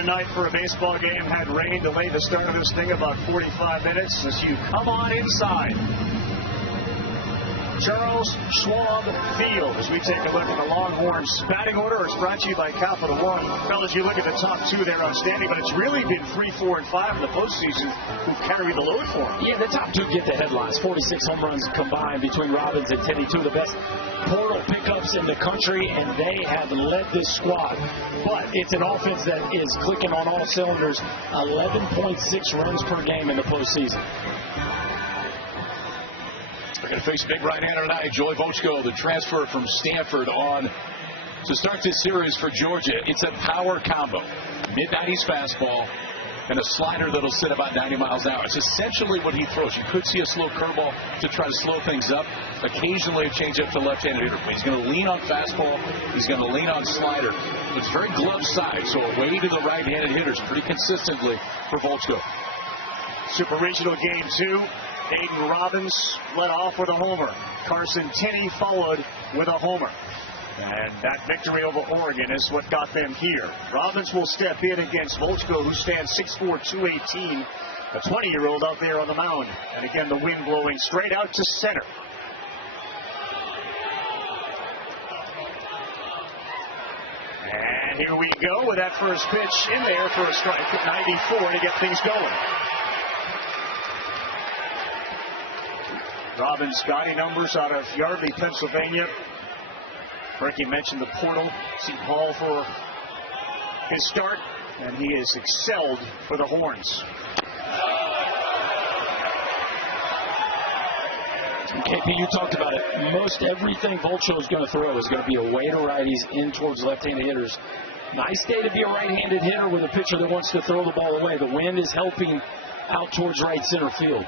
a night for a baseball game. Had rain delay the start of this thing about 45 minutes as you come on inside Charles Schwab Field as we take a look at the Longhorns batting order. It's brought to you by Capital One. Fellas, you look at the top two, they're outstanding, but it's really been 3, 4, and 5 in the postseason who carry the load for them. Yeah, the top two get the headlines. 46 home runs combined between Robbins and Tenney, two of the best portal pickups in the country, and they have led this squad. But it's an offense that is clicking on all cylinders, 11.6 runs per game in the postseason. They're going to face big right-hander tonight, Joey Volchko, the transfer from Stanford, on to start this series for Georgia. It's a power combo, mid-90s fastball and a slider that'll sit about 90 miles an hour. It's essentially what he throws. You could see a slow curveball to try to slow things up. Occasionally a changeup to left-handed hitter. But he's going to lean on fastball. He's going to lean on slider. It's very glove side, so away to the right-handed hitters pretty consistently for Volchko. Super Regional Game 2. Aiden Robbins led off with a homer. Carson Tenney followed with a homer. And that victory over Oregon is what got them here. Robbins will step in against Volchko, who stands 6'4", 218, a 20-year-old out there on the mound. And again, the wind blowing straight out to center. And here we go with that first pitch in there for a strike at 94 to get things going. Robbins' gaudy numbers out of Yardley, Pennsylvania. Ricky mentioned the portal. Seton Hall for his start, and he has excelled for the Horns. KP, you talked about it. Most everything Volchko is going to throw is going to be away to righties, in towards left-handed hitters. Nice day to be a right-handed hitter with a pitcher that wants to throw the ball away. The wind is helping out towards right center field.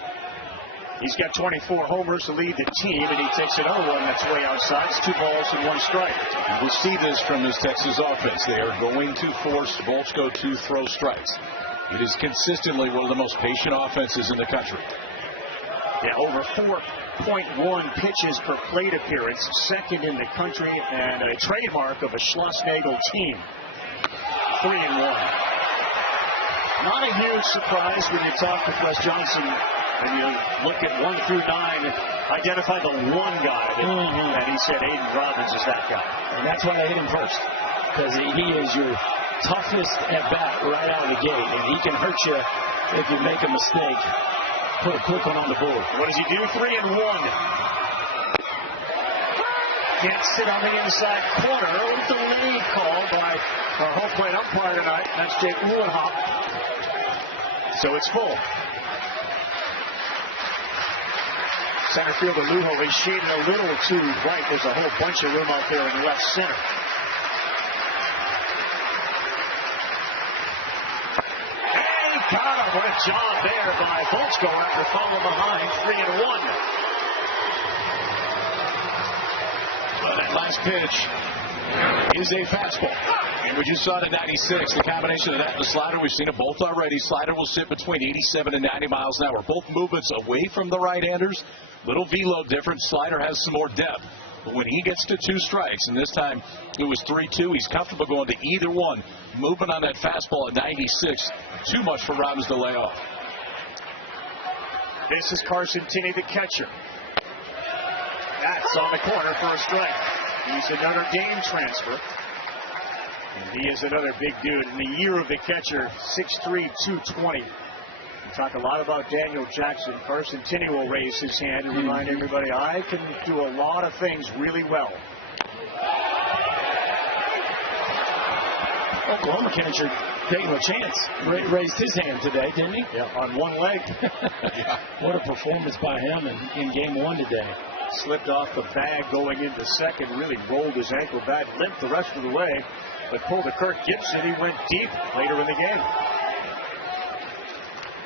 He's got 24 homers to lead the team, and he takes another one that's way outside. It's 2 balls and 1 strike. We see this from this Texas offense. They are going to force Volchko to throw strikes. It is consistently one of the most patient offenses in the country. Yeah, over 4.1 pitches per plate appearance, second in the country, and a trademark of a Schlossnagel team. 3-1. Not a huge surprise when you talk with Wes Johnson. And you look at 1 through 9 and identify the one guy that he said Aiden Robbins is that guy. And that's why I hit him first, because he is your toughest at bat right out of the gate, and he can hurt you if you make a mistake. Put a quick one on the board. What does he do? 3-1. Can't sit on the inside corner. A little delayed call by our home plate umpire tonight. That's Jake Uhlenhop. So it's full. Center fielder Lujo is shaded a little to right. There's a whole bunch of room out there in left center. Hey, got him. What a job there by Volchko after falling behind. 3-1. Well, that last pitch is a fastball. And we just saw it at 96. The combination of that and the slider, we've seen it both already. Slider will sit between 87 and 90 miles an hour. Both movements away from the right-handers. Little velo difference. Slider has some more depth. But when he gets to 2 strikes, and this time it was 3-2, he's comfortable going to either one. Movement on that fastball at 96. Too much for Robbins to lay off. This is Carson Tenney, the catcher. That's on the corner for a strike. He's a Notre Dame transfer. And he is another big dude. In the year of the catcher, 6'3", 220. We talk a lot about Daniel Jackson. Carson Tenney will raise his hand and remind everybody, I can do a lot of things really well. Oklahoma catcher taking a chance. Raised his hand today, didn't he? Yeah, on one leg. Yeah. What a performance by him in game 1 today. Slipped off the bag going into second, really rolled his ankle back, limped the rest of the way, but pulled a Kirk Gibson. He went deep later in the game.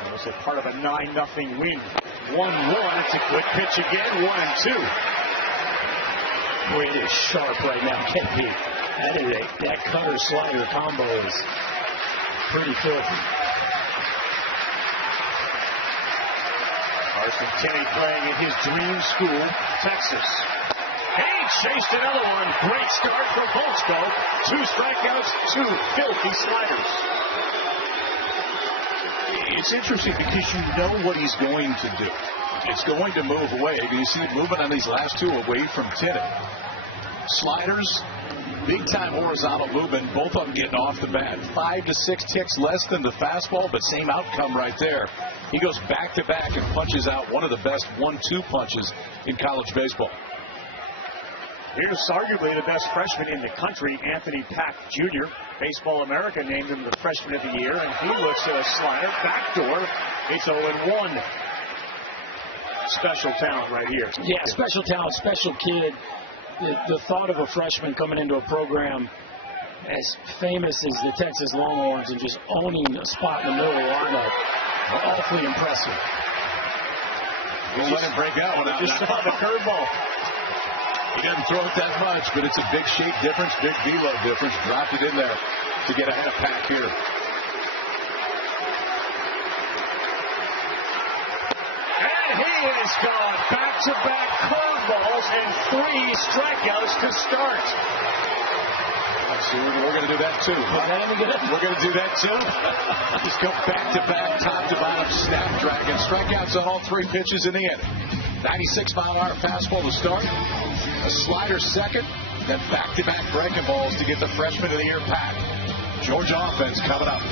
That was a part of a 9-0 win. 1-1. It's a good pitch again. 1-2. Boy, it is sharp right now. Can't be. That cutter slider combo is pretty filthy. Carson Tenney playing at his dream school, Texas. He chased another one. Great start for Volchko. 2 strikeouts, 2 filthy sliders. It's interesting because you know what he's going to do. It's going to move away. You see it moving on these last two away from Tenney. Sliders, big-time horizontal movement, both of them getting off the bat. 5 to 6 ticks less than the fastball, but same outcome right there. He goes back-to-back and punches out one of the best 1-2 punches in college baseball. Here's arguably the best freshman in the country, Anthony Pack Jr. Baseball America named him the freshman of the year, and he looks at a slider, backdoor. It's 0-1. Special talent right here. Yeah, special talent, special kid. The thought of a freshman coming into a program as famous as the Texas Longhorns and just owning a spot in the middle of the lineup are awfully impressive. We'll let him break out. Just saw the curveball. He doesn't throw it that much, but it's a big shape difference, big velo difference. Dropped it in there to get ahead of Pack here. And he is gone. Back-to-back curveballs and 3 strikeouts to start. So we're going to do that too. We're going to do that too. Just go back-to-back, top-to-bottom, snapdragon. Strikeouts on all 3 pitches in the inning. 96-mile-an-hour fastball to start. A slider second. Then back-to-back breaking balls to get the freshman of the year Pack. Georgia offense coming up.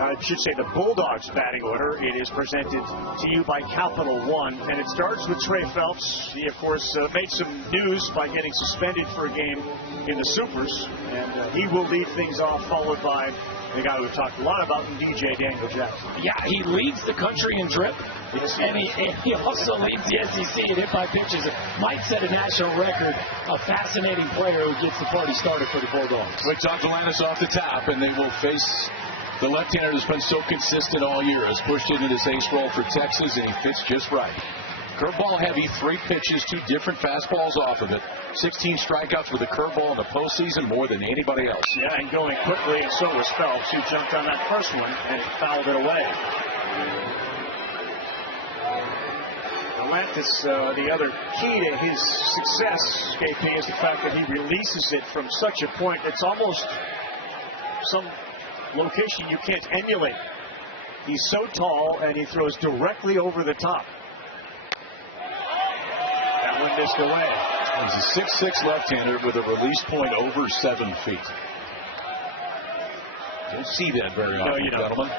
I should say the Bulldogs batting order. It is presented to you by Capital One, and it starts with Trey Phelps. He, of course, made some news by getting suspended for a game in the Supers, and he will lead things off, followed by the guy we've talked a lot about, DJ Daniel Jackson. Yeah, he leads the country in drip, and he also leads the SEC in hit by pitches. Might set a national record. A fascinating player who gets the party started for the Bulldogs. We talked to Lannis off the top, and they will face the left-hander that's been so consistent all year. Has pushed into this ace role for Texas, and he fits just right. Curveball heavy, 3 pitches, 2 different fastballs off of it. 16 strikeouts with a curveball in the postseason, more than anybody else. Yeah, and going quickly, and so was Phelps, who jumped on that first one and fouled it away. Atlantis, the other key to his success, KP, is the fact that he releases it from such a point that's almost some location you can't emulate. He's so tall, and he throws directly over the top. That one missed away. He's a 6'6" left-hander with a release point over 7 feet. Don't see that very often, you don't. Gentlemen.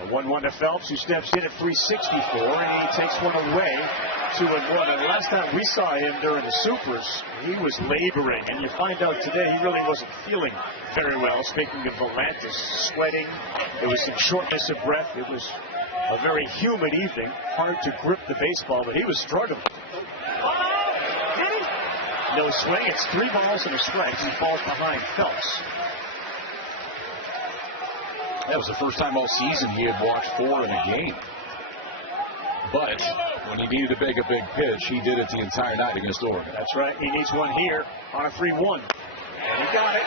The 1-1 to Phelps, who steps in at 364, and he takes one away. 2-1. And the last time we saw him during the Supers, he was laboring, and you find out today he really wasn't feeling very well. Speaking of Volantis, sweating, there was some shortness of breath. It was a very humid evening, hard to grip the baseball, but he was struggling. No swing. It's 3 balls and a strike. He falls behind Phelps. That was the first time all season he had walked 4 in a game. But when he needed to make a big pitch, he did it the entire night against Oregon. That's right. He needs one here on a 3-1. He got it.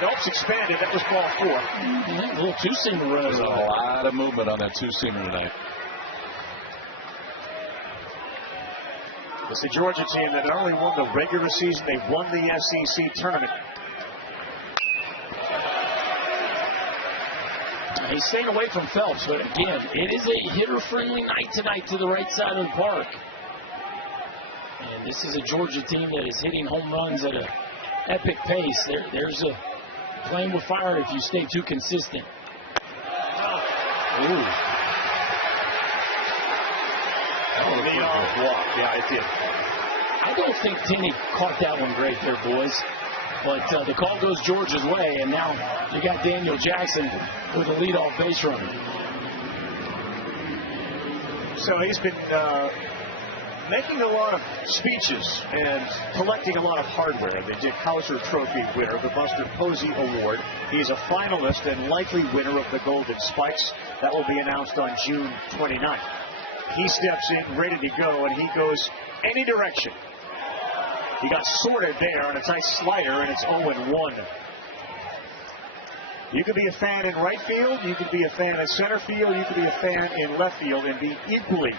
Phelps expanded. That was ball 4. A little two-seamer run. There's a lot of movement on that two-seamer tonight. It's the Georgia team that not only won the regular season, they won the SEC tournament. He's staying away from Phelps, but again, it is a hitter-friendly night tonight to the right side of the park. And this is a Georgia team that is hitting home runs at an epic pace. There's a playing with fire if you stay too consistent. Ooh. Walk. Yeah, it did. I don't think Tenney caught that one great there, boys. But the call goes Georgia's way, and now you got Daniel Jackson with a leadoff base runner. So he's been making a lot of speeches and collecting a lot of hardware. The Dick Hauser Trophy winner, the Buster Posey Award. He's a finalist and likely winner of the Golden Spikes. That will be announced on June 29th. He steps in, ready to go, and he goes any direction. He got sorted there on a tight slider, and it's 0-1. You could be a fan in right field, you could be a fan in center field, you could be a fan in left field and be equally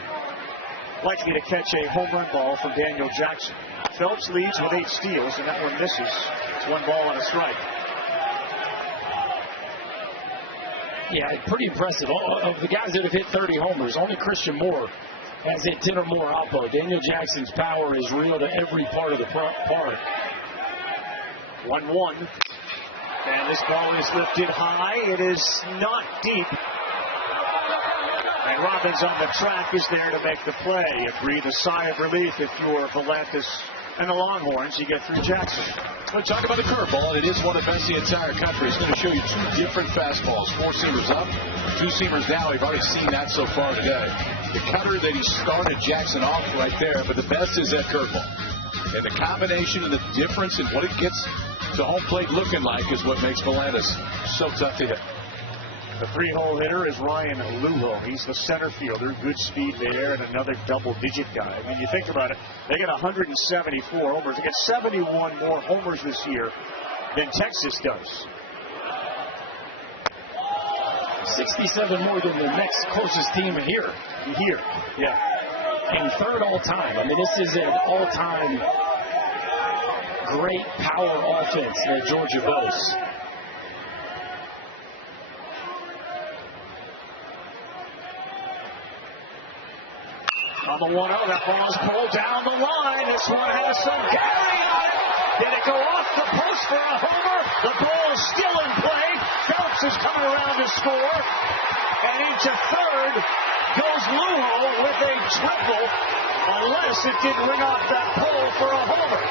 likely to catch a home run ball from Daniel Jackson. Phelps leads with 8 steals, and that one misses. It's 1 ball and a strike. Yeah, pretty impressive. Of the guys that have hit 30 homers, only Christian Moore has hit 10 or more oppo. Daniel Jackson's power is real to every part of the park. 1-1. And this ball is lifted high. It is not deep. And Robbins on the track is there to make the play. You breathe a sigh of relief if you're Valdez and the Longhorns. You get through Jackson. We'll talk about the curveball, and it is one of the best in the entire country. It's going to show you 2 different fastballs. 4-seamers up, 2-seamers down. We've already seen that so far today. The cutter that he started Jackson off right there, but the best is that curveball. And the combination and the difference in what it gets to home plate looking like is what makes Valdez so tough to hit. The 3-hole hitter is Ryan Lugo. He's the center fielder. Good speed there, and another double-digit guy. I mean, you think about it, they get 174 homers. They get 71 more homers this year than Texas does. 67 more than the next closest team here. Yeah. And 3rd all-time. I mean, this is an all-time great power offense that Georgia boasts. On the 1-0, that ball is pulled down the line. This one has some carry on it. Did it go off the post for a homer? The ball is still in play. Phelps is coming around to score. And into 3rd goes Lugo with a triple, unless it didn't ring off that pole for a homer.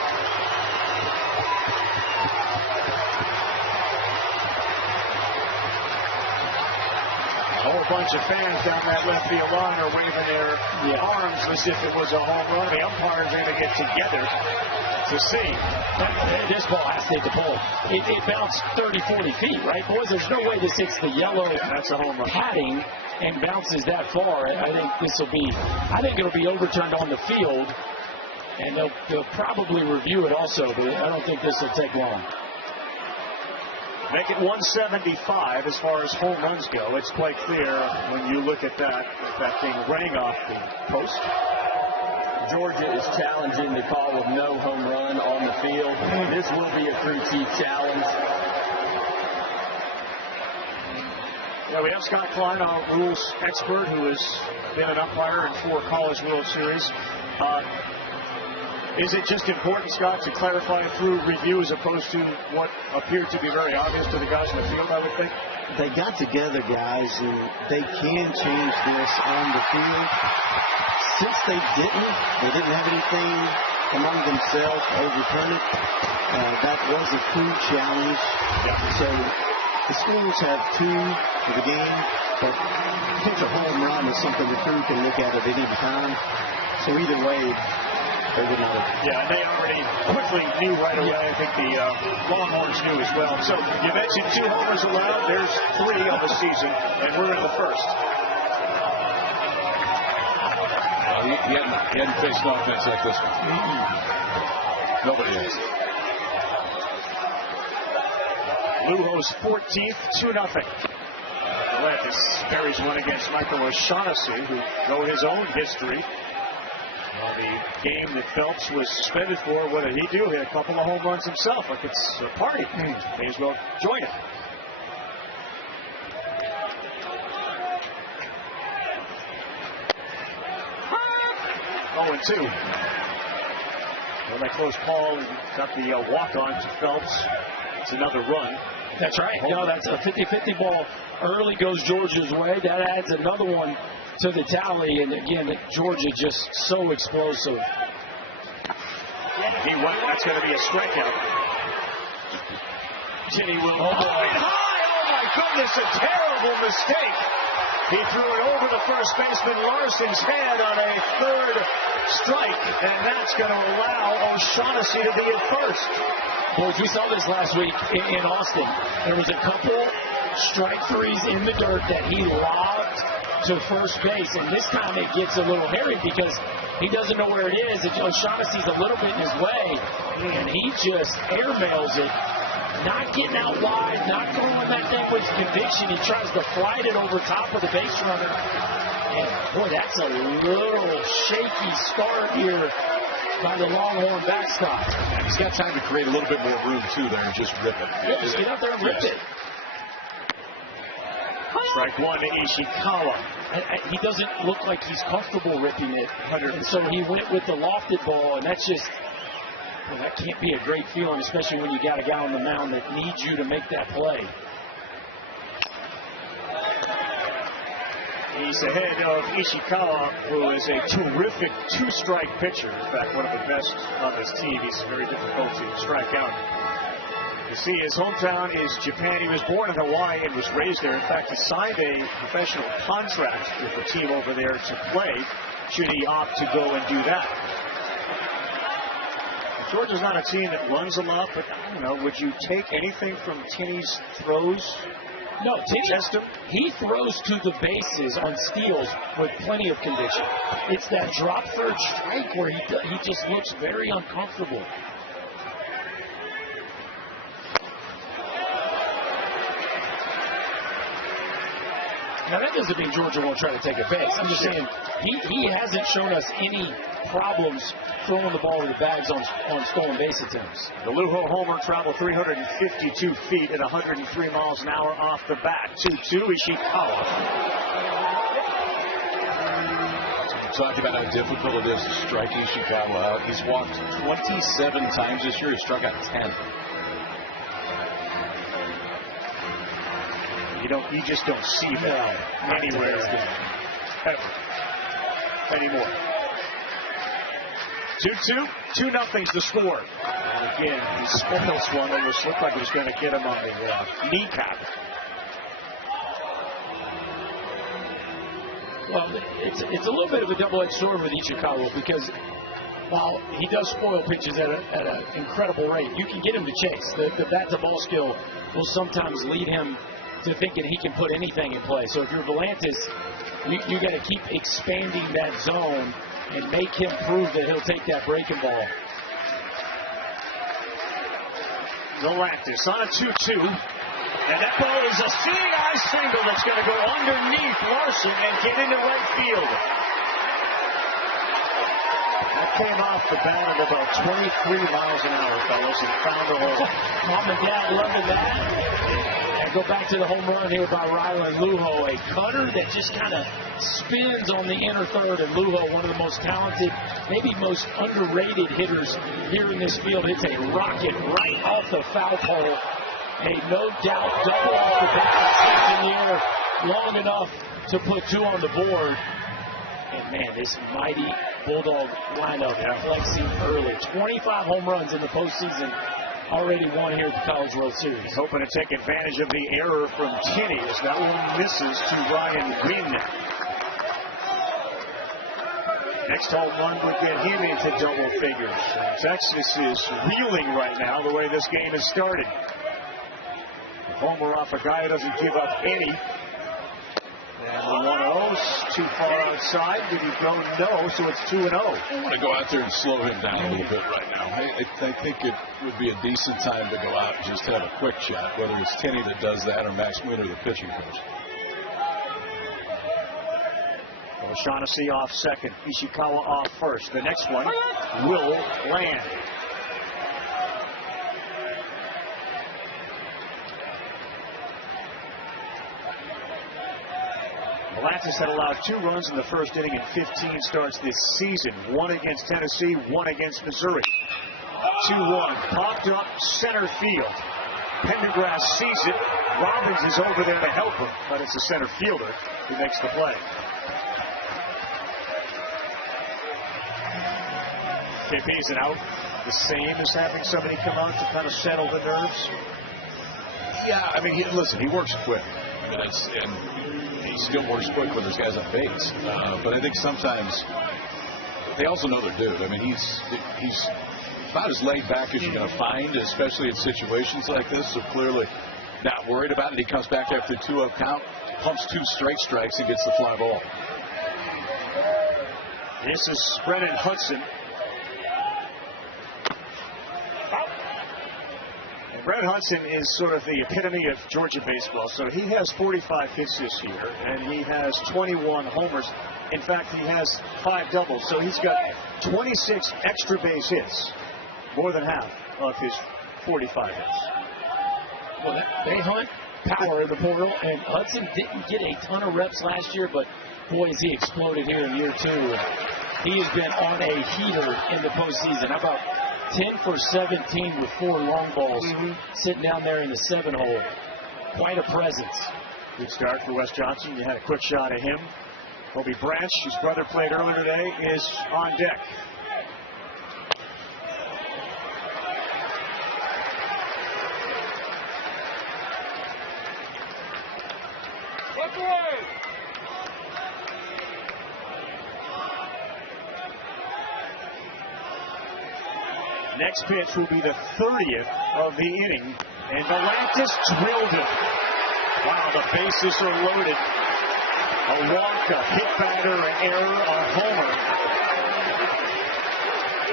A whole bunch of fans down that left field line are waving their arms as if it was a home run. The umpires are going to get together to see. This ball has to hit the pole. It bounced 30, 40 feet, right, boys? There's no way this hits the yellow that's a home run padding and bounces that far. I think it'll be overturned on the field, and they'll probably review it also, but I don't think this will take long. Make it 175 as far as home runs go. It's quite clear when you look at that thing rang off the post. Georgia is challenging the call of no home run on the field. This will be a crew chief challenge. Yeah, we have Scott Klein, our rules expert, who has been an umpire in 4 College World Series. Is it just important, Scott, to clarify through review as opposed to what appeared to be very obvious to the guys in the field, I would think? They got together, guys, and they can change this on the field. Since they didn't have anything among themselves to overturn it, that was a crew challenge. So the schools have 2 for the game, but potential home run is something the crew can look at any time. So either way, they would not have. Yeah, they already quickly knew right away. I think the Longhorns knew as well. So you mentioned 2 homers allowed. There's 3 on the season, and we're in the first. He hadn't faced an offense like this one. Nobody has. Lugo's 14th, 2-0. This carries one against Michael O'Shaughnessy, who wrote his own history. The game that Phelps was suspended for, what did he do? Hit a couple of home runs himself, like it's a party. May as well join it. Oh, and 2. Well, that close call got the walk-on to Phelps. It's another run. That's right. No, that's a 50-50 ball. Early goes Georgia's way. That adds another one to the tally. And again, Georgia just so explosive. That's going to be a strikeout. Jimmy will high. Oh my goodness, a terrible mistake. He threw it over the first baseman Larson's head on a 3rd strike, and that's going to allow O'Shaughnessy to be at first. Boys, we saw this last week in Austin. There was a couple strike threes in the dirt that he lobbed to first base, and this time it gets a little hairy because he doesn't know where it is. O'Shaughnessy's a little bit in his way, and he just airmails it. Not getting out wide, not throwing that thing with conviction. He tries to flight it over top of the base runner. And boy, that's a little shaky start here by the Longhorn backstop. And he's got time to create a little bit more room, too, there and just rip it. Yeah, just get out there and rip it. Strike one to Ishikawa. He doesn't look like he's comfortable ripping it. And so he went with the lofted ball, and that's just, well, that can't be a great feeling, especially when you got a guy on the mound that needs you to make that play. He's ahead of Ishikawa, who is a terrific two-strike pitcher. In fact, one of the best on this team. He's very difficult to strike out. You see, his hometown is Japan. He was born in Hawaii and was raised there. In fact, he signed a professional contract with the team over there to play, should he opt to go and do that. Georgia's not a team that runs a lot, but I don't know, would you take anything from Tinney's throws? No, Tinney, he throws to the bases on steals with plenty of conviction. It's that drop third strike where he just looks very uncomfortable. Now, that doesn't mean Georgia won't try to take a base. I'm just saying he hasn't shown us any problems throwing the ball to the bags on stolen base attempts. The Lujo homer traveled 352 feet at 103 miles an hour off the bat. 2-2, Ishikawa. Talking about how difficult it is to strike Ishikawa out. He's walked 27 times this year. He struck out 10. You just don't see that anywhere ever anymore. 2-2, 2-0's the score. And again, he spoils one. Almost looked like he was going to get him on the kneecap. Well, it's a little bit of a double-edged sword with Ishikawa because while he does spoil pitches at an incredible rate, you can get him to chase. The bat-to-ball skill will sometimes lead him to thinking he can put anything in play. So if you're Volantis, you got to keep expanding that zone and make him prove that he'll take that breaking ball. Volantis on a 2-2. And that ball is a seeing eye single that's going to go underneath Larson and get into right field. That came off the bat at about 23 miles an hour, fellas, and found the hole. Mom and Dad loving that. And go back to the home run here by Rylan Lujo, a cutter that just kind of spins on the inner third. And Lujo, one of the most talented, maybe most underrated hitters here in this field, hits a rocket right off the foul pole. A no doubt double off the bat in the air long enough to put two on the board. And man, this mighty Bulldog lineup flexing early. 25 home runs in the postseason. Already won here at the College World Series. Hoping to take advantage of the error from Tinney as that one misses to Ryan Greenneck. Next home run would get him into double figures. Texas is reeling right now the way this game has started. Homer off a guy who doesn't give up any. And the 1-0 too far outside. Did he go? No, so it's 2-0. I want to go out there and slow him down a little bit right now. I think it would be a decent time to go out and just have a quick shot, whether it's Tinney that does that or Max Mueller, the pitching coach. O'Shaughnessy off second. Ishikawa off first. The next one will land. Volantis had allowed 2 runs in the first inning in 15 starts this season. 1 against Tennessee, 1 against Missouri. 2-1, popped up center field. Pendergrass sees it. Robbins is over there to help him, but it's a center fielder who makes the play. KP, is it out the same as having somebody come out to kind of settle the nerves? Yeah, I mean, listen, he works quick. I mean, and he still works quick when there's guys on base. But I think sometimes they also know their dude. I mean, he's about as laid back as you're going to find, especially in situations like this. So clearly not worried about it. He comes back after 2-up count, pumps 2 straight strikes, and gets the fly ball. This is Brennan Hudson. Brad Hudson is sort of the epitome of Georgia baseball. So he has 45 hits this year, and he has 21 homers. In fact, he has 5 doubles. So he's got 26 extra base hits, more than half of his 45 hits. Well, they hunt power in the portal, and Hudson didn't get a ton of reps last year, but boy, has he exploded here in year 2. He has been on a heater in the postseason. How about 10 for 17 with 4 long balls, sitting down there in the 7-hole. Quite a presence. Good start for Wes Johnson. You had a quick shot at him. Kobe Branch, whose brother played earlier today, is on deck. Next pitch will be the 30th of the inning, and Volantis drilled it. Wow, the bases are loaded. A walk, a hit batter, an error, a homer.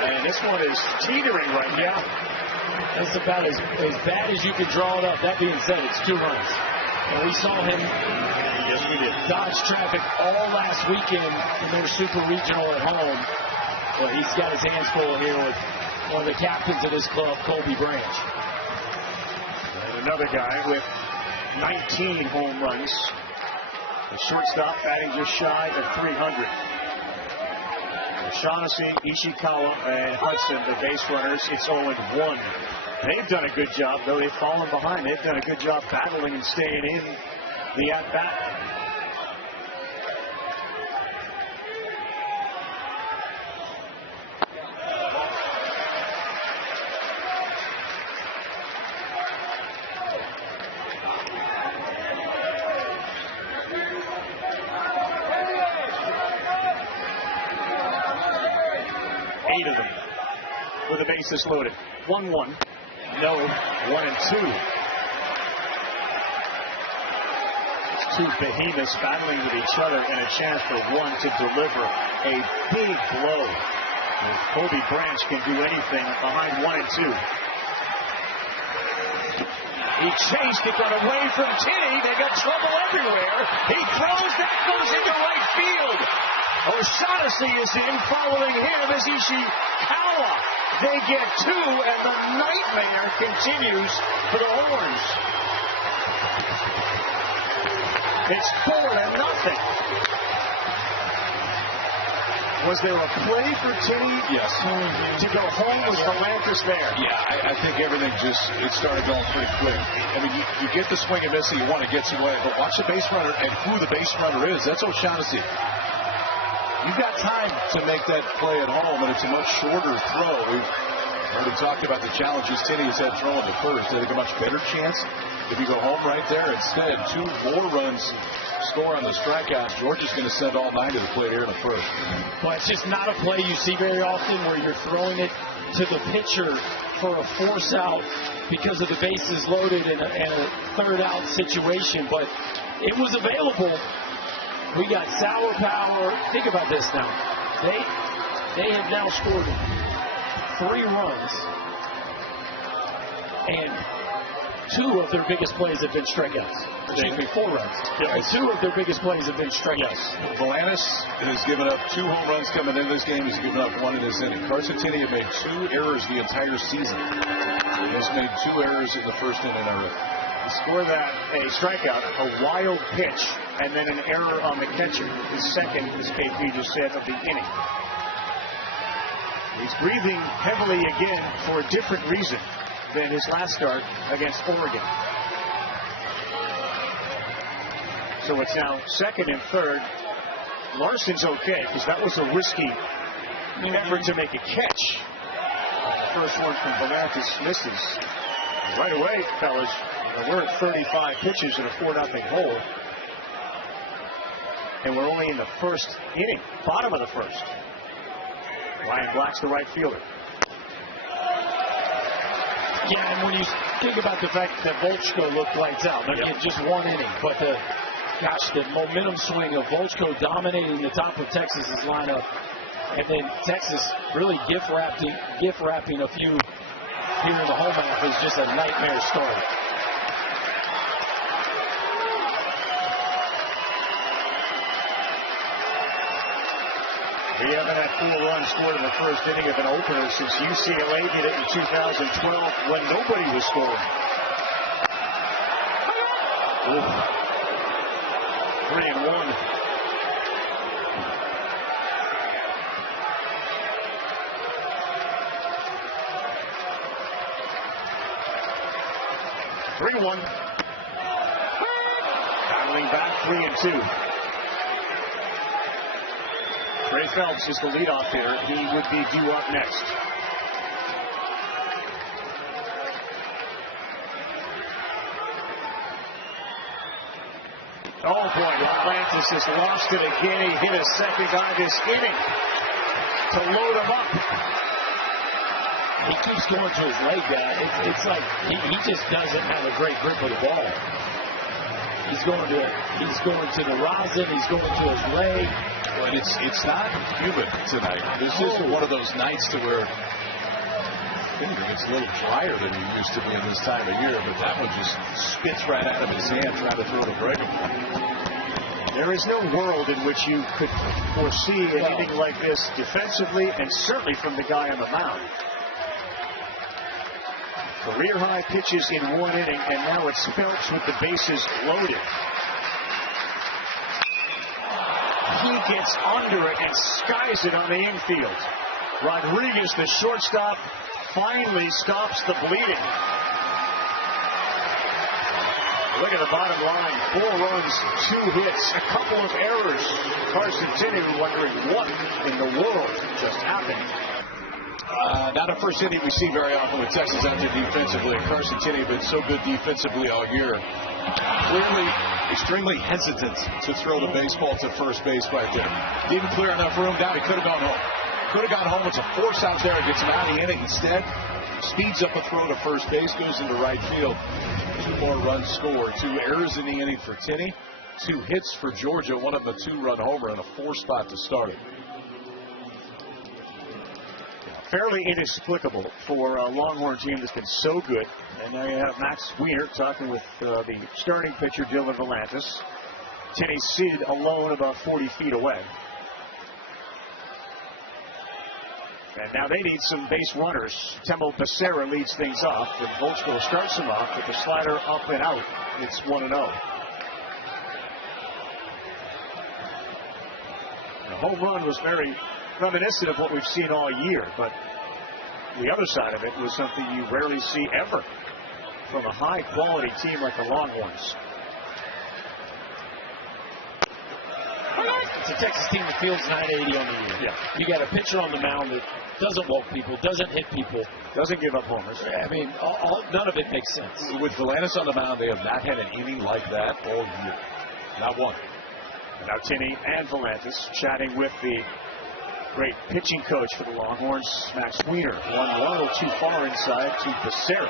And this one is teetering right now. That's about as bad as you can draw it up. That being said, it's 2 runs. And we saw him dodge traffic all last weekend in their super regional at home. But he's got his hands full here with one of the captains of this club, Kobe Branch. And another guy with 19 home runs. The shortstop batting just shy of 300. Shaughnessy, Ishikawa, and Hudson, the base runners. It's 0-1. They've done a good job, though they've fallen behind. They've done a good job battling and staying in the at-bat. Of them with the bases loaded. 1-1. No. 1-2. It's 2 behemoths battling with each other, and a chance for one to deliver a big blow. And Kobe Branch can do anything behind 1-2. He chased it, got away from Tinney. They got trouble everywhere. He throws, that goes into right field. O'Shaughnessy is in, following him is Ishikawa. They get 2, and the nightmare continues for the Horns. It's 4-0. Was there a play for Tinney? Yes. To go home? Was Volantis there? Yeah, I think everything it started going pretty quick. I mean, you get the swing and miss and you want to get some way, but watch the base runner and who the base runner is. That's O'Shaughnessy. You've got time to make that play at home, and it's a much shorter throw. We've already talked about the challenges Tinney has had throwing to first. I think a much better chance if you go home right there. Instead, 2 more runs score on the strikeouts. Georgia's going to send all 9 to the plate here in the first. Well, it's just not a play you see very often where you're throwing it to the pitcher for a force out because of the bases loaded and a 3rd-out situation, but it was available. We got sour power. Think about this now. They have now scored 3 runs, and 2 of their biggest plays have been strikeouts. Excuse me, 4 runs. Yeah. 2 of their biggest plays have been strikeouts. Volantis has given up 2 home runs coming into this game. He's given up 1 in this inning. Carson Tinney had made 2 errors the entire season. He has made 2 errors in the first inning already. Score that a strikeout, a wild pitch, and then an error on the catcher. The second, as KP just said, of the inning. He's breathing heavily again for a different reason than his last start against Oregon. So it's now 2nd and 3rd. Larson's okay, because that was a risky effort to make a catch. First one from Volantis misses. Right away, fellas. We're at 35 pitches in a 4-0 hole. And we're only in the first inning, bottom of the first. Ryan Black's the right fielder. Yeah, and when you think about the fact that Volchko looked lights out, again, just 1 inning, but the momentum swing of Volchko dominating the top of Texas's lineup, and then Texas really gift wrapping a few here in the home half is just a nightmare start. We haven't had 4 runs scored in the first inning of an opener since UCLA did it in 2012 when nobody was scoring. 3-1. Battling back 3-2. Trey Phelps is the leadoff hitter. He would be due up next. Oh boy, Atlantis has lost it again. He hit a second guy this inning to load him up. He keeps going to his leg, guy. It's like he just doesn't have a great grip of the ball. He's going to the rosin. He's going to his leg. But it's not humid tonight. This isn't one of those nights to where it's a little drier than he used to be in this time of year. But that one just spits right out of his hand trying to throw to Brigham. There is no world in which you could foresee anything like this defensively, and certainly from the guy on the mound. Career high pitches in 1 inning, and now it's Phelps with the bases loaded. He gets under it and skies it on the infield. Rodriguez, the shortstop, finally stops the bleeding. Look at the bottom line. 4 runs, 2 hits, a couple of errors. Carson Tinney wondering what in the world just happened. Not a first inning we see very often with Texas after defensively. Carson Tinney has been so good defensively all year. Clearly extremely hesitant to throw the baseball to first base right there. Didn't clear enough room down. He could have gone home. Could have gone home. It's a force out there. It gets him out of the inning. Instead, speeds up a throw to first base, goes into right field. 2 more runs scored. 2 errors in the inning for Tinney. 2 hits for Georgia. One of them a 2-run homer and a 4-spot to start it. Fairly inexplicable for a Longhorn team that's been so good. And now you have Max Wiener talking with the starting pitcher, Dylan Volantis. Tinney seated alone about 40 feet away. And now they need some base runners. Temo Becerra leads things off, but Volchko starts him off with the slider up and out. It's 1-0. The home run was very reminiscent of what we've seen all year, but the other side of it was something you rarely see ever from a high-quality team like the Longhorns. It's a Texas team that fields 980 on the year. Yeah. You got a pitcher on the mound that doesn't walk people, doesn't hit people, doesn't give up homers. I mean, none of it makes sense. With Volantis on the mound, they have not had an inning like that all year. Not one. And now Tinney and Volantis chatting with the great pitching coach for the Longhorns, Max Wiener. 1-1, a little too far inside to Becerra.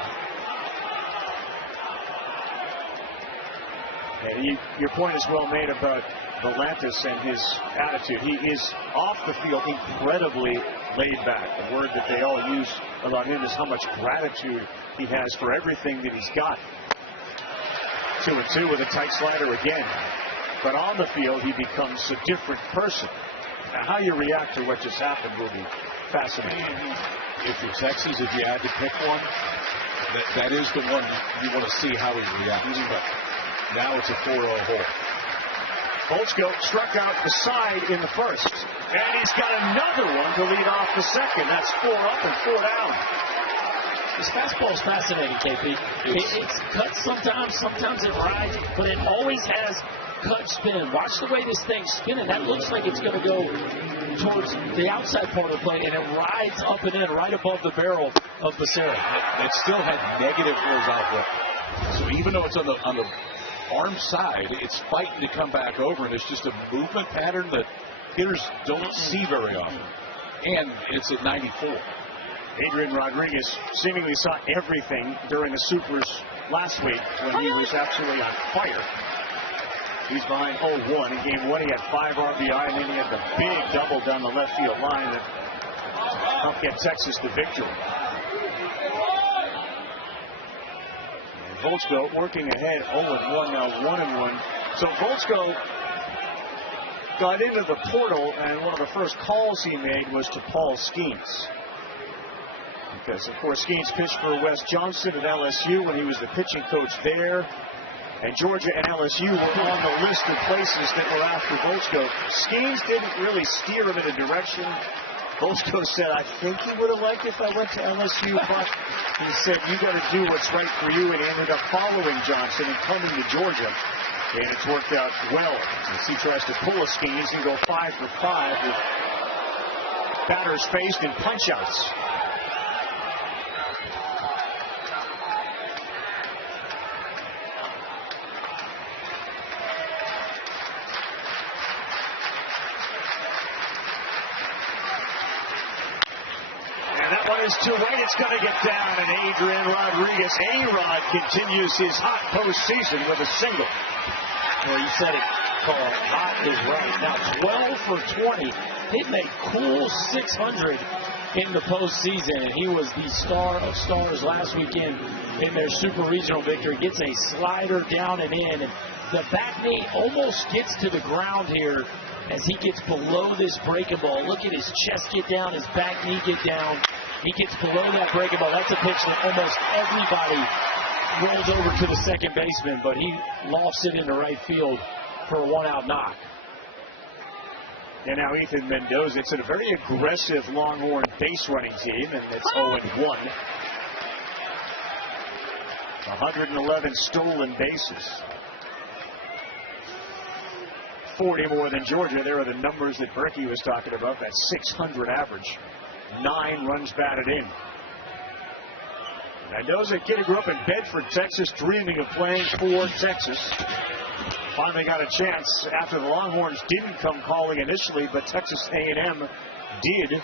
And your point is well made about Volantis and his attitude. He is off the field incredibly laid back. The word that they all use about him is how much gratitude he has for everything that he's got. 2-2 with a tight slider again. But on the field, he becomes a different person. Now, how you react to what just happened will be fascinating. If you're Texas, if you had to pick one, that is the one you want to see how he reacts. But now it's a 4-0 hole. Volchko struck out the side in the first. And he's got another one to lead off the second. That's 4 up and 4 down. This fastball is fascinating, KP. It's cut sometimes it rides, but it always has cut spin. Watch the way this thing's spinning. That looks like it's going to go towards the outside part of the plate, and it rides up and in right above the barrel of Becerra. It still had negative horizontal. So even though it's on the arm side, it's fighting to come back over, and it's just a movement pattern that hitters don't see very often. And it's at 94. Adrian Rodriguez seemingly saw everything during the Supers last week when he was absolutely on fire. He's behind 0-1. In game 1, he had 5 RBI, and then he had the big double down the left field line that helped get Texas the victory. Volchko working ahead 0-1, now 1-1. So Volchko got into the portal, and one of the first calls he made was to Paul Skeens. Because, of course, Skeens pitched for Wes Johnson at LSU when he was the pitching coach there. And Georgia and LSU were on the list of places that were after Volchko. Skeens didn't really steer him in a direction. Volchko said, I think he would have liked it if I went to LSU, but he said, you got to do what's right for you. And he ended up following Johnson and coming to Georgia. And it's worked out well. As he tries to pull a Skeens and go 5 for 5 with batters faced and punch-outs. Is too late. It's going to get down, and Adrian Rodriguez, A-Rod, continues his hot postseason with a single. Well, you said it, Carl. Hot is right. Now 12 for 20. Hitting a cool 600 in the postseason, and he was the star of stars last weekend in their super regional victory. Gets a slider down and in. And the back knee almost gets to the ground here as he gets below this breaking ball. Look at his chest get down, his back knee get down. He gets below that breaking ball. That's a pitch that almost everybody rolls over to the second baseman, but he lofts it into right field for a one-out knock. And now Ethan Mendoza. It's a very aggressive Longhorn base running team, and it's 0-1. 111 stolen bases. 40 more than Georgia. There are the numbers that Berkey was talking about, that 600 average. 9 runs batted in. Mendoza, kid who grew up in Bedford, Texas, dreaming of playing for Texas. Finally got a chance after the Longhorns didn't come calling initially, but Texas A&M did.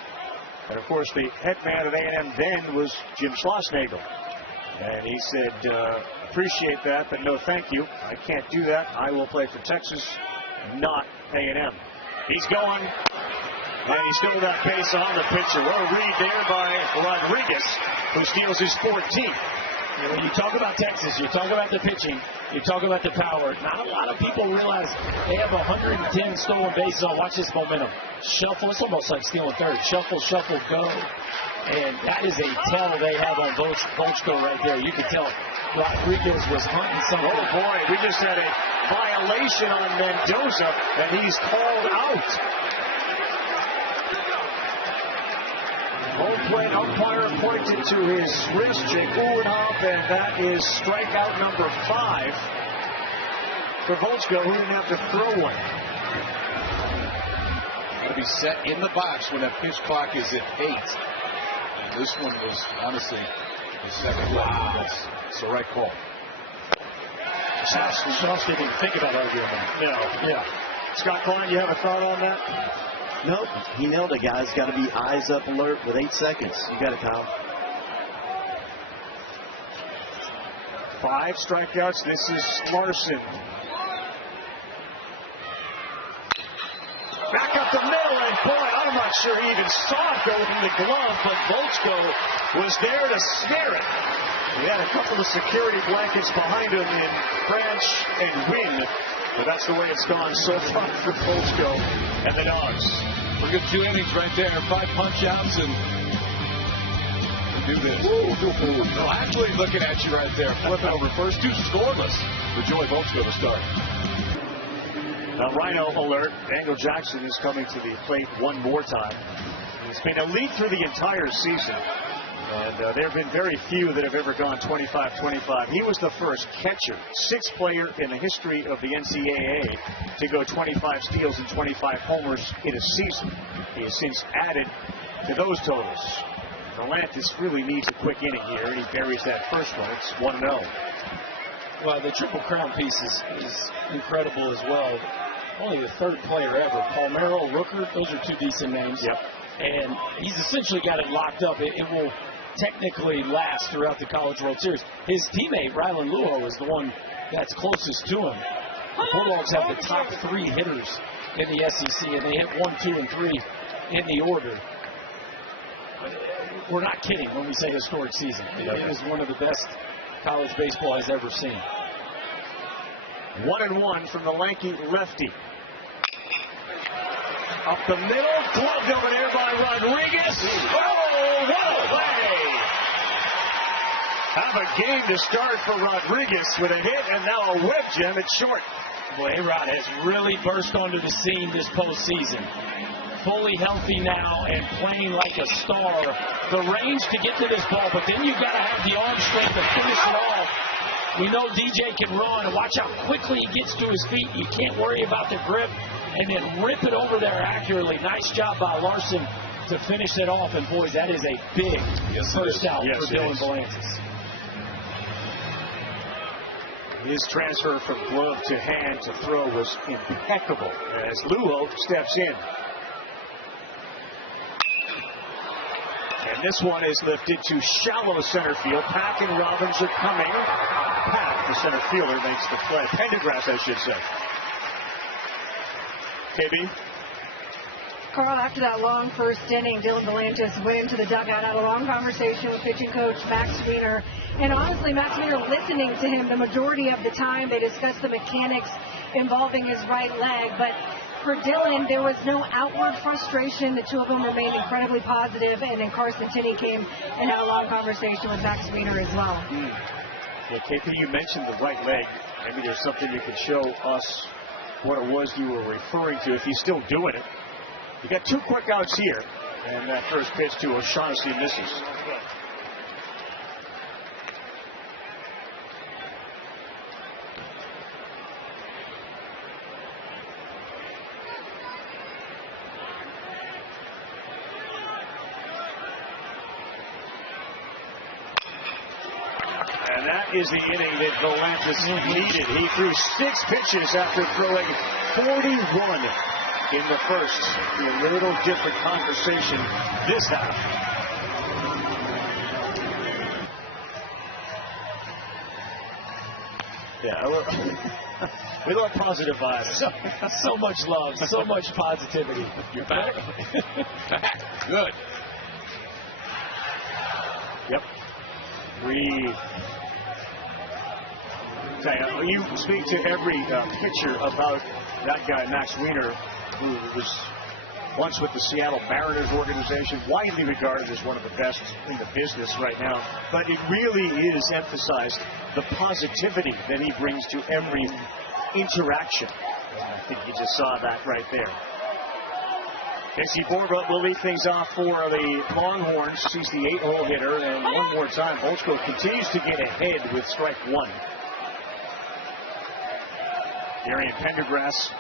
And of course, the head man at A&M then was Jim Schlossnagle. And he said, appreciate that, but no thank you. I can't do that. I will play for Texas, not A&M. He's going. And he still got base on the pitcher. What a read there by Rodriguez, who steals his 14th. When you talk about Texas, you talk about the pitching, you talk about the power. Not a lot of people realize they have 110 stolen bases on. Watch this momentum. Shuffle. It's almost like stealing third. Shuffle, shuffle, go. And that is a tell they have on Volchko right there. You can tell Rodriguez was hunting something. Oh, boy. We just had a violation on Mendoza, and he's called out. Home plate umpire pointed to his wrist, Jake Uhlenhop, and that is strikeout number 5 for Volchko, who didn't have to throw one. Got to be set in the box when that pitch clock is at 8. And this one was honestly the second. Wow, that's the right call. Schloss didn't even think about arguing that. No. Yeah. Scott Klein, you have a thought on that? Nope, he nailed it, guys. Got to be eyes up alert with 8 seconds. You got it, Kyle. 5 strikeouts. This is Larson. Back up the middle, and boy, I'm not sure he even saw it go in the glove, but Volchko was there to snare it. He had a couple of security blankets behind him in Branch and Wynn. But that's the way it's gone so far for Volchko and the Dogs. Look at 2 innings right there. 5 punch-outs and do this. No, actually looking at you right there. Flipping over first 2 scoreless for Joey Volchko to start. Now, Rhino alert. Daniel Jackson is coming to the plate one more time. He's been elite through the entire season. And there have been very few that have ever gone 25-25. He was the first catcher, 6th player in the history of the NCAA to go 25 steals and 25 homers in a season. He has since added to those totals. Galantis really needs a quick inning here, and he buries that first one. It's 1-0. Well, the Triple Crown piece is incredible as well. Only the 3rd player ever. Palmero, Rooker, those are 2 decent names. Yep. And he's essentially got it locked up. It will technically last throughout the College World Series. His teammate, Rylan Luo, is the one that's closest to him. The Bulldogs have the top 3 hitters in the SEC, and they hit 1, 2, and 3 in the order. We're not kidding when we say historic season. It is one of the best college baseball has ever seen. 1-1 from the lanky lefty. Up the middle, gloved over there by Rodriguez. Oh, what a play! Have a game to start for Rodriguez with a hit and now a whip gem at short. Boy, A-Rod has really burst onto the scene this postseason. Fully healthy now and playing like a star. The range to get to this ball, but then you got to have the arm strength to finish it off. We know DJ can run. Watch how quickly he gets to his feet. You can't worry about the grip. And then rip it over there accurately. Nice job by Larson to finish it off. And boys, that is a big first out for Dylan Belantis. His transfer from glove to hand to throw was impeccable as Luo steps in. And this one is lifted to shallow center field. Pack and Robbins are coming. Pack, the center fielder, makes the play. Pendergrass, I should say. KB? Carl, after that long first inning, Dylan Belantis went into the dugout, had a long conversation with pitching coach Max Wiener. And honestly, Max Wiener listening to him the majority of the time. They discussed the mechanics involving his right leg. But for Dylan, there was no outward frustration. The two of them remained incredibly positive. And then Carson Tinney came and had a long conversation with Max Wiener as well. Yeah, KP, you mentioned the right leg. Maybe there's something you could show us what it was you were referring to, if he's still doing it. You got two quick outs here, and that first pitch to O'Shaughnessy misses. And that is the inning that Belantis needed. He threw 6 pitches after throwing 41 in the first. A little different conversation this half. Yeah, we love positive vibes. So much love, so much positivity. You're back. Good. Yep. Breathe. You speak to every pitcher about that guy, Max Wiener, who was once with the Seattle Mariners organization, widely regarded as one of the best in the business right now. But it really is emphasized the positivity that he brings to every interaction. And I think you just saw that right there. Casey Borba will lead things off for the Longhorns. He's the 8-hole hitter. And one more time, Volchko continues to get ahead with strike 1. Darian Pendergrass,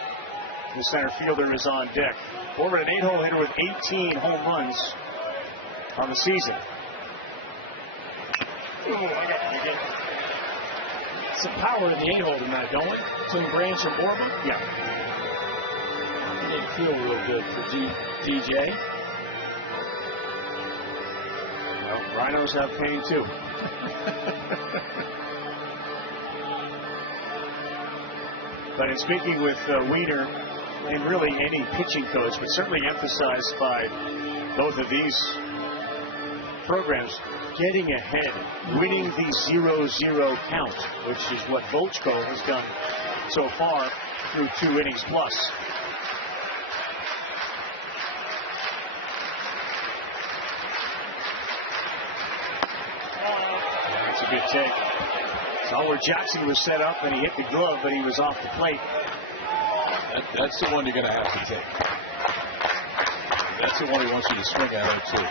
the center fielder, is on deck. Over an 8-hole hitter with 18 home runs on the season. Some power in the 8-hole tonight, don't we? Between Branch and Borba? Yeah. It didn't feel real good for DJ. Well, Rhinos have pain too. But in speaking with Wiener, and really any pitching coach, but certainly emphasized by both of these programs, getting ahead, winning the 0-0 count, which is what Volchko has done so far through 2 innings plus. That's a good take. Saw where Jackson was set up and he hit the glove, but he was off the plate. That's the one you're going to have to take. That's the one he wants you to swing at him, too.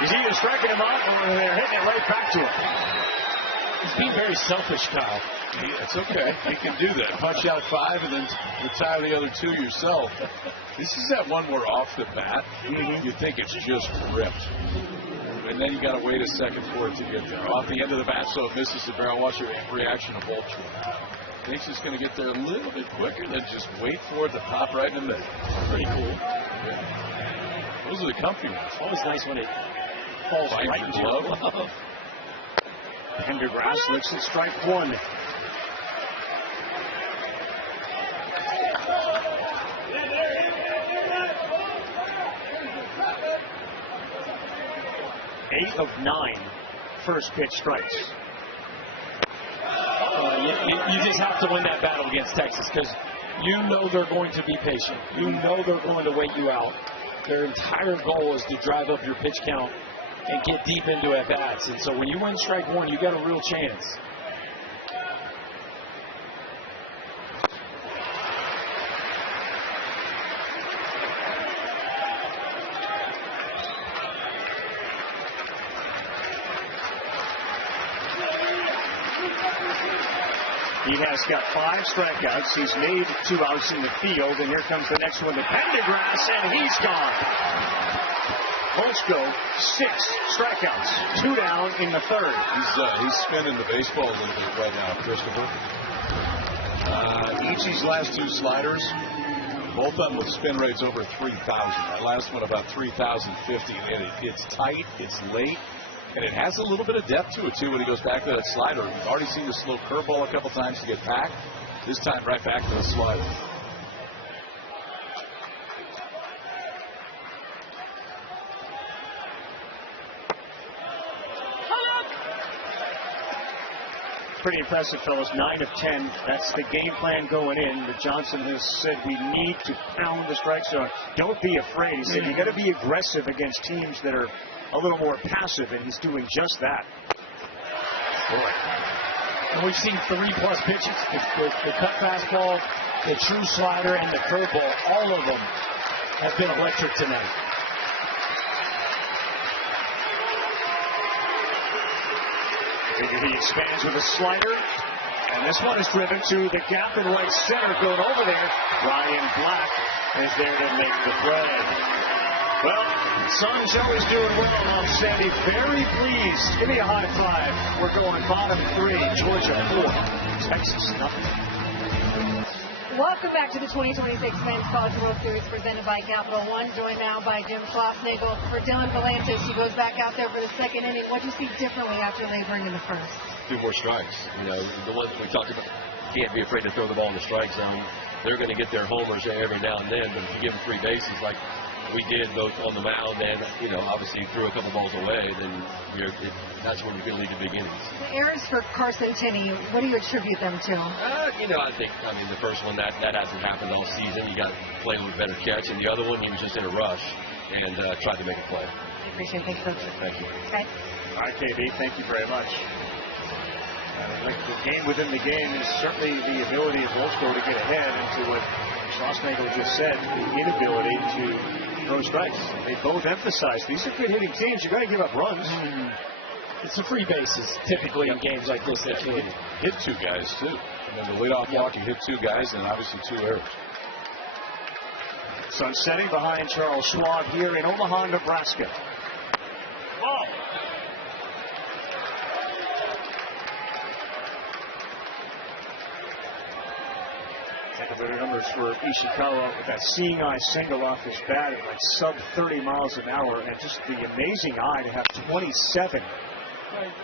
He's either striking him out or they're hitting it right back to him. He's being very selfish, Kyle. It's okay. You can do that. Punch out 5 and then retire the other 2 yourself. This is that one where off the bat, you think it's just ripped. And then you got to wait a second for it to get there. Off the end of the bat, so it misses the barrel. Watch your reaction to Volchko. Thinks he's going to get there a little bit quicker than just wait for it to pop right in the middle. Pretty cool. Yeah. Those are the comfy ones. Always nice when it falls right into your glove. Pendergrass looks at strike one. Eight of 9 first pitch strikes. You just have to win that battle against Texas because you know they're going to be patient. You know they're going to wait you out. Their entire goal is to drive up your pitch count and get deep into at-bats. And so when you win strike one, you got a real chance. He has got 5 strikeouts. He's made 2 outs in the field, and here comes the next one to Pendergrass, and he's gone. Volchko, 6 strikeouts, 2 down in the third. He's spinning the baseball a little bit right now, Christopher. Each of these last 2 sliders, both of them with spin rates over 3,000. That last one about 3,050, and it's tight, it's late. And it has a little bit of depth to it, too, when he goes back to that slider. We've already seen this little curveball a couple times to get back. This time, right back to the slider. Pretty impressive, fellas. 9 of 10. That's the game plan going in. But Johnson has said we need to pound the strike zone. Don't be afraid. He said you got to be aggressive against teams that are a little more passive, and he's doing just that. Boy. And we've seen 3+ pitches. The cut fastball, the true slider, and the curveball. All of them have been electric tonight. He expands with a slider, and this one is driven to the gap in right center. Going over there, Ryan Black is there to make the play. Well, son Joey's doing well, I'm Sandy. Very pleased. Give me a high five. We're going bottom 3, Georgia 4, Texas nothing. Welcome back to the 2026 Men's College World Series presented by Capital One. Joined now by Jim Schlossnagle. For Dylan Volantis, he goes back out there for the second inning. What do you see differently after laboring in the first? 2 more strikes. You know, the ones that we talked about, can't be afraid to throw the ball in the strike zone. They're going to get their homers every now and then, but if you give them 3 bases like we did both on the mound and, you know, obviously threw a couple balls away, then that's when you're going to lead to big innings. The errors for Carson Tinney, what do you attribute them to? You know, I mean, the first one, that hasn't happened all season. You got to play with a better catch. And the other one, he was just in a rush and tried to make a play. I appreciate it. Thanks, Coach. Thank you. Okay. All right, KB, thank you very much. The game within the game is certainly the ability of Volchko to get ahead, and to what Schlossnagle just said, the inability to throw strikes. They both emphasize these are good hitting teams. You got to give up runs. It's the free bases typically in games like this that kill you. Hit 2 guys, too. And then the leadoff walk, you hit 2 guys, and obviously 2 errors. Sun setting behind Charles Schwab here in Omaha, Nebraska. Ball. Better numbers for Ishikawa with that seeing eye single off his bat at like sub 30 miles an hour, and just the amazing eye to have 27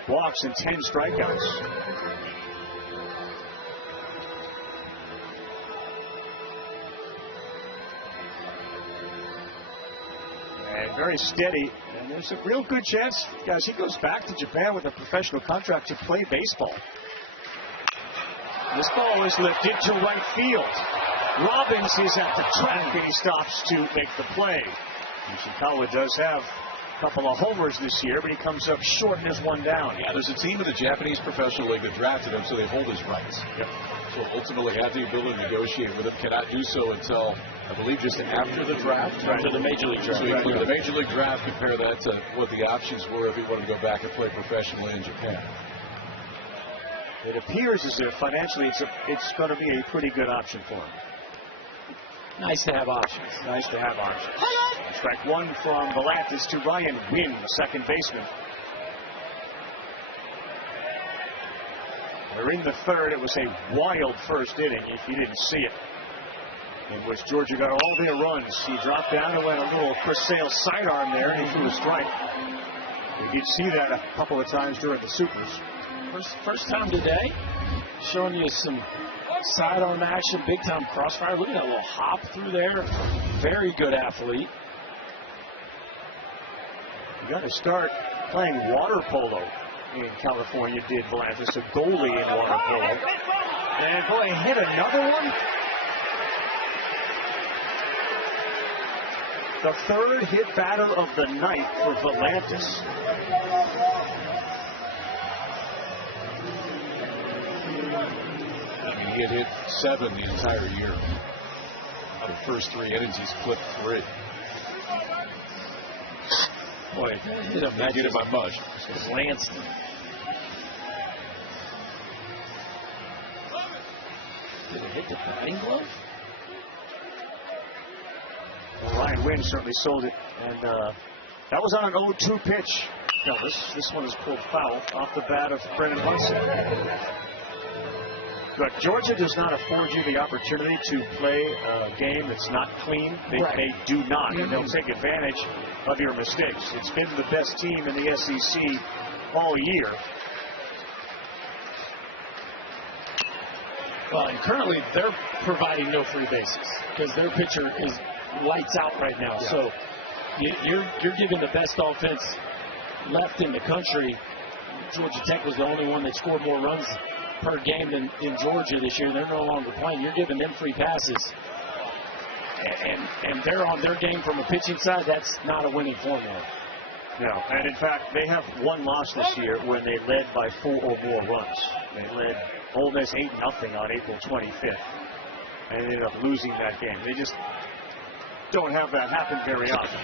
walks and 10 strikeouts. And very steady, and there's a real good chance, guys, he goes back to Japan with a professional contract to play baseball. This ball is lifted to right field. Robbins is at the track, and he stops to make the play. Ishikawa does have a couple of homers this year, but he comes up short and is 1 down. Yeah, there's a team in the Japanese Professional League that drafted him, so they hold his rights. Yep. So ultimately have the ability to negotiate with him. Cannot do so until, I believe, just after the draft. After the Major League draft. So you include the Major League draft, compare that to what the options were if he wanted to go back and play professionally in Japan. It appears as if financially it's going to be a pretty good option for him. Nice to have options. Nice to have options. Strike 1 from Volantis to Ryan Wynn, the second baseman. They're in the third. It was a wild first inning, if you didn't see it, in which Georgia got all their runs. He dropped down and went a little Chris Sale sidearm there, and he threw a strike. We did see that a couple of times during the Supers. First time today, showing you some sidearm action, big time crossfire. Look at that little hop through there. Very good athlete. You got to start playing water polo in California, did Volantis, a goalie in water polo. And boy, hit another one. The third hit batter of the night for Volantis. He had hit 7 the entire year. The first 3 innings, he's flipped 3. Boy, hit him. Not get it by much. Glanced. Did it hit the batting glove? Ryan Wynn certainly sold it, and that was on an 0-2 pitch. No, this one is pulled foul off the bat of Brennan Hudson. But Georgia does not afford you the opportunity to play a game that's not clean. They do not, and they'll take advantage of your mistakes. It's been the best team in the SEC all year. Well, and currently they're providing no free bases because their pitcher is lights out right now. Yeah. So you're giving the best offense left in the country. Georgia Tech was the only one that scored more runs per game than in Georgia this year. They're no longer playing. You're giving them free passes. And they're on their game from a pitching side. That's not a winning formula. No, and in fact, they have one loss this year when they led by 4 or more runs. They led Ole Miss 8-0 on April 25th and ended up losing that game. They just don't have that happen very often.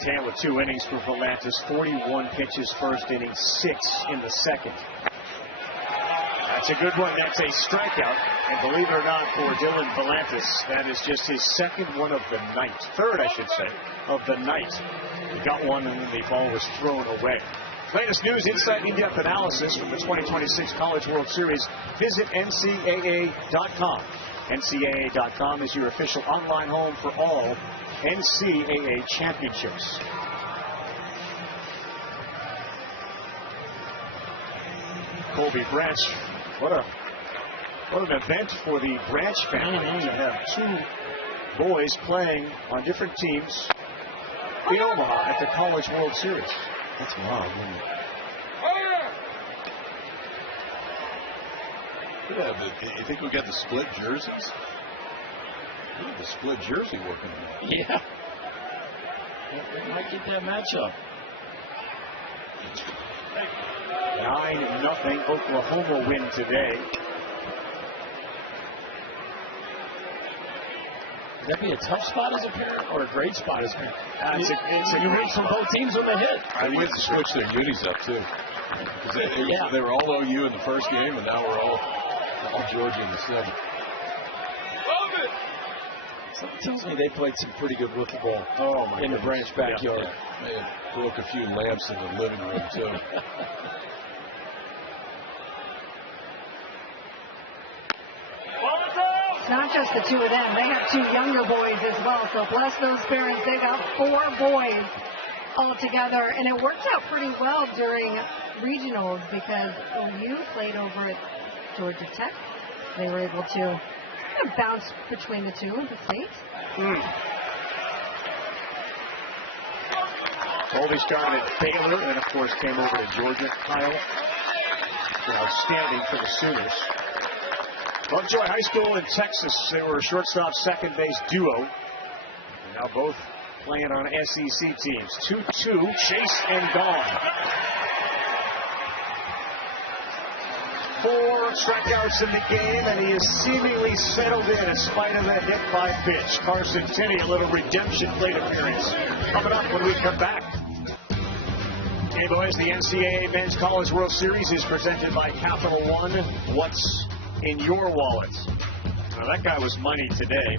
Tan with 2 innings for Volantis, 41 pitches first inning, 6 in the second. That's a good one. That's a strikeout. And believe it or not, for Dylan Volantis, that is just his second one of the night. Third, I should say, of the night. He got one and then the ball was thrown away. Latest news, insight, in-depth analysis from the 2026 College World Series. Visit NCAA.com. NCAA.com is your official online home for all NCAA championships. Colby Branch, what an event for the Branch family to have 2 boys playing on different teams in Omaha at the College World Series. That's wild, isn't it? Yeah, but you think we got the split jerseys? The split jersey working on that. Yeah. They might get that matchup. 9-0 Oklahoma win today. Would that be a tough spot as a parent or a great spot as a parent? You root for both teams when they hit. I went to switch their unis up too. They were all OU in the first game, and now we're all Georgia in the second. Something tells me they played some pretty good wiffle ball in the Branch backyard. Yeah. They broke a few lamps in the living room too. It's not just the 2 of them. They have 2 younger boys as well. So bless those parents. They got 4 boys all together. And it worked out pretty well during regionals because OU played over at Georgia Tech. They were able to bounce between the 2 of the states. Colby started at Baylor and, of course, came over to Georgia. Kyle, outstanding for the Sooners. Lovejoy High School in Texas, they were a shortstop second base duo. And now both playing on SEC teams. 2-2, chase and gone. 4 strikeouts in the game, and he is seemingly settled in spite of that hit by pitch. Carson Tinney, a little redemption plate appearance coming up when we come back. Hey boys, the NCAA Men's College World Series is presented by Capital One. What's in your wallets. Now, that guy was money today.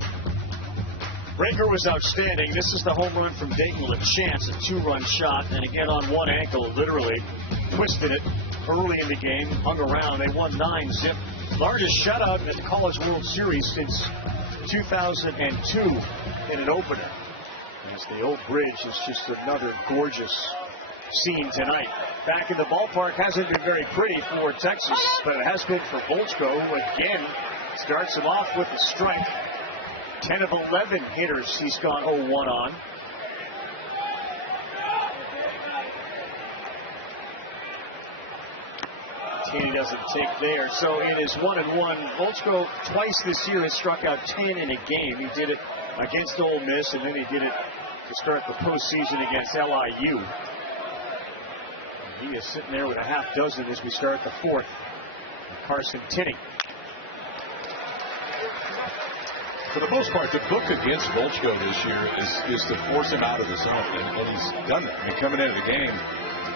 Breaker was outstanding. This is the home run from Dayton LaChance, a 2-run shot. And again on one ankle, literally twisted it early in the game, hung around. They won 9-zip. Largest shutout in the College World Series since 2002 in an opener. As the old bridge is just another gorgeous scene tonight. Back in the ballpark hasn't been very pretty for Texas, but it has been for Volchko, who again starts him off with a strike. 10 of 11 hitters he's gone 0-1 on. Taney doesn't take there, so it is 1-1. Volchko twice this year has struck out 10 in a game. He did it against Ole Miss, and then he did it to start the postseason against LIU. He is sitting there with a half dozen as we start the fourth. Carson Tinney. For the most part, the book against Volchko this year is to force him out of the zone, and he's done that. I mean, coming into the game,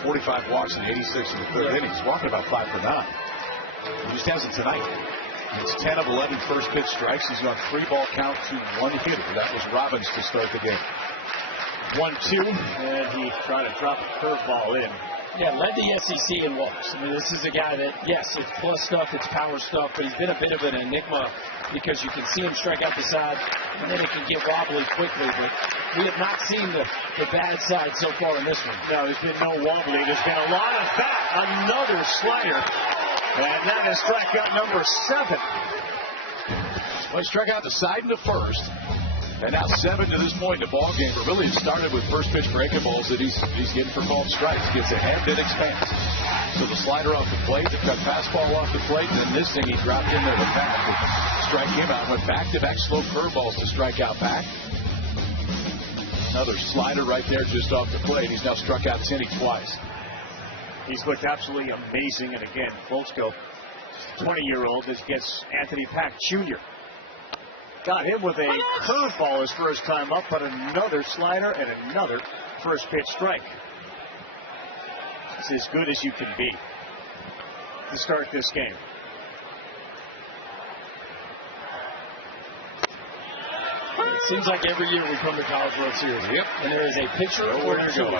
45 walks and 86 in the third inning. He's walking about 5 for 9. He just hasn't tonight. It's 10 of 11 first pitch strikes. He's on 3-ball count to 1 hitter. That was Robbins to start the game. 1-2, and he tried to drop a curveball in. Yeah, led the SEC in walks. I mean, this is a guy that, yes, it's plus stuff, it's power stuff, but he's been a bit of an enigma because you can see him strike out the side, and then it can get wobbly quickly. But we have not seen the bad side so far in this one. No, there's been no wobbly. There's been a lot of bat. Another slider, and that is strikeout number 7. Well, he struck out the side in the first. And now 7 to this point in the ball game. But really, it started with first pitch breaking balls that he's getting for called strikes. Gets ahead, then expands. So the slider off the plate, the cut fastball off the plate, and then this thing he dropped in there with back to strike him out. Went back-to-back slow curveballs to strike out back. Another slider right there just off the plate. He's now struck out Tinney twice. He's looked absolutely amazing. And again, Volchko, 20-year-old, this gets Anthony Pack Jr. Got him with a curveball his first time up, but another slider and another first pitch strike. It's as good as you can be to start this game. It seems like every year we come to College World Series. Yep. And there is a pitcher or two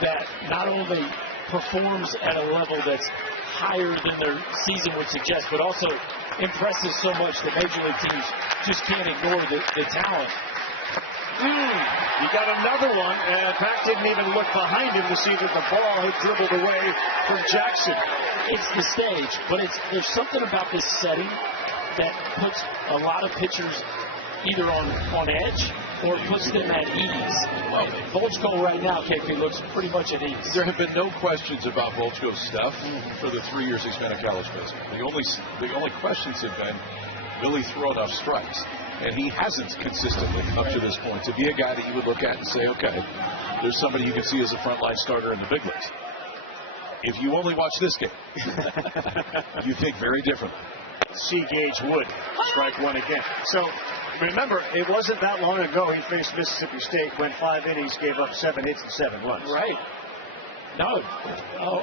that not only performs at a level that's higher than their season would suggest, but also impresses so much that major league teams just can't ignore the talent. He got another one, and Pack didn't even look behind him to see that the ball had dribbled away from Jackson. It's the stage, but there's something about this setting that puts a lot of pitchers either on edge or puts them at ease. Well, Volchko right now, KP, looks pretty much at ease. There have been no questions about Volchko's stuff for the 3 years he's been in college baseball. The only questions have been, will he throw enough strikes? And he hasn't consistently up to this point to be a guy that you would look at and say, okay, there's somebody you can see as a frontline starter in the big leagues. If you only watch this game, you think very differently. C. Gage Wood, strike one again. So remember, it wasn't that long ago he faced Mississippi State, went 5 innings, gave up 7 hits and 7 runs. Right. No,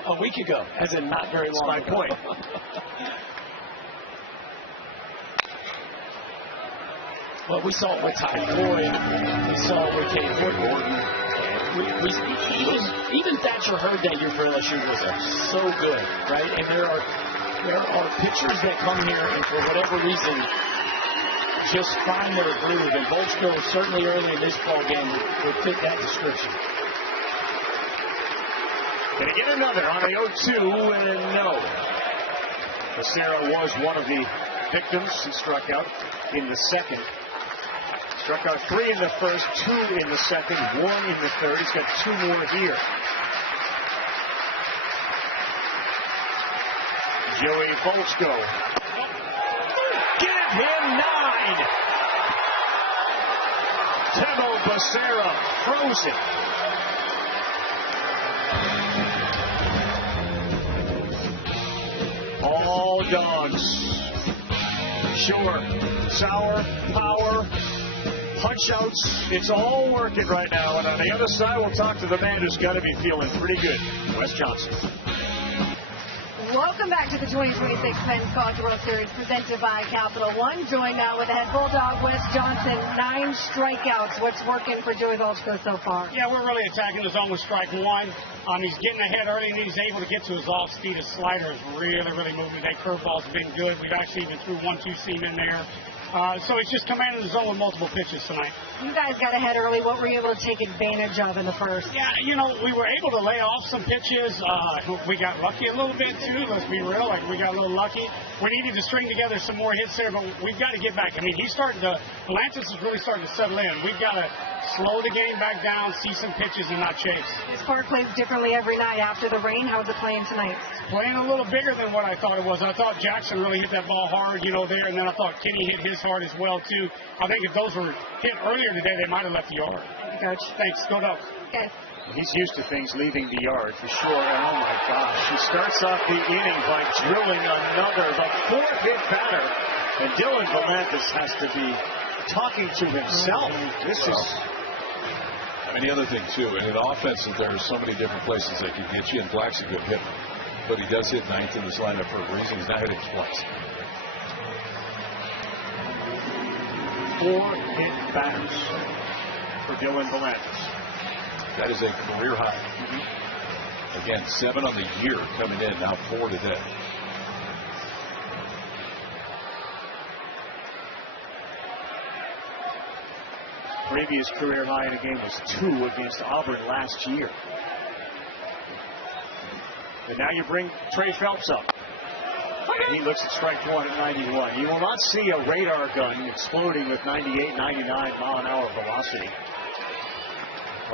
a week ago, as in not very long That's my ago. point. Well, we saw it with Ty Floyd. We saw it with Kate Woodward. Even Thatcher Hurd that year for LSU was so good, right? And there are pitchers that come here and for whatever reason just find their groove. And Volchko certainly early in this ball game would fit that description. Gonna get another on the 0-2, and no. Becerra was one of the victims. He struck out in the second. Struck out 3 in the first, 2 in the second, 1 in the third. He's got 2 more here. Joey Volchko. Give him 9. Temo Becerra frozen. All dogs. Sure. Sour, power, punch outs. It's all working right now. And on the other side, we'll talk to the man who's got to be feeling pretty good, Wes Johnson. Welcome back to the 2026 Men's College World Series presented by Capital One. Joined now with the head Bulldog, Wes Johnson. 9 strikeouts. What's working for Joey Volchko so far? Yeah, we're really attacking the zone with strike one. He's getting ahead early, and he's able to get to his off speed. His slider is really moving. That curveball's been good. We've actually even threw 1-2 seam in there. So he's just commanding the zone with multiple pitches tonight. You guys got ahead early. What were you able to take advantage of in the first? Yeah, we were able to lay off some pitches. We got lucky a little bit, too. Let's be real. We got a little lucky. We needed to string together some more hits there, but we've got to get back. I mean, Atlantis is really starting to settle in. We've got to slow the game back down, see some pitches, and not chase. This park plays differently every night after the rain. How's it playing tonight? Playing a little bigger than what I thought it was. I thought Jackson really hit that ball hard, there, and then I thought Kenny hit his hard as well, too. I think if those were hit earlier today, they might have left the yard. Thank you, Coach. Thanks. Go Dogs. Okay. He's used to things leaving the yard for sure. And oh my gosh, he starts off the inning by drilling the 4th hit batter. And Dylan Valantis has to be talking to himself. And the other thing, too, in an offense, there are so many different places that can get you, and Black's a good hitter. But he does hit 9th in this lineup for a reason. He's not hitting twice. 4 hit batters for Dylan Valantis. That is a career high. Again, 7 on the year coming in, now 4 today. Previous career high in a game was 2 against Auburn last year. And now you bring Trey Phelps up. He looks at strike 1 at 91. You will not see a radar gun exploding with 98, 99 mile an hour velocity.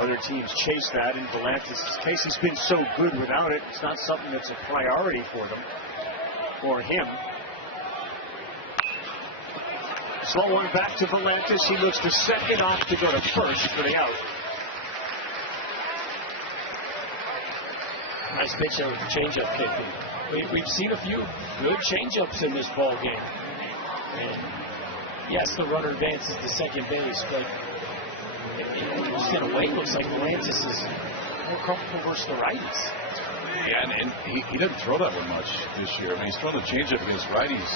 Other teams chase that. In Valantis' case, he's been so good without it. It's not something that's a priority for him. Slow one back to Valantis. He looks to second, off to go to first for the out. Nice pitch of changeup kick. We've seen a few good changeups in this ball game. And yes, the runner advances to second base, but just in a way, it looks like Valantis is more comfortable versus the righties. Yeah, and he doesn't throw that one much this year. I mean, he's thrown the changeup against righties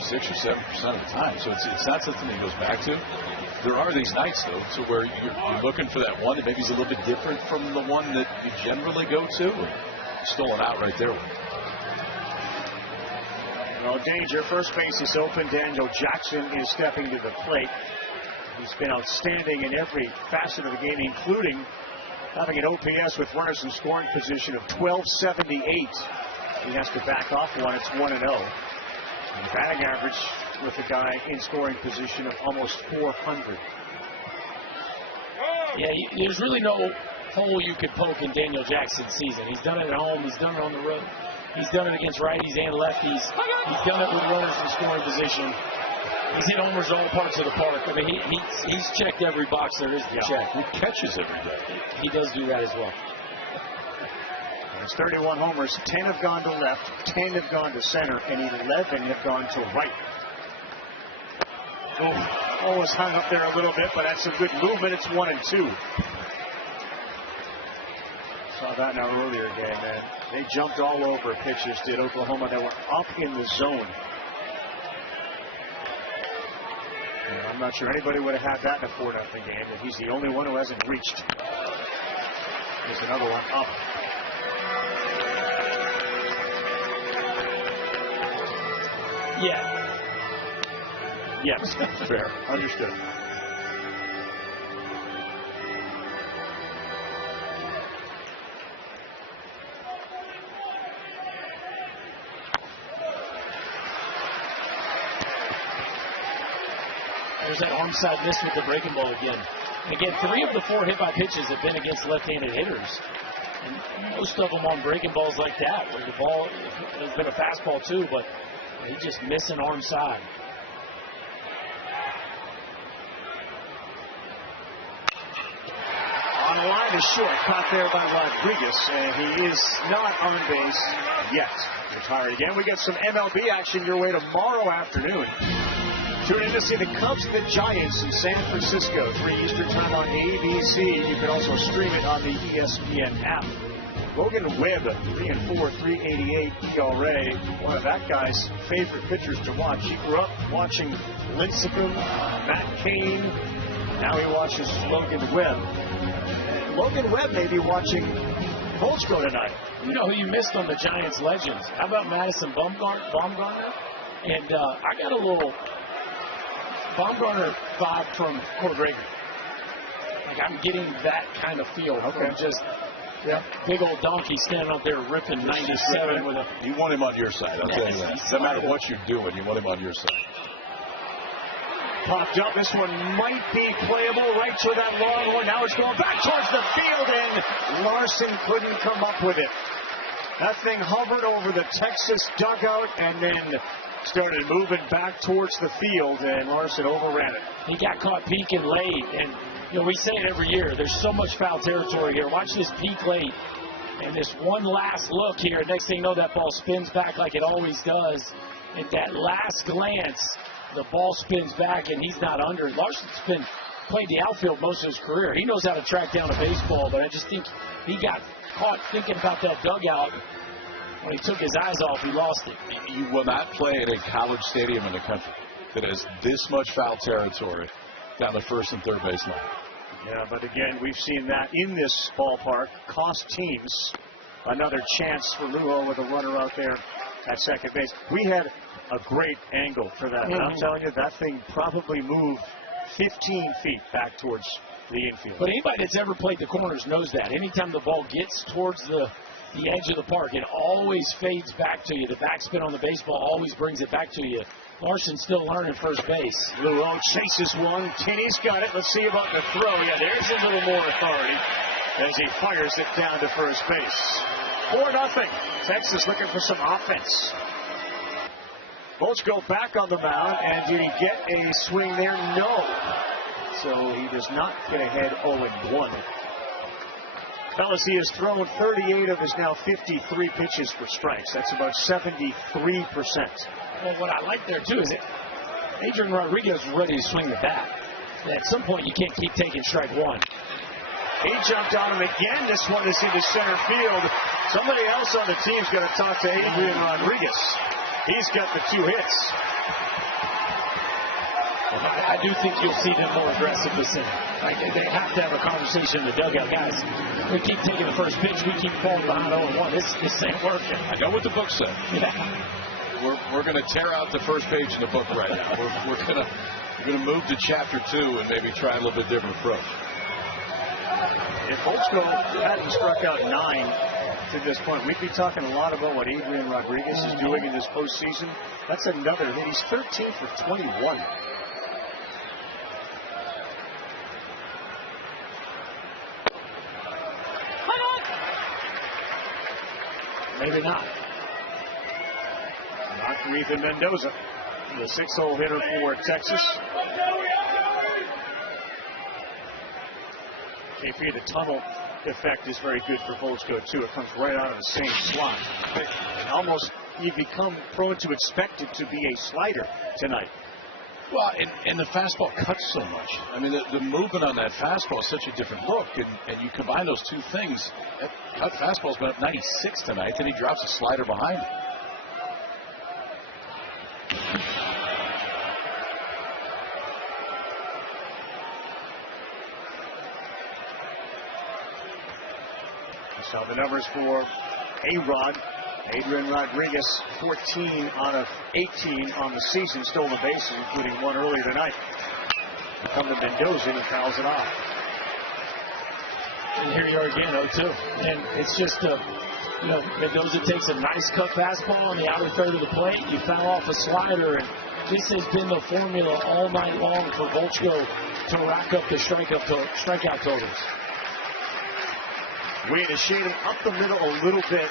6 or 7% of the time, so it's not something he goes back to. There are these nights, though, so where you're looking for that one that maybe is a little bit different from the one that you generally go to. Stolen out right there. Well, danger. First base is open. Daniel Jackson is stepping to the plate. He's been outstanding in every facet of the game, including having an OPS with runners in scoring position of 1278. He has to back off one. It's 1-0. And batting average with a guy in scoring position of almost 400. Yeah, there's really no hole you could poke in Daniel Jackson's season. He's done it at home. He's done it on the road. He's done it against righties and lefties. He's done it with runners in scoring position. He's hit homers all parts of the park. I mean, he's checked every box there is to check. He catches every day. He does do that as well. There's 31 homers. 10 have gone to left, 10 have gone to center, and 11 have gone to right. Almost hung up there a little bit, but that's a good movement. It's 1-2. Saw that in our earlier game, man. They jumped all over pitchers, did Oklahoma, that were up in the zone. And I'm not sure anybody would have had that in a 4-0 game, but he's the only one who hasn't reached. There's another one up. Yeah. Yes, fair. Understood. There's that arm side miss with the breaking ball again. And again, 3 of the 4 hit-by pitches have been against left-handed hitters. And most of them on breaking balls like that, where the ball has been a fastball too, but they just miss an arm side. On the line is short, caught there by Rodriguez, and he is not on base yet. Retired again. We get some MLB action your way tomorrow afternoon. Tune in to see the Cubs and the Giants in San Francisco, 3 Eastern time on ABC. You can also stream it on the ESPN app. Logan Webb, 3-4, 3.88 ERA. One of that guy's favorite pitchers to watch. He grew up watching Lincecum, Matt Cain. Now he watches Logan Webb. And Logan Webb may be watching Volchko tonight. You know who you missed on the Giants legends? How about Madison Bumgarner? And I got a little Bumgarner vibe from Cord Rager. Like I'm getting that kind of feel from just big old donkey standing up there ripping 97 with a. You want him on your side. I'll tell you that. No matter what you're doing, you want him on your side. Popped up. This one might be playable right to that long one. Now it's going back towards the field, and Larson couldn't come up with it. That thing hovered over the Texas dugout and then started moving back towards the field, and Larson overran it. He got caught peeking late, and you know we say it every year. There's so much foul territory here. Watch this peek late, and this one last look here. Next thing you know, that ball spins back like it always does. At that last glance, the ball spins back, and he's not under it. Larson's played the outfield most of his career. He knows how to track down a baseball, but I just think he got caught thinking about that dugout. When he took his eyes off, he lost it. You will not play at a college stadium in the country that has this much foul territory down the first and third base line. Yeah, but again, we've seen that in this ballpark cost teams another chance for Lugo with a runner out there at second base. We had a great angle for that. And I'm telling you, that thing probably moved 15 feet back towards the infield. But anybody that's ever played the corners knows that. Anytime the ball gets towards the edge of the park, it always fades back to you. The backspin on the baseball always brings it back to you. Larson's still learning first base. Lugo chases one. Tinney's got it. Let's see about the throw. Yeah, there's a little more authority as he fires it down to first base. 4-0. Texas looking for some offense. Volchko back on the mound, and did he get a swing there? No. So he does not get ahead 0-1. Fellas, he has thrown 38 of his now 53 pitches for strikes. That's about 73%. Well, what I like there, too, is that Adrian Rodriguez is ready to swing the bat. At some point, you can't keep taking strike one. He jumped on him again. This one is into center field. Somebody else on the team's got to talk to Adrian Rodriguez. He's got the 2 hits. I do think you'll see them more aggressive this inning. Like they have to have a conversation in the dugout. Guys, we keep taking the first pitch. We keep falling behind 0-1. This ain't working. I know what the book said. Yeah. We're going to tear out the first page in the book right now. We're going to move to chapter 2 and maybe try a little bit different approach. If Volchko hadn't struck out 9 to this point, we'd be talking a lot about what Adrian Rodriguez is doing in this postseason. That's another hit. He's 13 for 21. Maybe not. Not for Ethan Mendoza, the 6-hole hitter for Texas. KP, the tunnel effect is very good for Volchko, too. It comes right out of the same slot. Almost you become prone to expect it to be a slider tonight. Well, and the fastball cuts so much. I mean, the movement on that fastball is such a different look, and you combine those two things. That cut fastball's been up 96 tonight, and he drops a slider behind it. You saw the numbers for A-Rod. Adrian Rodriguez, 14 out of 18 on the season, stolen bases, including one earlier tonight. Come to Mendoza, and he fouls it off. And here you are again, 0-2. And it's just, Mendoza takes a nice cut fastball on the outer third of the plate. You foul off a slider, and this has been the formula all night long for Volchko to rack up the strikeout totals. Way to shade him up the middle a little bit.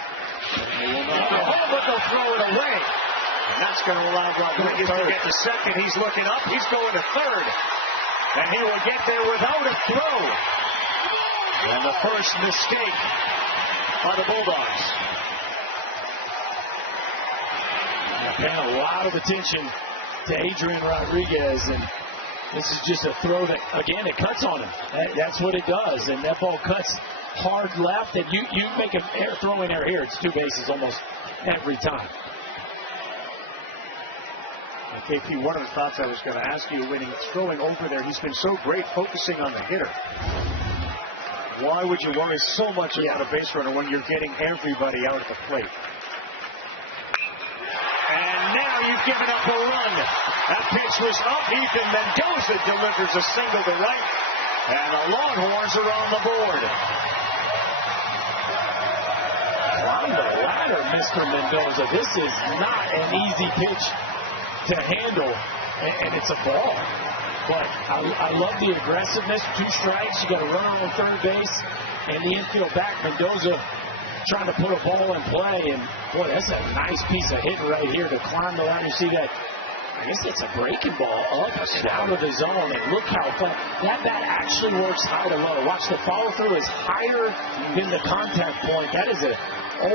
They will not go home, but they'll throw it away. And that's going to allow Rodriguez to get to second. He's looking up. He's going to third. And he will get there without a throw. And the first mistake by the Bulldogs. Paying a lot of attention to Adrian Rodriguez, and This is just a throw that, again, it cuts on him. That's what it does. And that ball cuts hard left. And you make an throwing error here, it's 2 bases almost every time. KP, one of the thoughts I was going to ask you when he's throwing over there, he's been so great focusing on the hitter. Why would you worry so much about a base runner when you're getting everybody out at the plate? And now you've given up a run. That pitch was up. Ethan Mendoza delivers a single to right. And the Longhorns are on the board. Climb the ladder, Mr. Mendoza. This is not an easy pitch to handle, and it's a ball. But I love the aggressiveness. 2 strikes. You got a runner on third base, and the infield back. Mendoza trying to put a ball in play, and boy, that's a nice piece of hitting right here to climb the ladder. You see that? I guess it's a breaking ball up and out of the zone, and look how far that bat actually works high to low. Watch, the follow through is higher than the contact point. That is a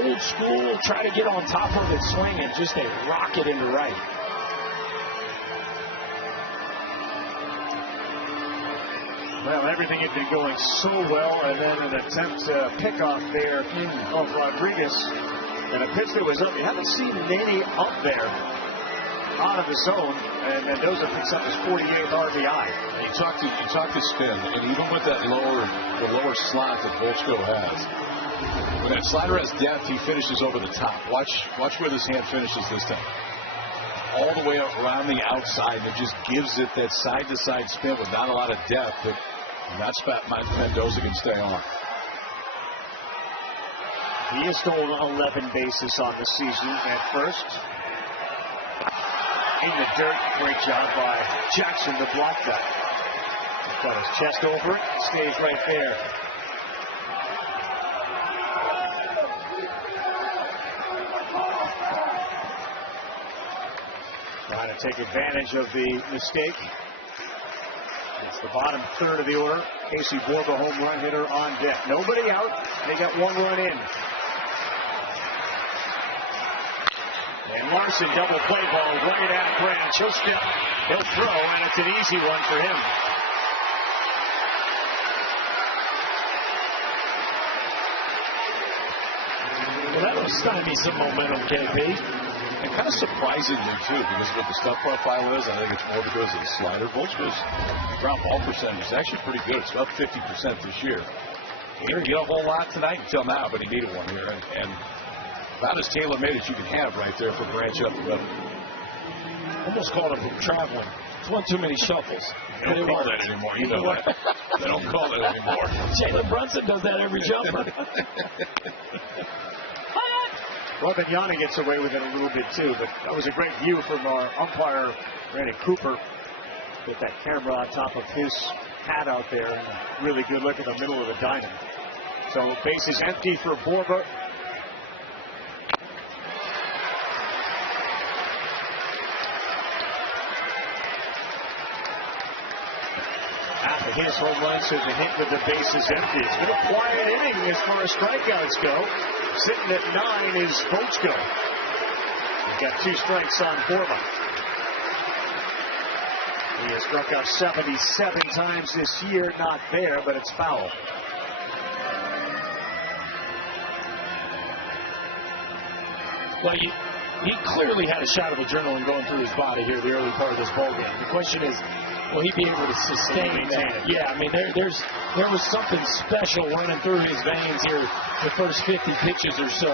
old school try to get on top of it swing and just a rocket into right. Well, everything had been going so well, and then an attempt to pick off there of Rodriguez. And a pitch that was up. You haven't seen many up there out of the zone, and Mendoza picks up his 48th RBI. You talk to spin, and even with that lower slot that Volchko has, when that slider has depth, he finishes over the top. Watch where this hand finishes this time. All the way around the outside, and it just gives it that side-to-side spin with not a lot of depth. But that spot, Mendoza can stay on. He has stolen 11 bases on the season at first. In the dirt, great job by Jackson to block that. Got his chest over it, stays right there. Trying to take advantage of the mistake. It's the bottom third of the order. Casey Borba, home run hitter on deck. Nobody out. They got 1 run in. And Larson, double play ball right at Branch. He'll step, he'll throw, and it's an easy one for him. Well, that'll stymie some momentum, KP. And kind of surprisingly, too, because what the stuff profile is, I think it's more because of the slider. Volchko's ground ball percentage is actually pretty good. It's up 50% this year. He didn't get a whole lot tonight until now, but he needed one here. And about as tailor-made as you can have right there for Branch up the middle. Almost called him from traveling. It's one too many shuffles. They don't call that anymore. You know that. They don't call that anymore. Jalen Brunson does that every jumper. Robinjani gets away with it a little bit too, but that was a great view from our umpire, Randy Cooper. Get that camera on top of his hat out there, and a really good look at the middle of the diamond. So base is empty for Borba. After his home run, so the hit with the base is empty. It's been a quiet inning as far as strikeouts go. Sitting at 9 is Volchko. He's got 2 strikes on Borba. He has struck out 77 times this year. Not there, but it's foul. Well, he clearly had a shot of adrenaline going through his body here the early part of this ballgame. The question is, will he be able to sustain that? Yeah, I mean, there was something special running through his veins here the first 50 pitches or so.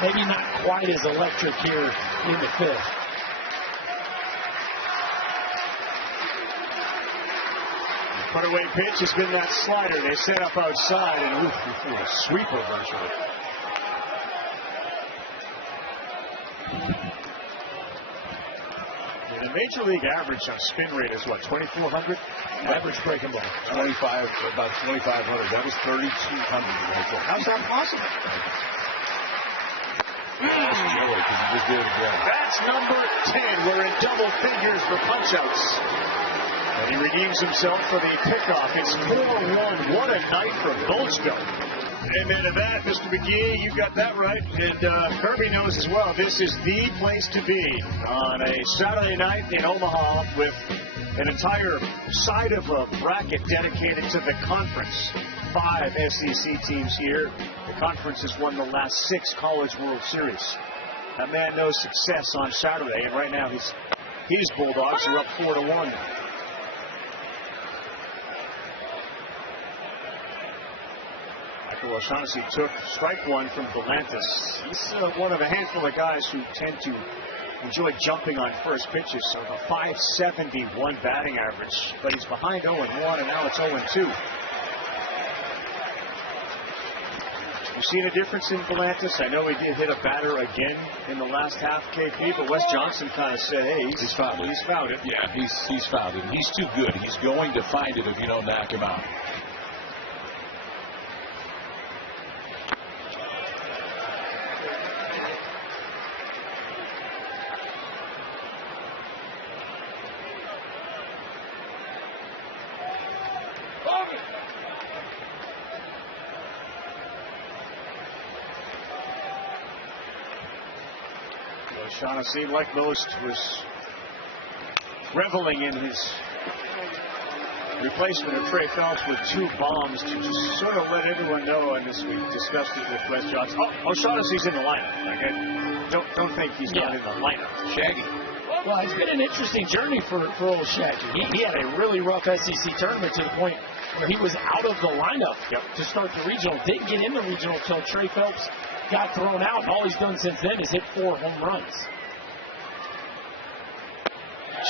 Maybe not quite as electric here in the 5th. Put away pitch has been that slider. They set up outside, and a sweeper virtually. The major league average on spin rate is what, 2,400? Average breaking ball. 25, about 2,500. That was 3,200 right there. How's that possible? That's Joey, because he just did it again. That's number 10. We're in double figures for punch-outs. And he redeems himself for the pickoff. It's 4-1. What a night for Volchko. Amen to that, Mr. McGee. You got that right. And Kirby knows as well. This is the place to be on a Saturday night in Omaha with An entire side of a bracket dedicated to the conference. 5 SEC teams here. The conference has won the last 6 College World Series. That man knows success on Saturday, and right now his Bulldogs are up 4-1. Michael O'Shaughnessy took strike one from Galantis. He's one of a handful of guys who tend to enjoy jumping on first pitches. So a 571 batting average, but he's behind 0-1, and now it's 0-2. You seen a difference in Galantis? I know he did hit a batter again in the last half, KP, but Wes Johnson kind of said, hey, he's found it. He's found it. Yeah, he's found it. He's too good. He's going to find it if you don't knock him out. O'Shaughnessy, like most, was reveling in his replacement of Trey Phelps with 2 bombs to just sort of let everyone know, and as we discussed it with Wes Johnson. Oh, O'Shaughnessy's in the lineup. Okay? Don't think he's not in the lineup. Shaggy. Well, it's been an interesting journey for old Shaggy. He had a really rough SEC tournament to the point where he was out of the lineup to start the regional. Didn't get in the regional until Trey Phelps got thrown out, and all he's done since then is hit 4 home runs.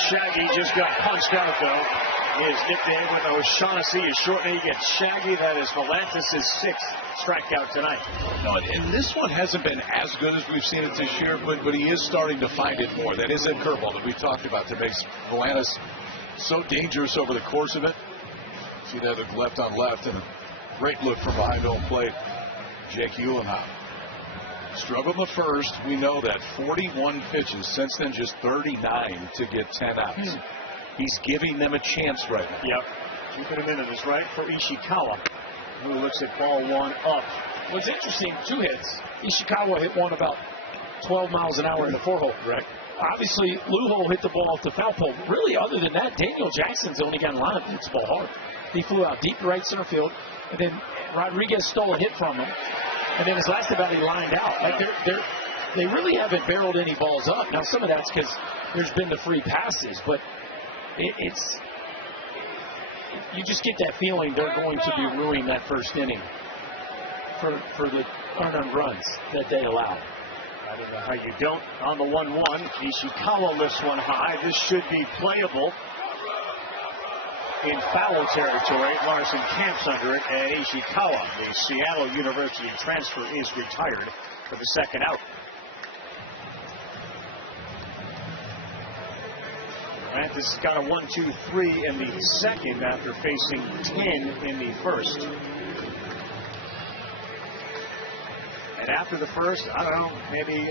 Shaggy just got punched out, though. His nickname with O'Shaughnessy is shortening. He gets Shaggy. That is Galantis' 6th strikeout tonight. No, and this one hasn't been as good as we've seen it this year, but he is starting to find it more. That is a curveball that we talked about that makes Galantis so dangerous over the course of it. See that look left on left, and a great look from behind home plate. Jake Uhlenhaupt. Struggled in the first. We know that. 41 pitches. Since then, just 39 to get 10 outs. He's giving them a chance right now. Yep. Keeping him in this right for Ishikawa, who looks at ball 1 up. What's interesting, 2 hits. Ishikawa hit one about 12 miles an hour in the 4-hole. Right. Obviously, Lujo hit the ball off the foul pole. Really, other than that, Daniel Jackson's the only guy in line that hits the ball hard. He flew out deep right center field, and then Rodriguez stole a hit from him. And then his last at bat, he lined out. Like they really haven't barreled any balls up. Now, some of that's because there's been the free passes, but it's you just get that feeling they're going to be ruining that first inning for the unearned runs that they allow. I don't know how you don't. On the 1-1, Ishikawa lifts one high. This should be playable. In foul territory, Larson camps under it, and Ishikawa, the Seattle University transfer, is retired for the 2nd out. Galantis has got a 1-2-3 in the 2nd after facing 10 in the 1st. And after the 1st, I don't know, maybe,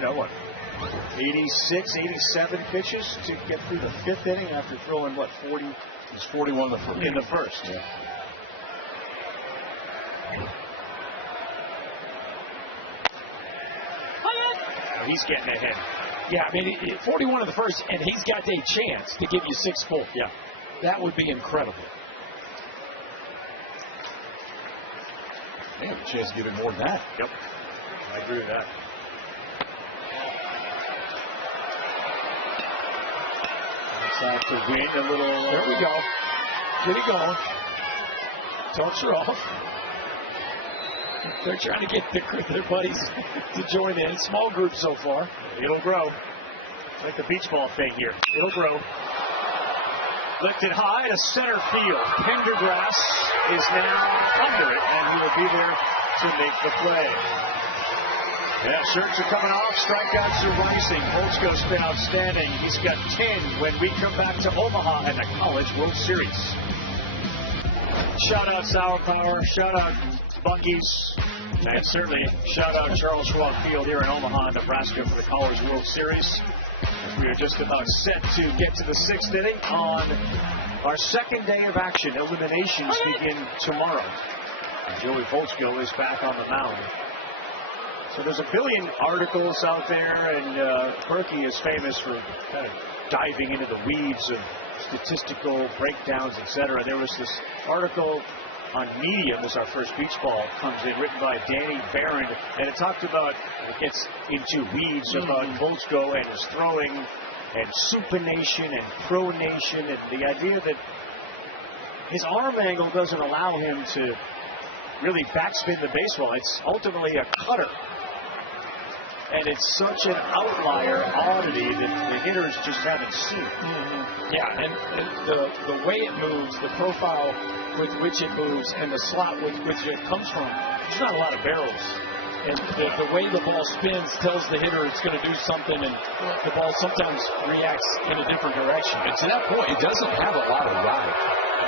86, 87 pitches to get through the 5th inning after throwing, 40? It's 41 in the 1st. Yeah. He's getting ahead. Yeah, I mean, 41 in the 1st, and he's got a chance to give you 6 full. Yeah. That would be incredible. They have a chance to give him more than that. Yep. I agree with that. Outside to win a little. There we go. Get it going. Touch her off. They're trying to get their buddies to join in. Small group so far. It'll grow. It's like the beach ball thing here. It'll grow. Lifted high to center field. Pendergrass is now under it, and he will be there to make the play. Yeah, shirts are coming off. Strikeouts are rising. Volchko's been outstanding. He's got 10 when we come back to Omaha and the College World Series. Shout out Sour Power. Shout out Buc-ee's. And certainly shout out Charles Schwab Field here in Omaha, Nebraska for the College World Series. We are just about set to get to the 6th inning on our 2nd day of action. Eliminations begin tomorrow. And Joey Volchko is back on the mound. So there's a billion articles out there, and Berkey is famous for kind of diving into the weeds of statistical breakdowns, etc. There was this article on Medium, as our first beach ball comes in, written by Danny Barron, and it talked about, it gets into weeds about Volchko and his throwing and supination and pronation, and the idea that his arm angle doesn't allow him to really backspin the baseball. It's ultimately a cutter. And it's such an outlier oddity that the hitters just haven't seen. Yeah, and the way it moves, the profile with which it moves, and the slot with which it comes from, there's not a lot of barrels. And the way the ball spins tells the hitter it's going to do something, and the ball sometimes reacts in a different direction. And to that point, it doesn't have a lot of ride.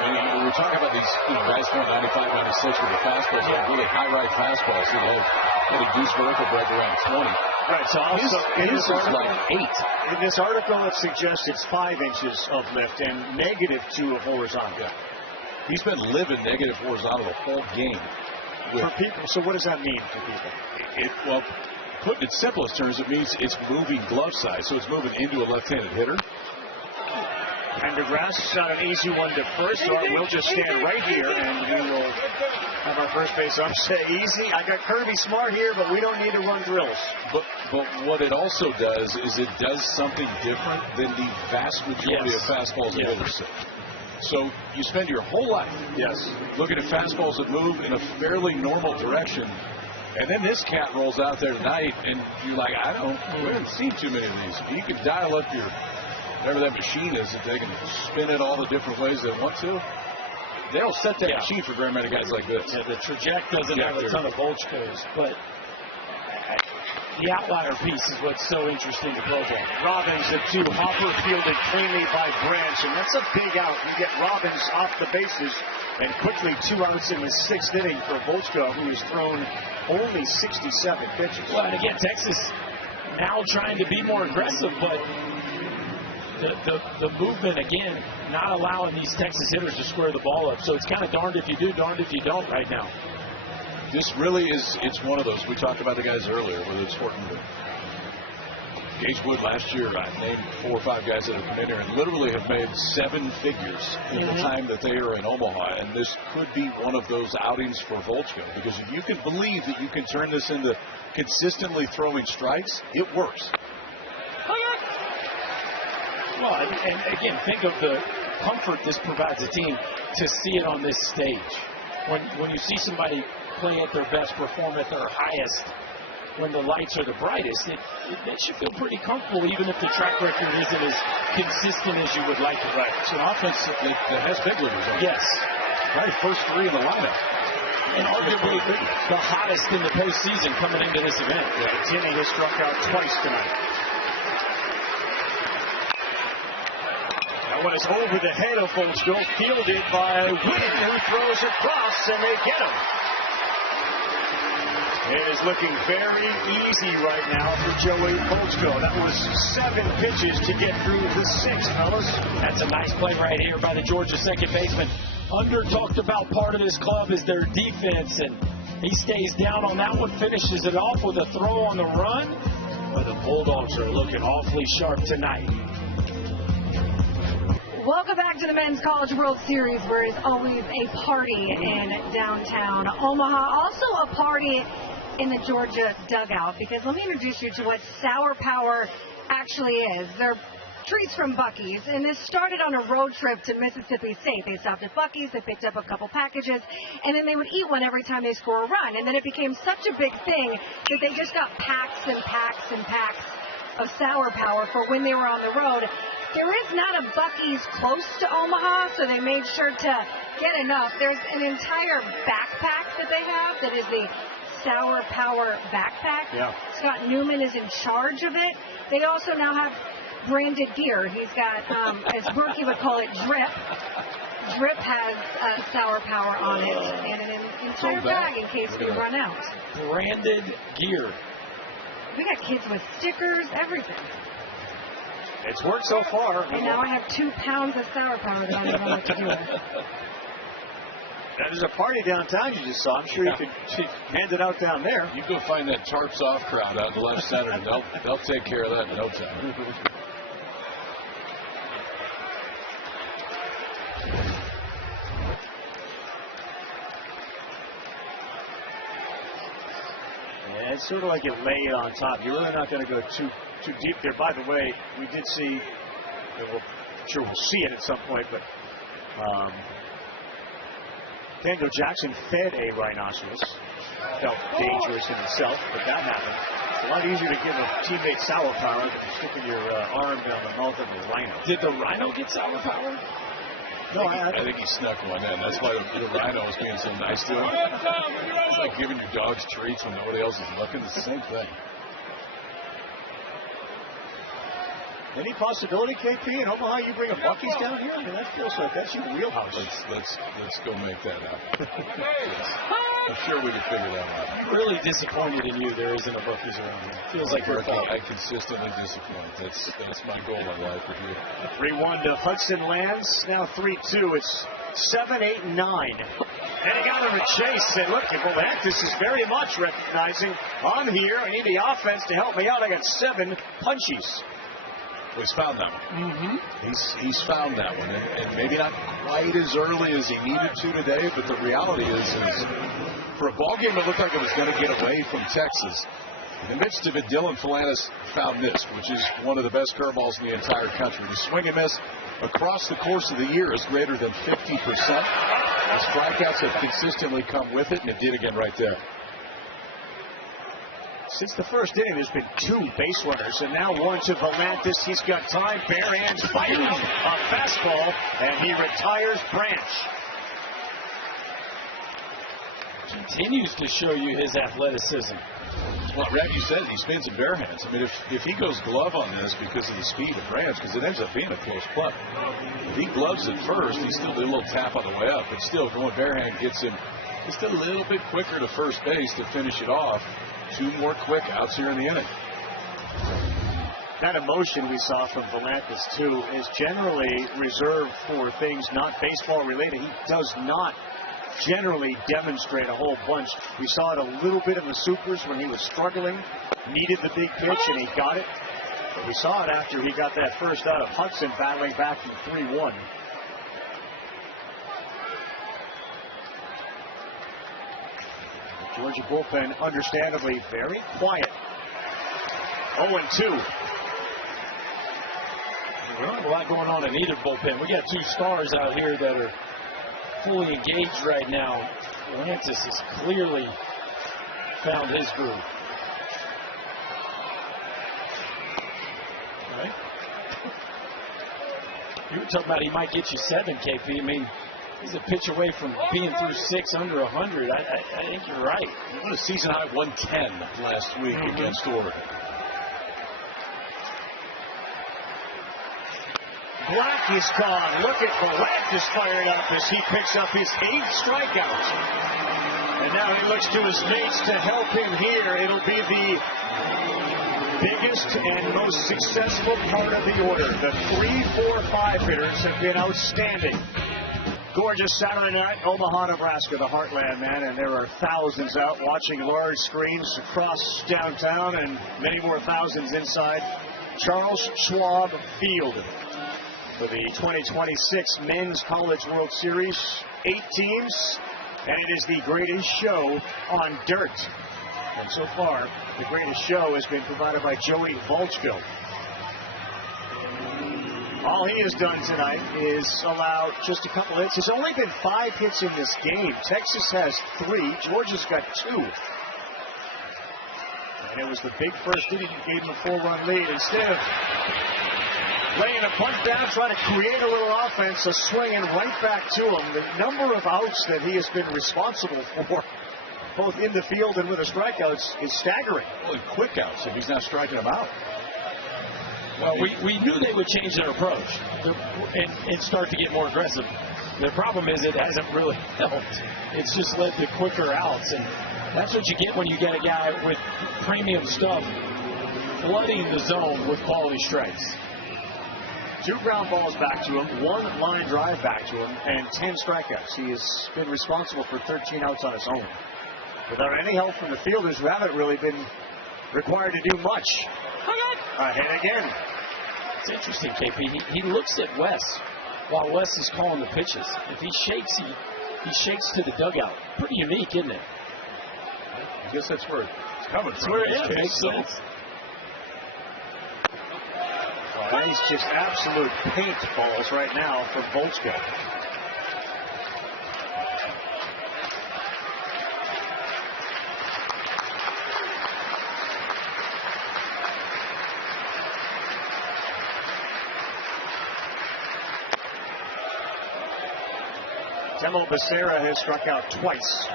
I mean, we're talking about these guys going 95, 96 with the fastballs, really high ride fastballs. When he goes vertical break around 20. Right, so also his is like 8. In this article, it suggests it's 5 inches of lift and -2 of horizontal. Yeah. He's been living negative horizontal the whole game. For people, so what does that mean for people? Well, put it in simplest terms, it means it's moving glove size, so it's moving into a left-handed hitter. Pendergrass is not an easy one to first, so we'll just stand right here and we will have our first base up. Say easy. I got Kirby Smart here, but we don't need to run drills. But what it also does is it does something different than the vast majority of fastballs that hitters see. So you spend your whole life looking at fastballs that move in a fairly normal direction, and then this cat rolls out there tonight, and you're like, we haven't seen too many of these. You can dial up your whatever that machine is, that they can spin it all the different ways they want to. They'll set that machine for very many guys like this. Yeah, the trajectory doesn't have a ton of Volchkos, but the outlier piece is what's so interesting to program. Robbins at 2, Hopper fielded cleanly by Branch, and that's a big out. You get Robbins off the bases, and quickly 2 outs in the 6th inning for Volchko, who has thrown only 67 pitches. Well, and again, Texas now trying to be more aggressive, but the movement, again, not allowing these Texas hitters to square the ball up. So it's kind of darned if you do, darned if you don't right now. This really is, it's one of those. We talked about the guys earlier, whether it's Horton or Gage Wood last year. I named 4 or 5 guys that have come in here and literally have made 7 figures in the time that they are in Omaha. And this could be one of those outings for Volchko, because if you can believe that you can turn this into consistently throwing strikes, it works. Well, and again, think of the comfort this provides a team to see it on this stage. When you see somebody play at their best, perform at their highest, when the lights are the brightest, it should feel pretty comfortable, even if the track record isn't as consistent as you would like it. Right. It's an offense that has big leaders. Yes. Right, first 3 in the lineup. And arguably the hottest in the postseason coming into this event. Yeah, Timmy has struck out twice tonight. That one is over the head of Volchko, fielded by Whitten, who throws across, and they get him. It is looking very easy right now for Joey Volchko. That was 7 pitches to get through the 6th, fellas. That's a nice play right here by the Georgia second baseman. Under talked about part of his club is their defense, and he stays down on that one, finishes it off with a throw on the run. But the Bulldogs are looking awfully sharp tonight. Welcome back to the Men's College World Series, where it's always a party in downtown Omaha. Also a party in the Georgia dugout, because let me introduce you to what Sour Power actually is. They're treats from Buc-ee's, and this started on a road trip to Mississippi State. They stopped at Buc-ee's, they picked up a couple packages, and then they would eat one every time they score a run. And then it became such a big thing that they just got packs and packs and packs of Sour Power for when they were on the road. There is not a Buc-ee's close to Omaha, so they made sure to get enough. There's an entire backpack that they have that is the Sour Power backpack. Yeah. Scott Newman is in charge of it. They also now have branded gear. He's got, as Brookie would call it, drip. Drip has Sour Power on it and an entire bag in case we run out. Branded gear. We got kids with stickers, everything. It's worked so far. And now I have 2 pounds of Sour Power that I don't know what to do with. Now, there's a party downtown you just saw. I'm sure you could hand it out down there. You go find that Tarps Off crowd out in the left center, and they'll take care of that in no time. it's sort of like you lay it on top. You're really not going to go too deep there. By the way, we did see, and I'm sure we'll see it at some point, but Daniel Jackson fed a rhinoceros. Felt dangerous in itself, but that happened. It's a lot easier to give a teammate sour power than sticking your arm down the mouth of a rhino. Did the rhino get sour power? No, I think he snuck one in. That's why the rhino was being so nice to him. It's like giving your dogs treats when nobody else is looking. It's the same thing. Any possibility, KP, in Omaha, you bring a Buc-ee's down here? I mean, that feels like that's your wheelhouse. Let's go make that happen. Yes. I'm sure we can figure that out. I'm really disappointed in you. There isn't a Buc-ee's around here. Feels like you're I consistently disappoint. That's my goal in life with you. 3-1 to Hudson Lands. Now 3-2. It's 7, 8, and 9. And he got him a chase. And look, Volantis is very much recognizing, I'm here. I need the offense to help me out. I got 7 punchies. Well, he's found that one. Mm-hmm. He's found that one, and maybe not quite as early as he needed to today. But the reality is for a ball game that looked like it was going to get away from Texas, in the midst of it, Dylan Fulantis found this, which is one of the best curveballs in the entire country. The swing and miss across the course of the year is greater than 50%. The strikeouts have consistently come with it, and it did again right there. Since the first inning, there's been 2 base runners, and now one to Volantis. He's got time. Bare hands fighting a fastball, and he retires Branch. Continues to show you his athleticism. Well, Rab, you said he spins in bare hands. I mean, if he goes glove on this because of the speed of Branch, because it ends up being a close play. If he gloves it first, he still did a little tap on the way up, but still going bare hand gets him just a little bit quicker to first base to finish it off. 2 more quick outs here in the inning. That emotion we saw from Volantis, too, is generally reserved for things not baseball related. He does not generally demonstrate a whole bunch. We saw it a little bit in the Supers when he was struggling, needed the big pitch, and he got it. But we saw it after he got that first out of Hudson, battling back from 3-1. Georgia bullpen, understandably, very quiet. 0-2. We don't have a lot going on in either bullpen. We got 2 stars out here that are fully engaged right now. Lantis has clearly found his groove. Right? You were talking about he might get you 7, KP. I mean, he's a pitch away from being through 6 under 100. I think you're right. He won a season high 110 last week against Oregon. Black is gone. Look at Volantis fired up as he picks up his 8th strikeout. And now he looks to his mates to help him here. It'll be the biggest and most successful part of the order. The 3, 4, 5 hitters have been outstanding. Gorgeous Saturday night, Omaha, Nebraska, the heartland, man, and there are thousands out watching large screens across downtown and many more thousands inside Charles Schwab Field for the 2026 Men's College World Series. 8 teams, and it is the greatest show on dirt. And so far, the greatest show has been provided by Joey Volchko. All he has done tonight is allow just a couple hits. There's only been 5 hits in this game. Texas has 3. Georgia's got 2. And it was the big first inning that gave him a 4-run lead. Instead of laying a punt down, trying to create a little offense, a swing and right back to him. The number of outs that he has been responsible for, both in the field and with the strikeouts, is staggering. Well, quick outs if he's not striking them out. Well, we knew they would change their approach and start to get more aggressive. The problem is it hasn't really helped. It's just led to quicker outs, and that's what you get when you get a guy with premium stuff flooding the zone with quality strikes. 2 ground balls back to him, 1 line drive back to him, and 10 strikeouts. He has been responsible for 13 outs on his own. Without any help from the fielders, who haven't really been required to do much. Ahead again. It's interesting, KP. He looks at Wes while Wes is calling the pitches. If he shakes, he shakes to the dugout. Pretty unique, isn't it? I guess that's where coming That's from. where it makes sense. He's just absolute paint balls right now from Volchko. Temo Becerra has struck out twice.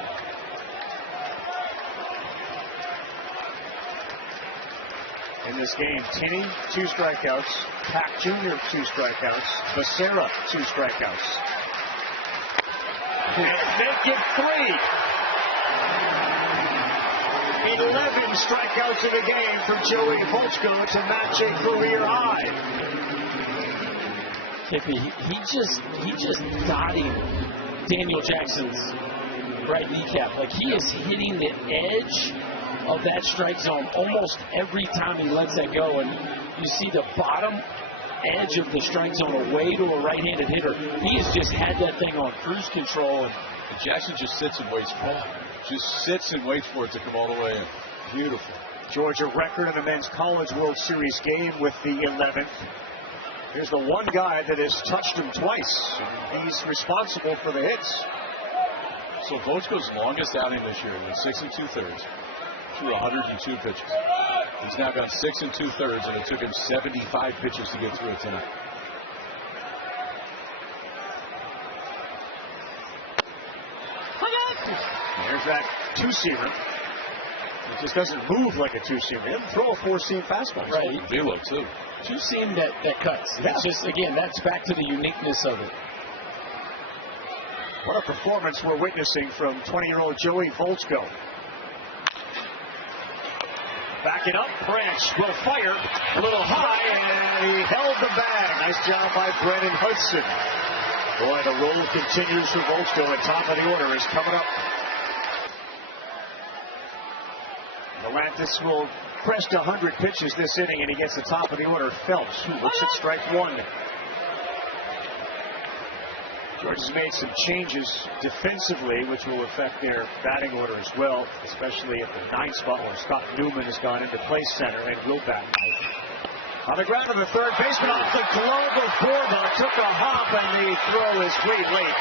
In this game, Tinney, 2 strikeouts. Pack Jr., 2 strikeouts. Becerra, 2 strikeouts. And make it 3. 11 strikeouts in the game for Joey Volchko to match a career high. Kippy, he just dotted Daniel Jackson's right kneecap. Like, he is hitting the edge of that strike zone almost every time he lets that go, and you see the bottom edge of the strike zone away to a right-handed hitter. He has just had that thing on cruise control, and Jackson just sits and waits for it. Just sits and waits for it to come all the way in. Beautiful. Georgia record in the Men's College World Series game with the 11th. Here's the one guy that has touched him twice. He's responsible for the hits. So Volchko's longest outing this year was 6 2/3 through 102 pitches. He's now got 6 2/3, and it took him 75 pitches to get through it tonight. There's that two-seamer. It just doesn't move like a two-seamer. He doesn't throw a 4-seam fastball. right, Velo, too. two-seam that cuts. Yeah. It's just, again, that's back to the uniqueness of it. What a performance we're witnessing from 20-year-old Joey Volchko. Backing up, Branch will fire a little high, and he held the bag. Nice job by Brennan Hudson. Boy, the roll continues for Volchko, and top of the order is coming up. Atlantis will crest 100 pitches this inning, and he gets the top of the order. Phelps, who looks at strike 1. Georgia's made some changes defensively, which will affect their batting order as well, especially at the 9th spot where Scott Newman has gone into play center and will bat. On the ground of the third baseman, off the glove of Borba, took a hop, and the throw is way late.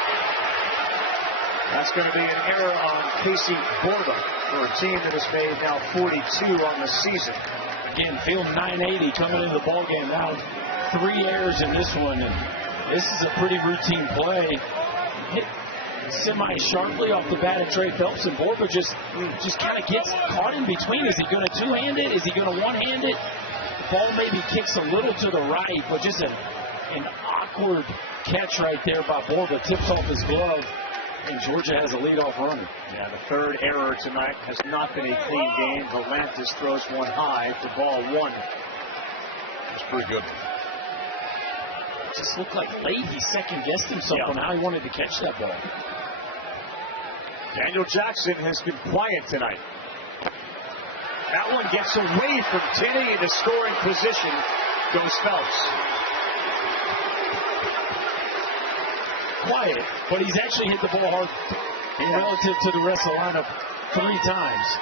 That's going to be an error on Casey Borba for a team that has made now 42 on the season. Again, field 980 coming into the ballgame now. 3 errors in this one, and this is a pretty routine play. Hit semi-sharply off the bat of Trey Phelps, and Borba just kind of gets caught in between. Is he going to two-hand it? Is he going to one-hand it? The ball maybe kicks a little to the right, but just an awkward catch right there by Borba. Tips off his glove, and Georgia has a leadoff runner. Yeah, the third error tonight has not been a clean game. Atlantis throws one high to ball 1. That's pretty good. Just looked like late he second-guessed himself on how he wanted to catch that ball. Daniel Jackson has been quiet tonight. That one gets away from Tinney. In the scoring position goes Phelps. Quiet, but he's actually hit the ball hard relative to the rest of the lineup 3 times.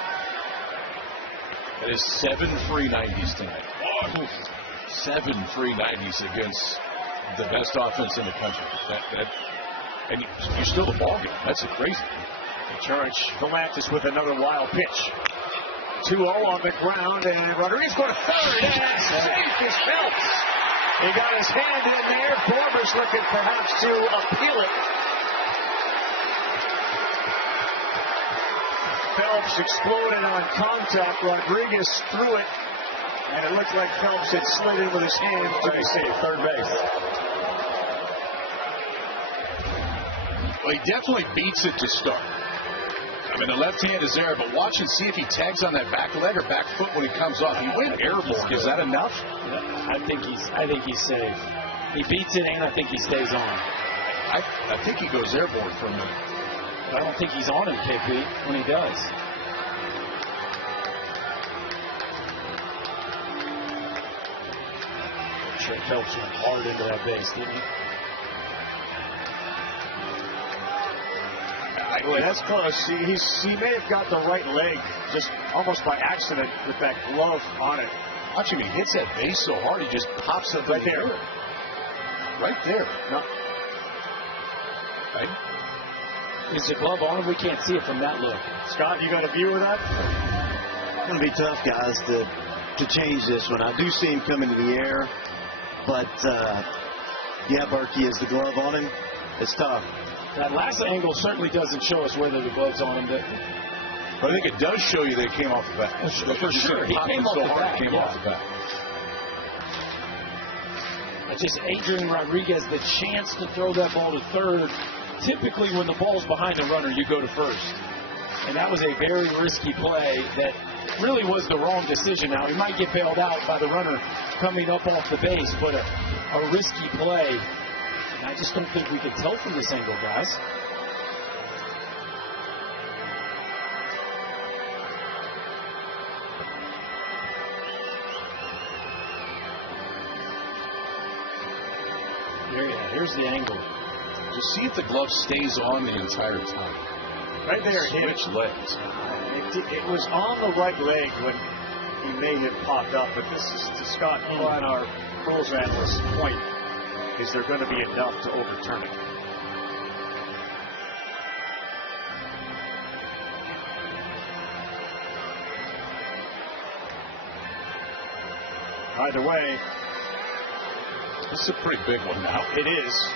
It is 7 free 90s tonight. 7 free 90s against the best offense in the country. And you're still a ball game. That's a crazy thing. Charge Atlantis with another wild pitch. 2-0 on the ground, and Rodriguez going to third, and safe is Phelps. He got his hand in there. Borba's looking perhaps to appeal it. Phelps exploded on contact. Rodriguez threw it, and it looked like Phelps had slid in with his hand to be safe. Third base. Well, he definitely beats it to start. I mean, the left hand is there, but watch and see if he tags on that back leg or back foot when he comes off. He went airborne. Is that enough? Yeah, I think he's safe. He beats it, and I think he stays on. I think he goes airborne for a minute. I don't think he's on him, KP, when he does. I'm sure Phelps went hard into that base, didn't he? right. Boy, that's close. He may have got the right leg just almost by accident with that glove on it. Watch him. He hits that base so hard, he just pops up Right there. Right there. No. Right? Is the glove on him? We can't see it from that look. Scott, you got a view of that? It's going to be tough, guys, to change this one. I do see him coming to the air, but yeah, Berkey, is the glove on him? It's tough. That last angle certainly doesn't show us whether the glove's on him. But I think it does show you they came off the bat. For sure. He came off the bat. Came off the bat. It's just Adrian Rodriguez, the chance to throw that ball to third. Typically, when the ball's behind the runner, you go to first. And that was a very risky play that really was the wrong decision. Now, he might get bailed out by the runner coming up off the base, but a risky play. And I just don't think we can tell from this angle, guys. Here's the angle. Just see if the glove stays on the entire time. Right there, Switch legs. It was on the right leg when he may have popped up, but this is to Scott Klein, our rules analyst's point. Is there going to be enough to overturn it? Either way, this is a pretty big one now. It is.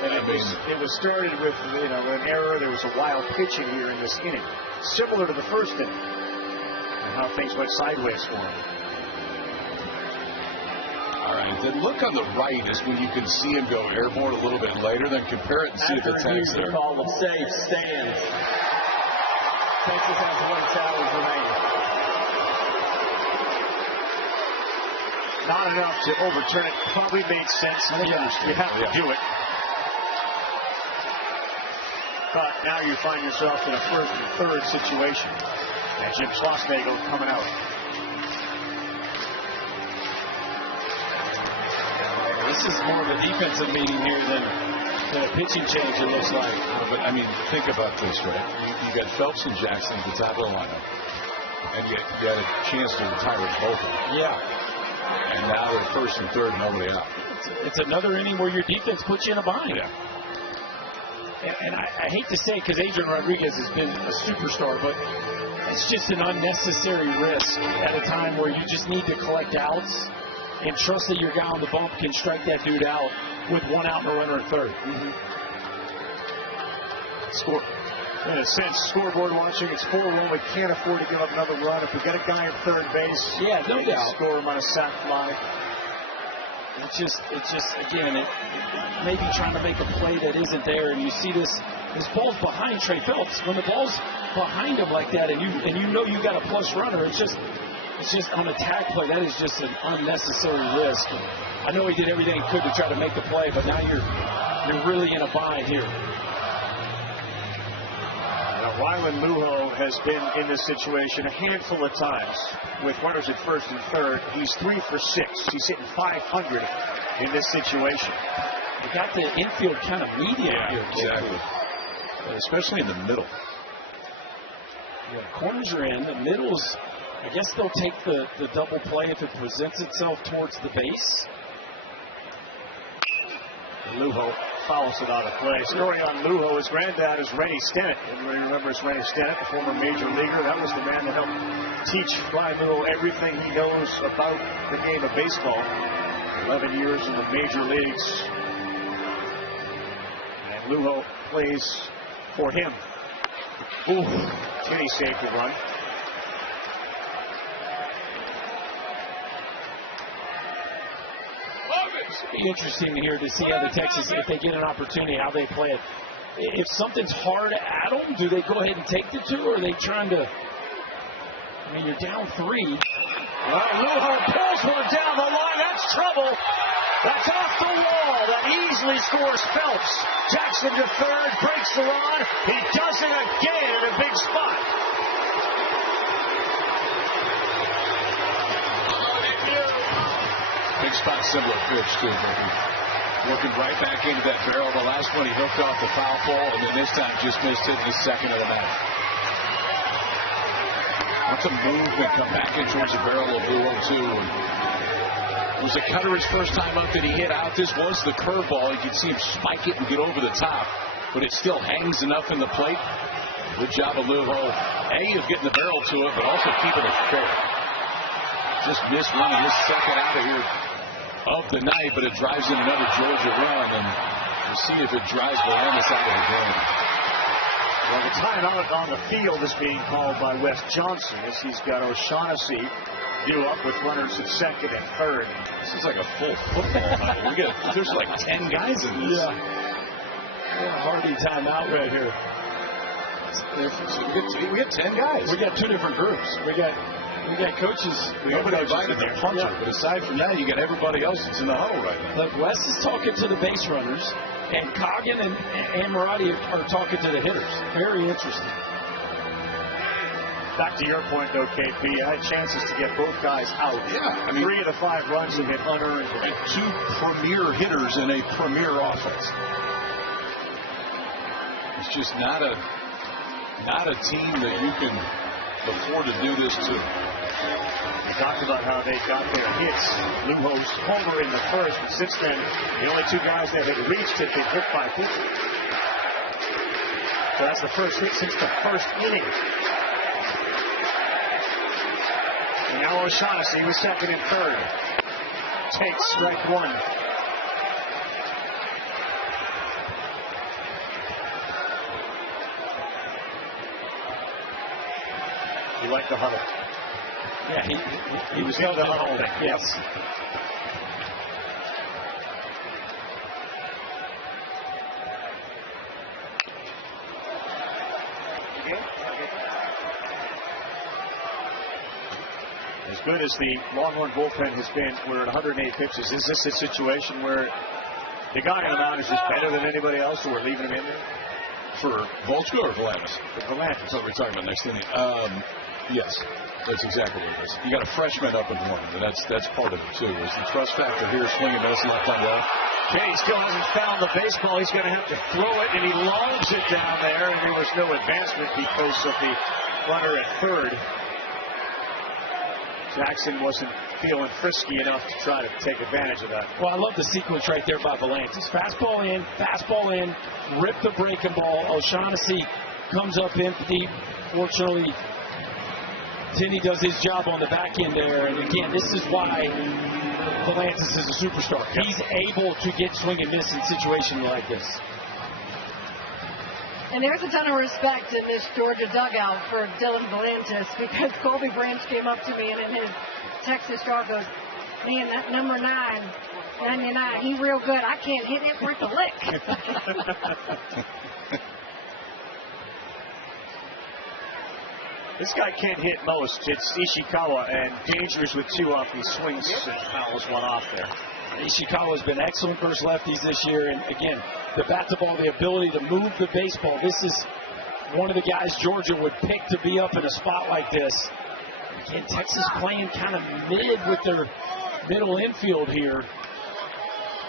And it was started with an error. There was a wild pitching here in this inning, similar to the first inning, and how things went sideways for him. All right, the look on the right is when you can see him go airborne a little bit later. Then compare it and see if the tag's there. Call of safe stands. Texas has one challenge remaining. Not enough to overturn it. Probably made sense. You have to do it. But now you find yourself in a first and third situation. And Jim Schlossnagel coming out. This is more of a defensive meeting here than a pitching change, it looks like. But, I mean, think about this, right? You got Phelps and Jackson at the top of the lineup. And you had a chance to retire both of them. Yeah. And now they're first and third, nobody out. It's another inning where your defense puts you in a bind. Yeah. And I hate to say it because Adrian Rodriguez has been a superstar, but it's just an unnecessary risk at a time where you just need to collect outs and trust that your guy on the bump can strike that dude out with one out and a runner at third. Score. In a sense, scoreboard watching, it's 4-1. We can't afford to give up another run. If we got a guy at third base, yeah, no doubt. Score him on a sac fly. It's just again, it maybe trying to make a play that isn't there, and you see this ball's behind Trey Phelps. When the ball's behind him like that, and you know you got a plus runner, it's just on a tag play. That is just an unnecessary risk. And I know he did everything he could to try to make the play, but now you're really in a bind here. Rylan Lujo has been in this situation a handful of times with runners at first and third. He's 3 for 6. He's hitting .500 in this situation. You got the infield kind of medium here. Exactly. Especially in the middle. Yeah, corners are in. The middle's, I guess they'll take the double play if it presents itself towards the base. Lujo fouls it out of play. Story on Lujo, his granddad is Rennie Stennett. Everybody remembers Rennie Stennett, the former major leaguer. That was the man that helped teach Ryan Lujo everything he knows about the game of baseball. 11 years in the major leagues. And Lujo plays for him. Ooh, skinny safety run. It'll be interesting here to see how the Texas, if they get an opportunity, how they play it. If something's hard at them, do they go ahead and take the 2, or are they trying to? I mean, you're down 3. Well, Lujo pulls one down the line. That's trouble. That's off the wall. That easily scores Phelps. Jackson to third, breaks the run. He does it again in a big spot. Big spot, similar pitch too. Working right back into that barrel. The last one he hooked off the foul pole, and then this time just missed hitting his second of the match. What's a move and come back in towards the barrel of Blue 0-2. It was a cutter his first time up that he hit out. This was the curveball. You could see him spike it and get over the top, but it still hangs enough in the plate. Good job of Lou Ho. A, of getting the barrel to it, but also keeping it fair. Just missed running his second out of here of the night, but it drives in another Georgia run, and we'll see if it drives Bolaños out of the game. Well, the timeout on the field is being called by Wes Johnson as he's got O'Shaughnessy due up with runners at second and third. This is like a full football night. There's like 10 guys in this. Yeah, Hardy timeout right here. We got 10 guys. We got two different groups. We got coaches. Nobody invited the puncher, but aside from that, you got everybody else that's in the huddle right now. Look, Wes is talking to the base runners, and Coggin and Ammirati are talking to the hitters. Very interesting. Back to your point, though, KP, I had chances to get both guys out. Yeah, I mean, 3 of the 5 runs have been unearned. And 2 premier hitters in a premier offense. It's just not a team that you can afford to do this to. We talked about how they got their hits. Lujo's homer in the first, but since then, the only 2 guys that had reached have been hit by pitching. So that's the first hit since the first inning. And now O'Shaughnessy with second and third. Takes strike 1. You like the huddle? Yeah, he was held in the huddle. Yes. As good as the Longhorn bullpen has been, we're at 108 pitches. Is this a situation where the guy on the mound is just better than anybody else, so we're leaving him in there? For Volchko or Bolaños? For Bolaños. That's what we're talking about next inning. Yes, that's exactly what it is. You got a freshman up and running, and that's part of it too. Is the trust factor here, swinging miss left on left. Kenny still hasn't found the baseball. He's going to have to throw it, and he lobs it down there, and there was no advancement because of the runner at third. Jackson wasn't feeling frisky enough to try to take advantage of that. Well, I love the sequence right there by Bolaños. Fastball in, rip the breaking ball. O'Shaughnessy comes up empty. Fortunately, Tinney does his job on the back end there. And again, this is why Bolaños is a superstar. Yep. He's able to get swing and miss in situations like this. And there's a ton of respect in this Georgia dugout for Dylan Bolaños because Colby Branch came up to me and in his Texas draw goes, man, that number 9, 99, he real good. I can't hit it worth a lick. This guy can't hit most. It's Ishikawa, and dangerous with 2 off. He swings and fouls 1 off there. Ishikawa's been excellent versus lefties this year, and again, the bat to ball, the ability to move the baseball. This is one of the guys Georgia would pick to be up in a spot like this. Again, Texas playing kind of mid with their middle infield here.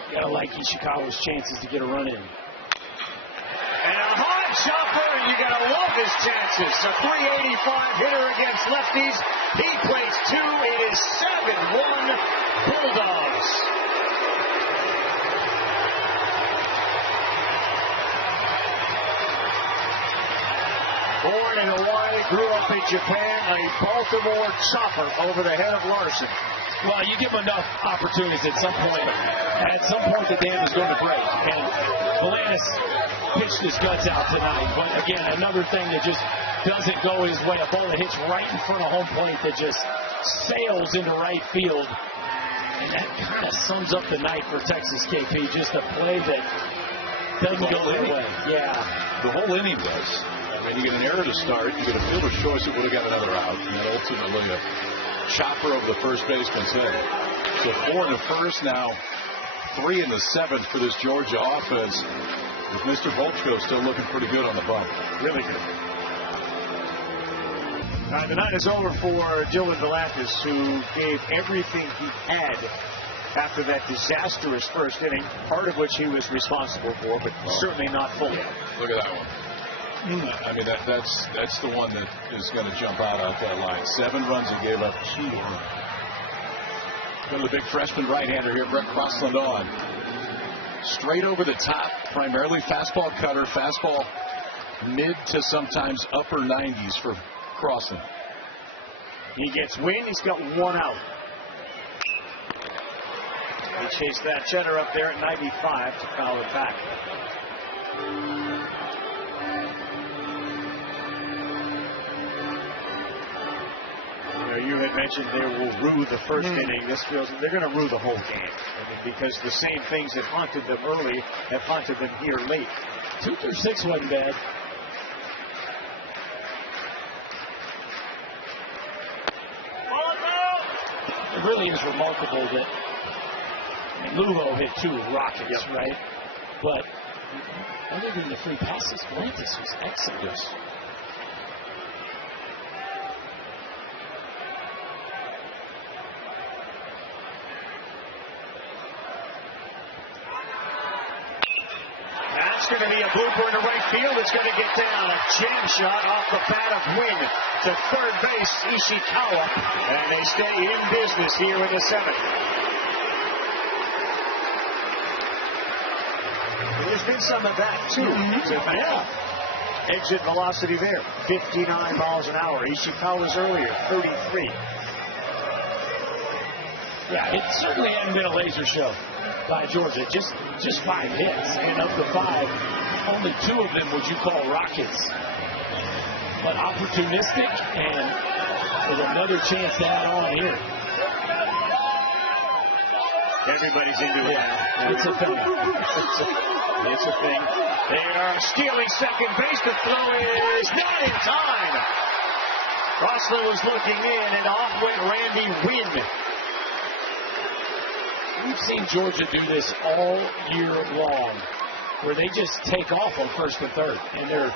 You gotta like Ishikawa's chances to get a run in. And a hard chopper, and you gotta love his chances. A 385 hitter against lefties. He plays 2. It is 7-1 Bulldogs. Born in Hawaii, grew up in Japan, a Baltimore chopper over the head of Larson. Well, you give him enough opportunities at some point. At some point, the dam is going to break. And Bolaños pitched his guts out tonight. But again, another thing that just doesn't go his way. A ball that hits right in front of home plate that just sails into right field. And that kind of sums up the night for Texas, KP. Just a play that doesn't go their way. Yeah. The whole inning does. I mean, you get an error to start, you get a fielder's choice that would have got another out, and then ultimately a chopper over the first baseman's head. So 4 in the first, now 3 in the 7th for this Georgia offense, with Mr. Volchko still looking pretty good on the bump. Really good. All right, the night is over for Dylan Bolaños, who gave everything he had after that disastrous first inning, part of which he was responsible for, but certainly not fully. Look at that one. I mean, that's the one that is going to jump out that line. 7 runs he gave up. The big freshman right-hander here, Brett Crossland on. Straight over the top, primarily fastball cutter, fastball mid to sometimes upper 90s for Crossland. He gets wind, he's got 1 out. He chased that cheddar up there at 95 to foul it back. You had mentioned they will rue the first inning. This feels they're going to rue the whole game. I mean, because the same things that haunted them early have haunted them here late. 2 through 6 wasn't bad. It really is remarkable that Lugo hit 2 rockets, right? But other than the 3 passes, Volantis was excellent. Going to be a blooper into right field. It's going to get down. A jam shot off the bat of Wynn to third base, Ishikawa. And they stay in business here in the 7th. There's been some of that, too. Exit velocity there, 59 miles an hour. Ishikawa's earlier, 33. Yeah, it certainly hadn't been a laser show by Georgia. Just 5 hits, and of the 5, only 2 of them would you call rockets. But opportunistic, and with another chance to add on here. Everybody's into it. Yeah, it's a thing. It's a thing. They are stealing second base. The throw is not in time. Crossland was looking in, and off went Randy Wynn. We've seen Georgia do this all year long, where they just take off on first and third, and they're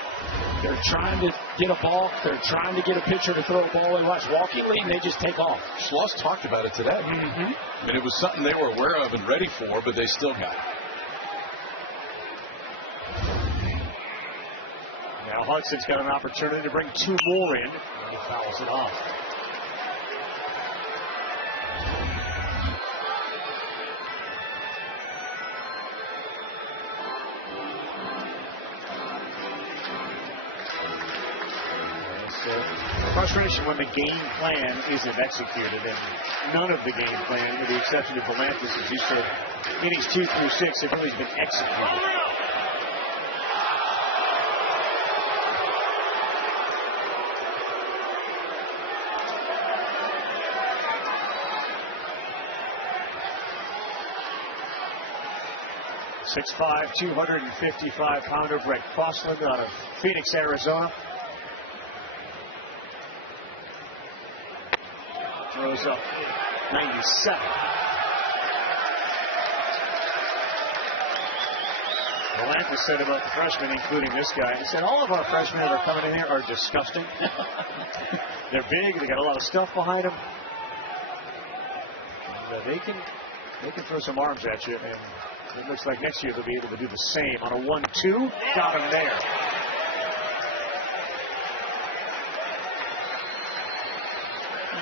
trying to get a ball, they're trying to get a pitcher to throw a ball. They watch walking lead, and they just take off. Schloss talked about it today. I mean, it was something they were aware of and ready for, but they still got it. Now Hudson's got an opportunity to bring 2 more in, and he fouls it off. Frustration when the game plan isn't executed, and none of the game plan, with the exception of Volantis, as you said, innings 2 through 6 have really been executed. .6'5", 255-pounder Brett Crossland out of Phoenix, Arizona. Throws up 97. Volantis said about the freshmen, including this guy, he said all of our freshmen that are coming in here are disgusting. They're big, they got a lot of stuff behind them. And, they can throw some arms at you, and it looks like next year they'll be able to do the same. On a 1-2, got him there.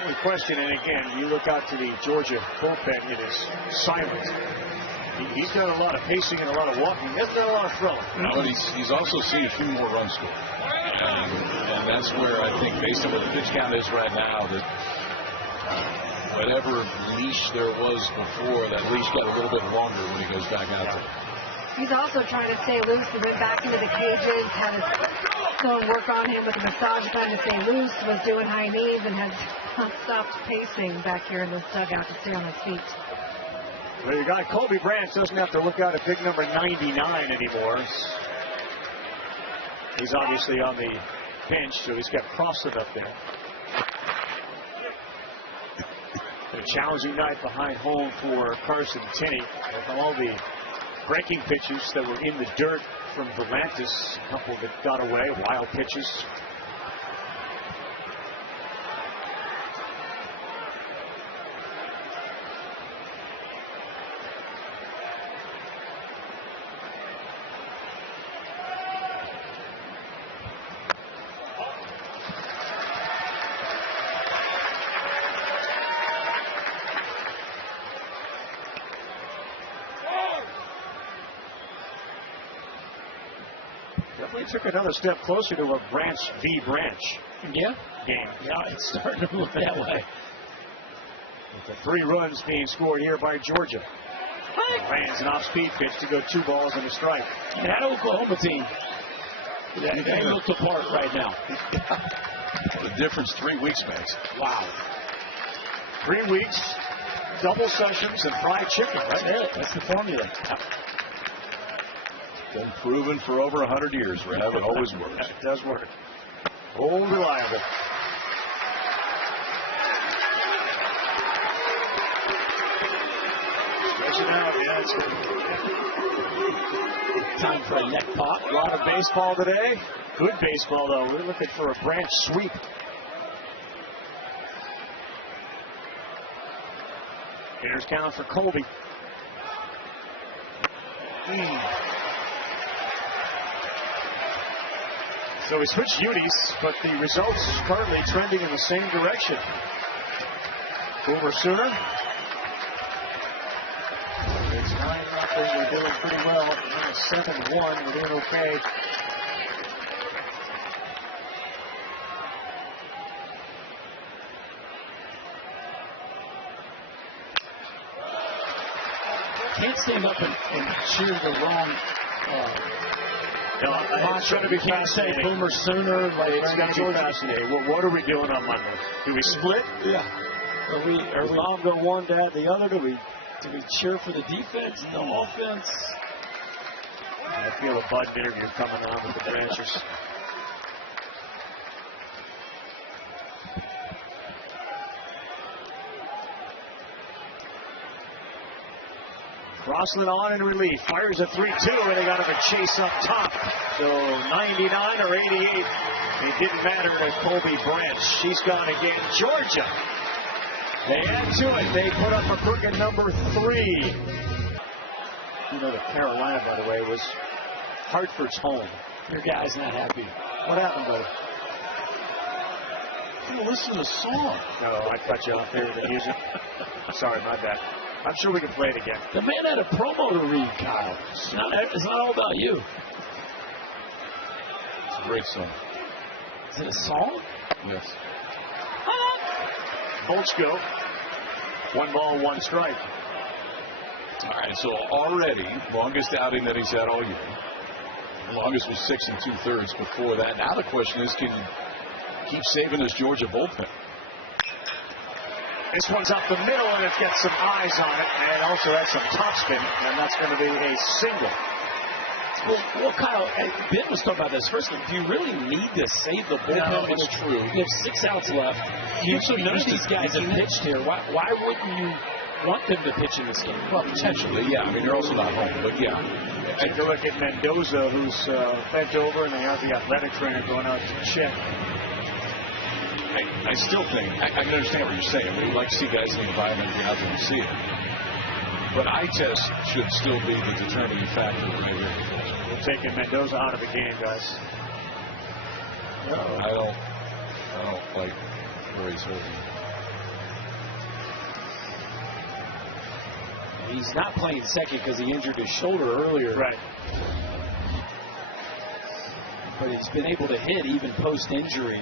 The question, and again, you look out to the Georgia bullpen, it is silent. He's got a lot of pacing and a lot of walking. He hasn't got a lot of throwing. No, but he's also seen a few more runs scored. And that's where I think, based on what the pitch count is right now, that whatever leash there was before, that leash got a little bit longer when he goes back out there. He's also trying to stay loose. He went back into the cages, had his son work on him with a massage gun to stay loose, was doing high knees, and has stopped pacing back here in this dugout to stay on his feet. Well, your guy Colby Branch doesn't have to look out at big number 99 anymore. He's obviously on the bench, so he's got Crossland up there. A challenging night behind home for Carson Tinney. With all the breaking pitches that were in the dirt from Volantis, a couple that got away, wild pitches. they took another step closer to a Branch v. Branch Yeah. game. Yeah, it's starting to look that way. With the 3 runs being scored here by Georgia. Lands an off-speed pitch to go 2 balls and a strike. And that Oklahoma team, they look the part right now. The difference 3 weeks makes. Wow. 3 weeks, double sessions, and fried chicken. That's it. That's the formula. Been proven for over 100 years, Rev. It always works. It does work. Old reliable. Stretching out, yeah, it's good. Time for a neck pop. A lot of baseball today. Good baseball, though. We're looking for a Branch sweep. Hitters count for Colby. So we switched unis, but the results currently trending in the same direction. Over Sooner. It's 9-0. We're doing pretty well. 7-1. We're doing okay. Can't stand up and cheer the wrong. No, it's going to be fascinating. Boomer Sooner. Like it's going to be fascinating. What are we doing on Monday? Do we split? Yeah. Are we Mom go one, Dad the other? Do we cheer for the defense, the offense? I feel a Bud interview coming on with the Branchers. Crossland on in relief, fires a 3-2, and they got him a chase up top. So 99 or 88, it didn't matter to Colby Branch. She's gone again. Georgia, they add to it. They put up a crooked number 3. You know that Carolina, by the way, was Hartford's home. Your guy's not happy. What happened, buddy? You listen to the song. No, I cut you off there with the music. Sorry, my bad. I'm sure we can play it again. The man had a promo to read, Kyle. It's not all about you. It's a great song. Is it a song? Yes. Volchko, 1 ball, 1 strike. All right, so already, longest outing that he's had all year. The longest was 6 2/3 before that. Now the question is, can you keep saving this Georgia bullpen? This one's up the middle, and it's got some eyes on it, and also has some topspin, and that's going to be a single. Well, Kyle, Ben was talking about this first. Do you really need to save the bullpen? No, it's true. You have 6 outs left. None of these guys have pitched here. Why wouldn't you want them to pitch in this game? Well, potentially, yeah. I mean, they're also not home, but yeah. Take a look at Mendoza, who's bent over, and they have the athletic trainer going out to check. I still think, I can understand what you're saying. We'd like to see guys in the environment get out there and see it. But eye test should still be the determining factor right here. We're taking Mendoza out of the game, guys. I don't like where he's hurting. He's not playing second because he injured his shoulder earlier. Right. But he's been able to hit even post-injury.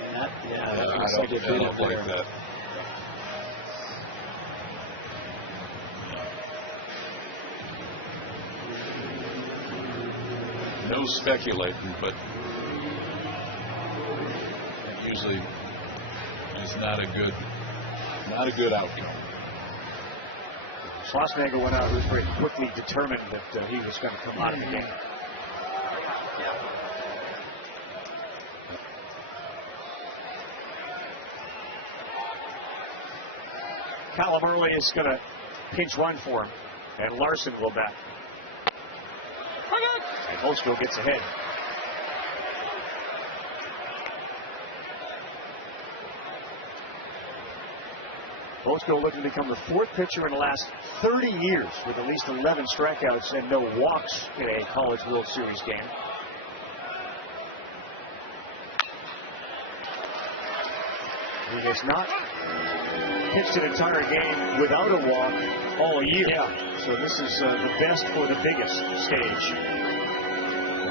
And that, looks like it did up there. That. No speculating, but that usually is not a good outcome. Schlossnagle went out. He was very quickly determined that he was going to come out of the game. Callum Early is going to pinch run for him, and Larson will bat. And Volchko gets ahead. Volchko looking to become the 4th pitcher in the last 30 years with at least 11 strikeouts and no walks in a College World Series game. He has not pitched an entire game without a walk all year. Yeah. So this is the best for the biggest stage.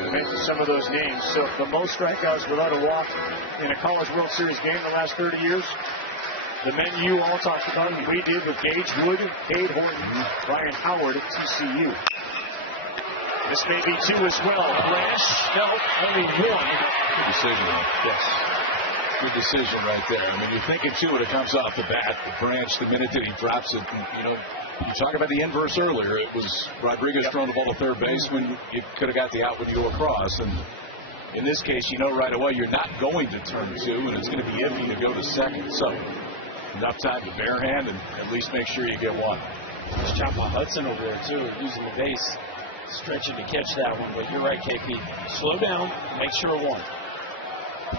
You mentioned some of those names. So the most strikeouts without a walk in a College World Series game in the last 30 years. The men you all talked about, and we did with Gage Wood, Cade Horton, Brian Howard at TCU. This may be two as well. Branch, no, only one. Good decision. Yes. Good decision right there. I mean, you're thinking two when it comes off the bat. Branch, the minute that he drops it, you talk about the inverse earlier. It was Rodriguez throwing the ball to third base when you could have got the out when you go across. And in this case, right away you're not going to turn two, and it's going to be iffy to go to second. So enough time to bare hand and at least make sure you get one. Nice job by Hudson over there, too, using the base, stretching to catch that one. But you're right, KP. Slow down, make sure one.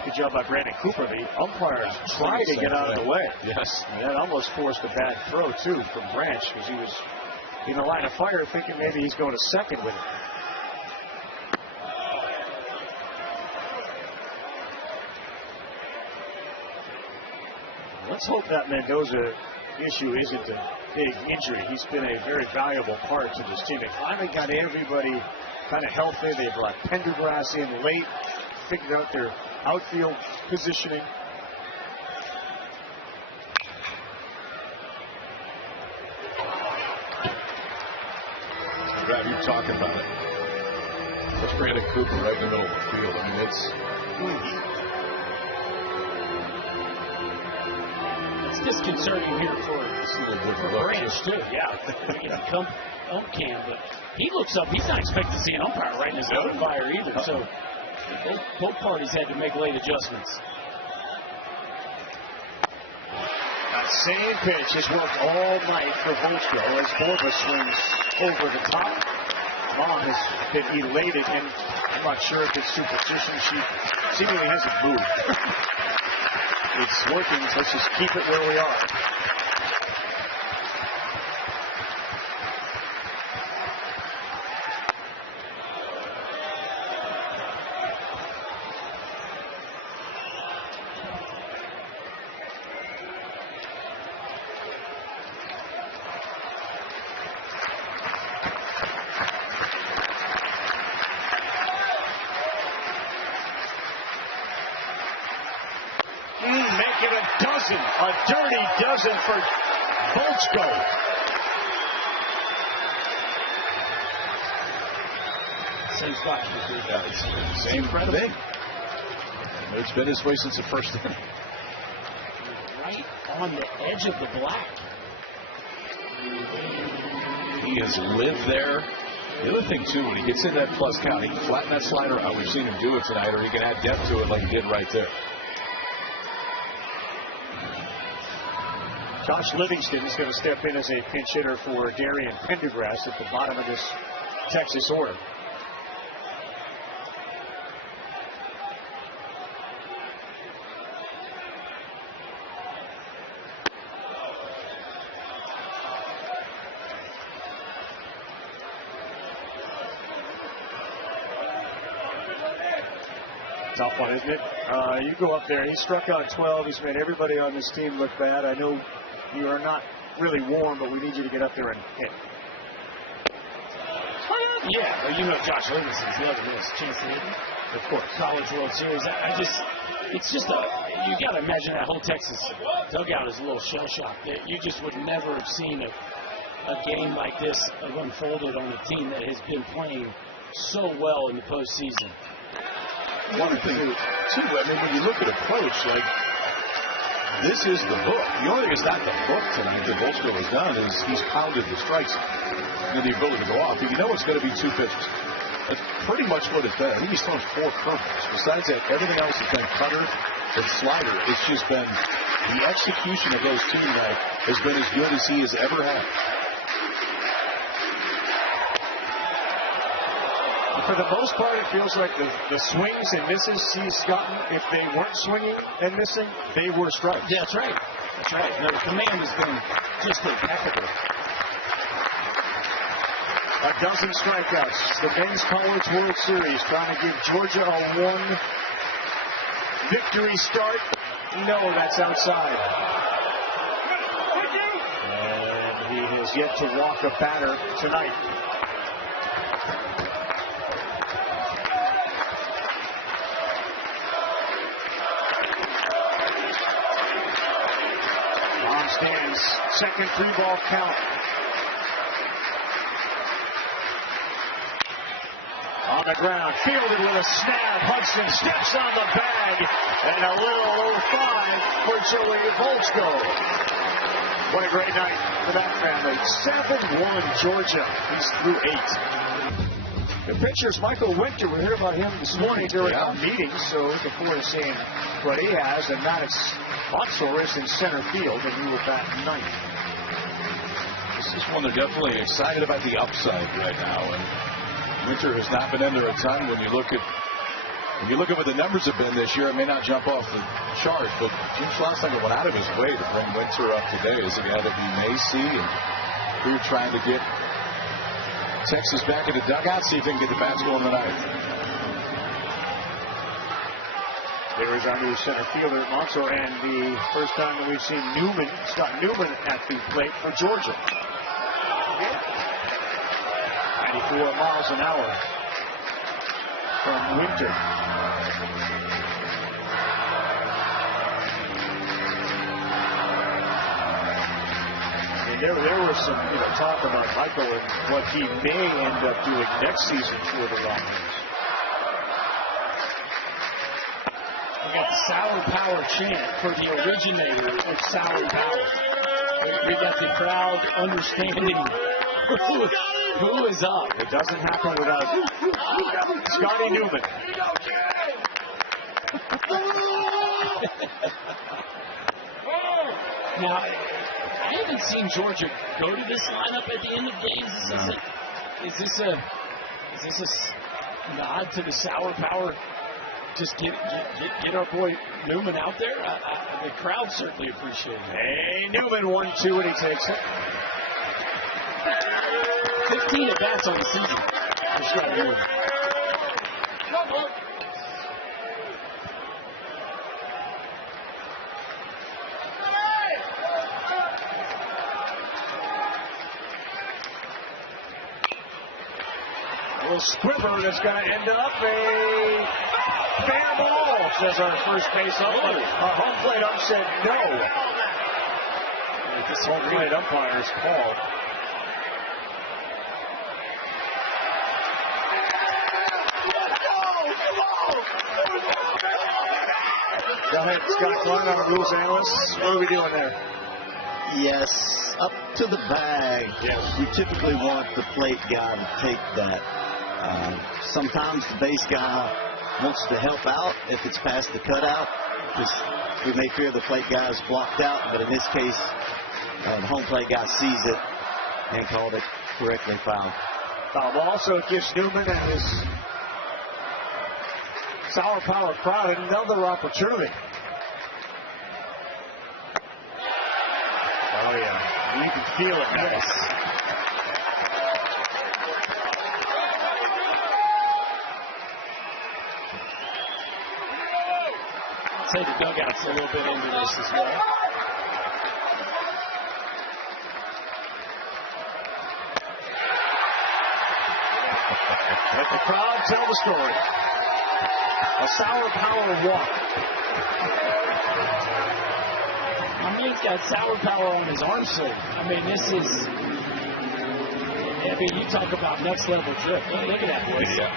Good job by Brandon Cooper. The umpires tried to get out of the way. Yes. And that almost forced a bad throw, too, from Branch, because he was in the line of fire thinking maybe he's going to second with it. Let's hope that Mendoza issue isn't a big injury. He's been a very valuable part to this team. They finally got everybody kind of healthy. They brought Pendergrass in late, figured out their outfield positioning. Brad, you're talking about it. That's Brandon Cooper right in the middle of the field. I mean, it's disconcerting here for Branch, too. Yeah, ump can, but he looks up. He's not expecting to see an umpire right in his own fire either. So both parties had to make late adjustments. That same pitch has worked all night for Volchko as Borba swings over the top. Mom has been elated, and I'm not sure if it's superstition. She seemingly hasn't moved. It's working, so let's just keep it where we are. A dirty dozen for Volchko. Same spot for 3 guys. Same thing. It's been this way since the first inning. Right on the edge of the black. He has lived there. The other thing, too, when he gets in that plus count, he can flatten that slider out. We've seen him do it tonight, or he can add depth to it like he did right there. Josh Livingston is going to step in as a pinch hitter for Darian Pendergrass at the bottom of this Texas order. Tough one, isn't it? You go up there. He struck out 12. He's made everybody on this team look bad. I know you are not really warm, but we need you to get up there and hit. Yeah, well, Josh Livingston's never missed a chance to hit him. Of course, College World Series. It's just you got to imagine that whole Texas dugout is a little shell-shocked. You just would never have seen a game like this unfolded on a team that has been playing so well in the postseason. One thing, too, I mean, when you look at approach, like, this is the book. The only thing that's not the book tonight that Volchko has done is he's pounded the strikes and the ability to go off. But you know it's going to be 2 pitches. That's pretty much what it's been. I think he's thrown 4 curveballs. Besides that, everything else has been cutter and slider. It's just been the execution of those two tonight has been as good as he has ever had. For the most part, it feels like the swings and misses he's gotten, if they weren't swinging and missing, they were strikes. Yeah, that's right. That's right. No, the command has been just impeccable. A dozen strikeouts. The men's College World Series trying to give Georgia a 1 victory start. No, that's outside. And he has yet to walk a batter tonight. stands. Second 3-ball count. On the ground, fielded with a snap. Hudson steps on the bag, and a little 5 for Joey Volchko. What a great night for that family. 7-1 Georgia. He's through 8. The pitcher's Michael Winter. We heard about him this morning during our meeting, so looking forward to seeing what he has. And Maddox Monsour is in center field, and he will bat 9th. This is one they're definitely excited about the upside right now. And Winter has not been in there a ton. When you look at what the numbers have been this year, it may not jump off the chart, but Jim Schlossnagle went out of his way to bring Winter up today as a guy that we may see. And we're trying to get Texas back in the dugout, see if they can get the bats going tonight. There is our new center fielder, Monsour, and the first time that we've seen Scott Newman at the plate for Georgia. 94 miles an hour from Winter. And there was some talk about Michael and what he may end up doing next season for the Longhorns. We got Sour Power chant for the originator of Sour Power. We got the crowd understanding who is up. It doesn't happen without Scotty Newman. Now, I haven't seen Georgia go to this lineup at the end of games. Is this a nod to the Sour Power? Just get our boy Newman out there. The crowd certainly appreciates it. Hey, Newman 1-2 and he takes it. 15 at bats on the season for Scott Newman. A little squibber that's going to end up a fair ball, says our first base ump. Our home plate ump said no. This home plate umpire's call. Go ahead, Scott Klein, our rules analyst. What are we doing there? Yes, up to the bag. Yes. We typically want the plate guy to take that. Sometimes the base guy wants to help out if it's past the cutout, because we may fear the plate guy is blocked out, but in this case, the home plate guy sees it and called it correctly foul. Foul ball, so it gives Newman and his Sour Power crowd another opportunity. Oh, yeah. You can feel it now. Yes. I'd say the dugout's a little bit into this as well. Let the crowd tell the story. A Sour Power walk. I mean, he's got Sour Power on his arm sleeve. I mean, this is. I mean, you talk about next level drip. Look at that, boys. Yeah.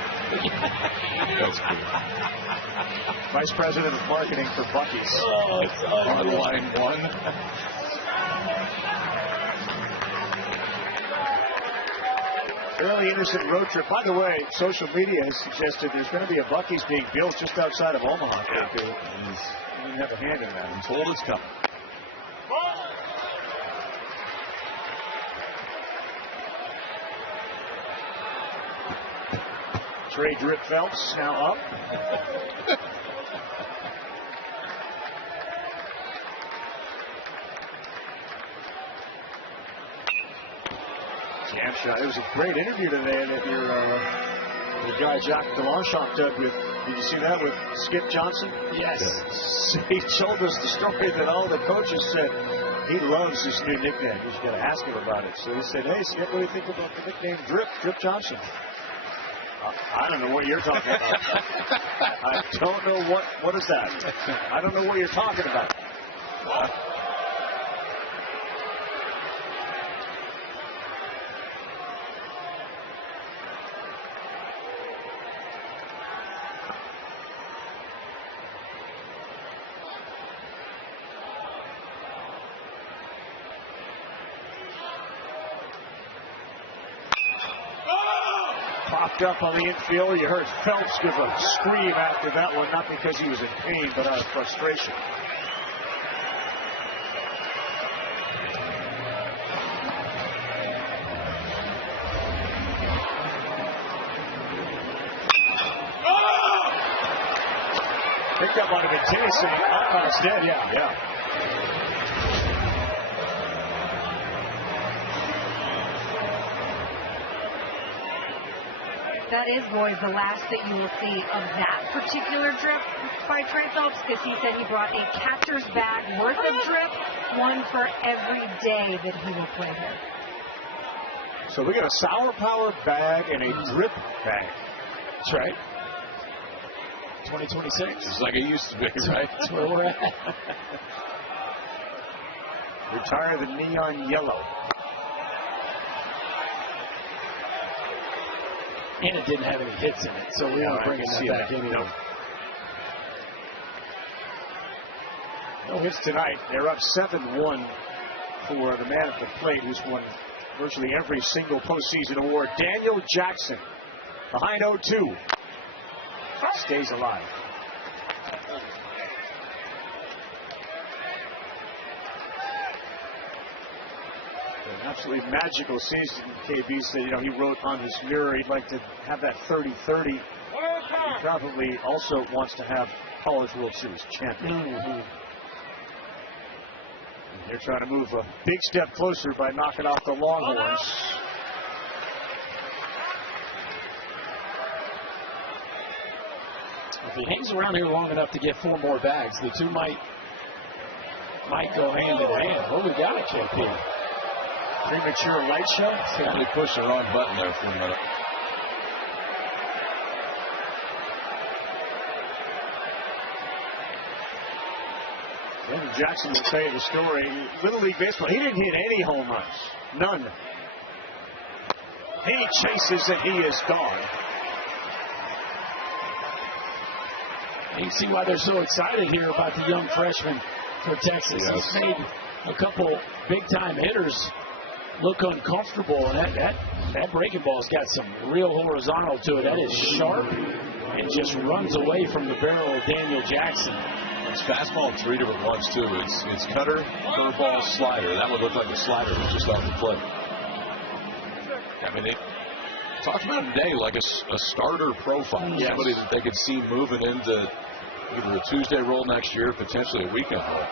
That's cool. Vice President of Marketing for Buc-ee's. Oh, it's On line one. Fairly innocent road trip. By the way, social media has suggested there's going to be a Buc-ee's being built just outside of Omaha. You have a hand in that. I'm told it's coming. Trey Drip Phelps now up. Jam shot. It was a great interview today that your guy Jacques Delanchant did with. Did you see that with Skip Johnson? Yes. He told us the story that all the coaches said he loves this new nickname. You just got to ask him about it. So he said, "Hey, Skip, what do you think about the nickname Drip Johnson?" I don't know what you're talking about. I don't know what is that. I don't know what you're talking about. picked up on the infield. You heard Phelps give a scream after that one, not because he was in pain, but out of frustration. Picked up on him in Tennessee. Oh, it's dead. Yeah. That is, boys, the last that you will see of that particular drip by Trey Phelps, because he said he brought a catcher's bag worth of drip, one for every day that he will play here. So we got a Sour Power bag and a drip bag. That's right. 2026. It's like it used to be, right? That's where we're at. Retire the neon yellow. And it didn't have any hits in it, so we aren't bringing that back in. No hits tonight. They're up 7-1 for the man at the plate, who's won virtually every single postseason award. Daniel Jackson, behind 0-2. Stays alive. An absolutely magical season. KB said, he wrote on his mirror he'd like to have that 30-30. He probably also wants to have College World Series champion. And they're trying to move a big step closer by knocking off the Longhorns. If he hangs around here long enough to get 4 more bags, the two might go hand in hand. What we got at KP? Premature light show? They pushed the wrong button there for a minute. Daniel Jackson will tell you the story. Little League Baseball, he didn't hit any home runs. None. He chases and he is gone. You can see why they're so excited here about the young freshman for Texas. Yes. He's made a couple big-time hitters look uncomfortable, and that breaking ball's got some real horizontal to it. That is sharp and just runs away from the barrel of Daniel Jackson. It's fastball in 3 different ones, too. It's cutter, curveball, slider. That would look like a slider was just off the plate. I mean, they talked about him today like a starter profile. Yes. Somebody that they could see moving into either a Tuesday role next year, potentially a weekend role.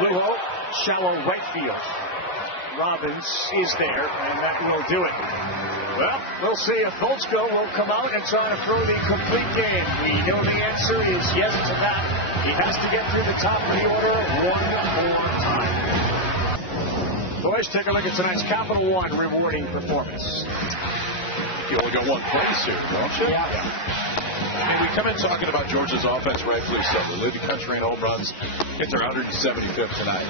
Little shallow right field. Robbins is there, and that will do it. Well, we'll see if Volchko will come out and try to throw the complete game. We know the answer is yes to that. He has to get through the top of the order one more time. Boys, take a look at tonight's Capital One rewarding performance. You only got one place here, don't you? Yeah. I mean, we come in talking about Georgia's offense, rightfully so. They lead the country in home runs, hit their 175th tonight.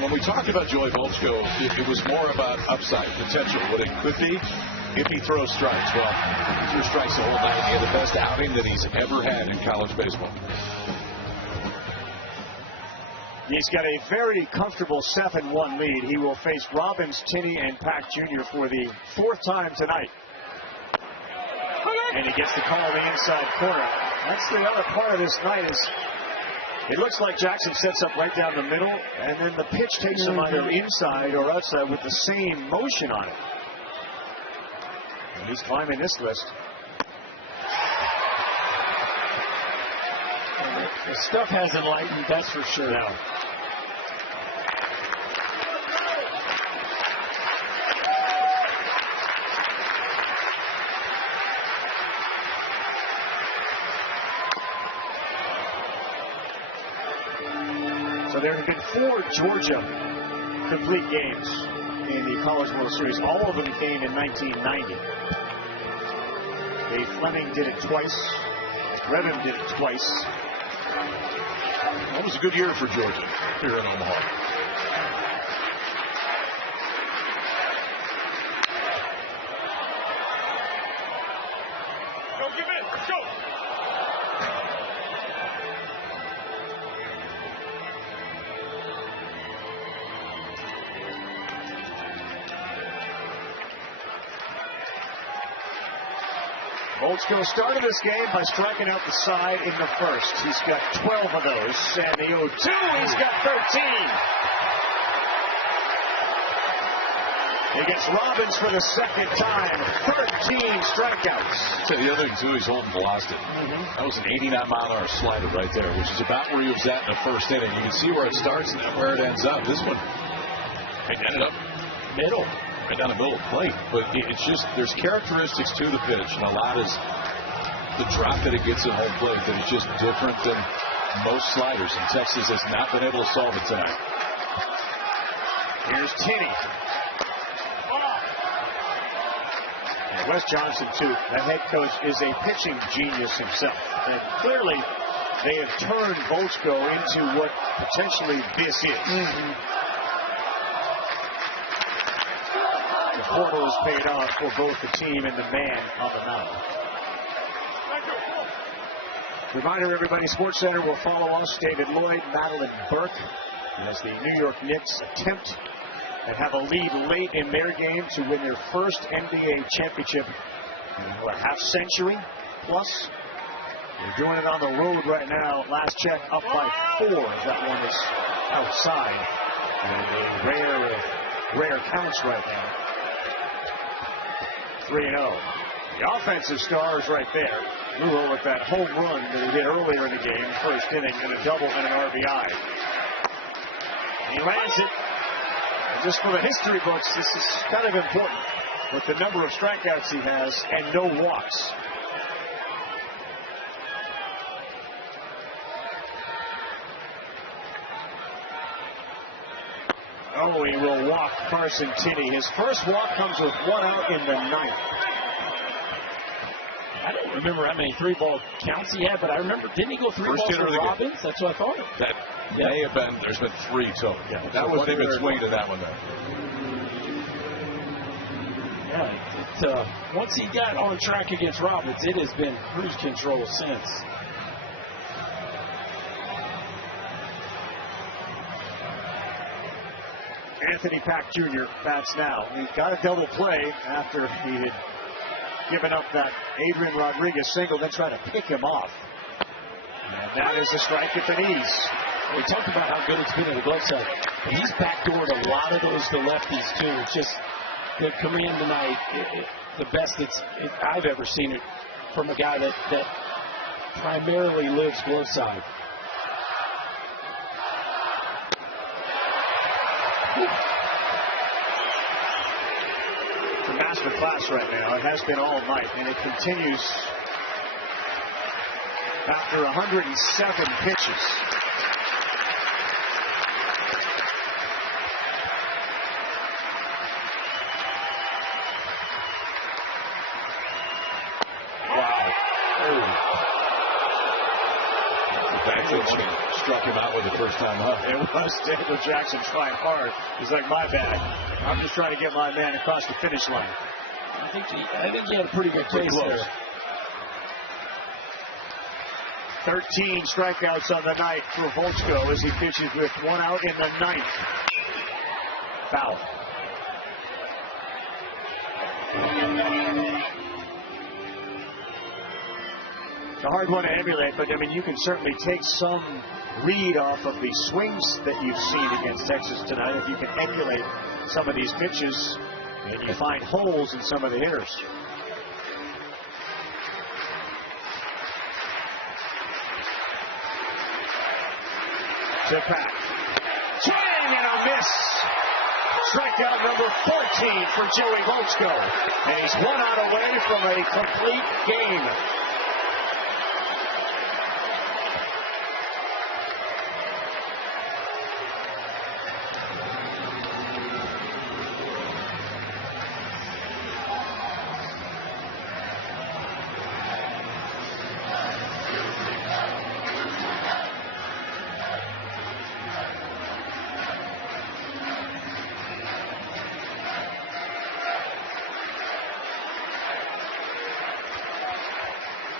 When we talked about Joey Volchko, it was more about upside, potential, what it could be if he throws strikes. Well, he threw strikes the whole night. He had the best outing that he's ever had in college baseball. He's got a very comfortable 7-1 lead. He will face Robbins, Tinney, and Pack Jr. for the 4th time tonight. And he gets the call in the inside corner. That's the other part of this night is it looks like Jackson sets up right down the middle, and then the pitch takes him either inside or outside with the same motion on it. And he's climbing this list. The stuff hasn't lightened, that's for sure. No. So there have been 4 Georgia complete games in the College World Series. All of them came in 1990. Dave Fleming did it twice. Revin did it twice. That was a good year for Georgia here in Omaha. Go, give in. Let's go. Volchko started this game by striking out the side in the first. He's got 12 of those. And the 0-2, he's got 13. He gets Robbins for the second time. 13 strikeouts. So the other thing, too, he's holding velocity. That was an 89-mile-an-hour slider right there, which is about where he was at in the first inning. You can see where it starts and where it ends up. This one, it ended up middle, right down the middle of the plate. But it's just, there's characteristics to the pitch, and a lot is the drop that it gets at home plate that is just different than most sliders, and Texas has not been able to solve it tonight. Here's Tinney. Wes Johnson, too, that head coach, is a pitching genius himself. And clearly, they have turned Volchko into what potentially this is. The portal has paid off for both the team and the man on the mound. Reminder, everybody, SportsCenter will follow us, David Lloyd, Madeline Burke, as the New York Knicks attempt and have a lead late in their game to win their first NBA championship in a half century plus. They're doing it on the road right now. Last check, up by 4. That one is outside. And rare counts right now. 3-0. The offensive stars right there. Lugo with that home run that he hit earlier in the game, first inning, and a double and an RBI. He lands it. Just for the history books, this is kind of important with the number of strikeouts he has and no walks. Oh, he will walk Carson Tinney. His first walk comes with 1 out in the 9th. I don't remember how many 3-ball counts he had, but I remember, didn't he go 3 balls for Robbins? That's what I thought. That may have been, there's been 3 total. Yeah, that was a good swing to that one, though. Yeah, once he got on track against Robbins, it has been cruise control since. Anthony Pack Jr. bats now. He got a double play after he had given up that Adrian Rodriguez single, then trying to pick him off. And that is a strike at the knees. We talked about how good it's been in the glove side, but he's backdoored a lot of those to lefties too. It's just the command tonight, the best I've ever seen it from a guy that primarily lives glove side. It's a master class right now. It has been all night, and it continues after 107 pitches. Struck him out with the first time up. It was Daniel Jackson trying hard. He's like, my bad. I'm just trying to get my man across the finish line. I think he had a pretty good case there. 13 strikeouts on the night for Volchko as he pitches with 1 out in the 9th. Foul. It's a hard one to emulate, but I mean, you can certainly take some read off of the swings that you've seen against Texas tonight. If you can emulate some of these pitches, and you find holes in some of the hitters. To Pack. Swing and a miss. Strikeout number 14 for Joey Volchko. And he's 1 out away from a complete game.